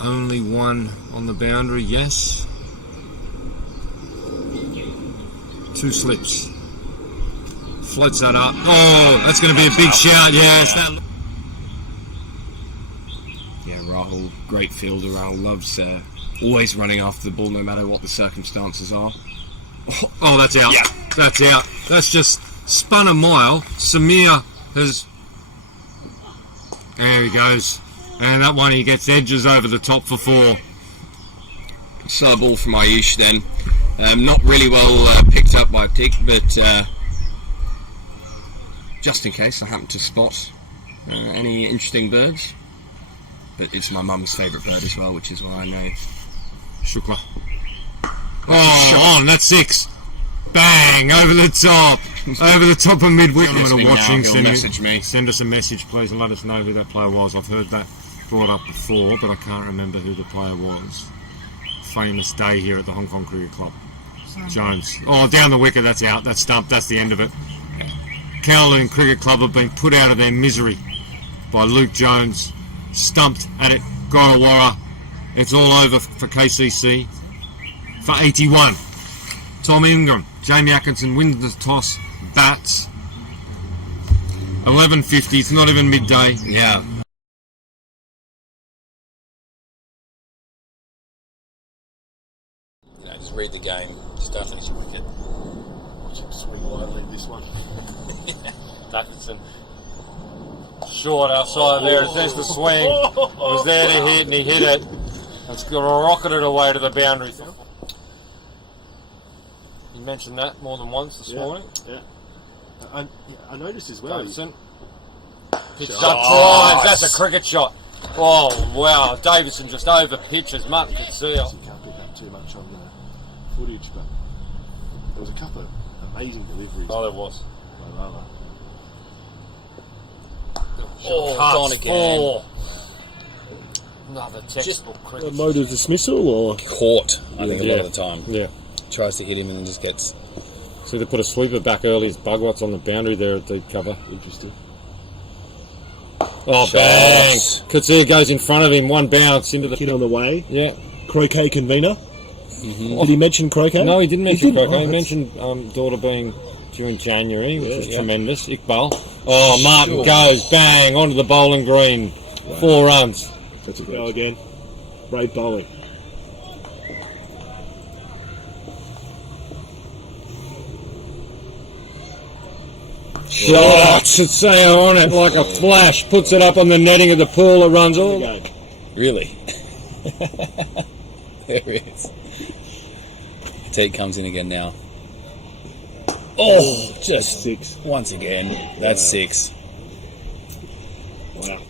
Only one on the boundary, yes. 2 slips. Floats that up. Oh, that's going to be a big shout. Yes. Rahul, great fielder. Rahul loves always running after the ball, no matter what the circumstances are. Oh, that's out. Yeah. That's out. That's just spun a mile. Samir has... There he goes. And that one, he gets edges over the top for 4. So a ball from Ayush then. Not really well picked up by Pig, but just in case I happen to spot any interesting birds. But it's my mum's favourite bird as well, which is why I know. Shukla. Oh, on, that's 6. Bang, over the top. Over the top of mid-wicket. Send us a message, please, and let us know who that player was. I've heard that brought up before, but I can't remember who the player was. Famous day here at the Hong Kong Cricket Club. Jones. Oh, down the wicket, that's out. That's stumped, that's the end of it. Kowloon Cricket Club have been put out of their misery by Luke Jones. Stumped at it. Gorowa. It's all over for KCC. For 81. Tom Ingram. Jamie Atkinson wins the toss. Bats. 11:50. It's not even midday. Yeah. Just read the game, start finish a wicket. Watch him swing Davidson. Short outside there. There's the swing. It was there to hit, and he hit it. It's got rocketed away to the boundary. You mentioned that more than once this morning. Yeah. I noticed as well. Davidson. Pitches up drives. That's a cricket shot. Oh, wow. Davidson just over pitches. Martin could see it. You can't pick up too much on the footage, but there was a couple of amazing deliveries. Oh, there was. Oh, it's on again. 4. Another textbook cricket. A mode of dismissal or Caught, I think, a lot of the time. Yeah. Tries to hit him and then just gets... So they put a sweeper back early. It's Bugwat's on the boundary there at deep cover. interesting. Oh, bang! Katsia goes in front of him. One bounce into the... Kid on the way. Yeah. Croquet convener. Did he mention croquet? No, he didn't mention croquet. Oh, He mentioned daughter being due in January, which is tremendous. Iqbal. Oh, Martin goes, bang, onto the bowling green. 4 runs. That's a go again. Brave bowling. Shots, it's on it like a flash. Puts it up on the netting of the pool. It runs all. Really? There it is. Teague comes in again now. Oh, just 6. once again. That's 6. Wow.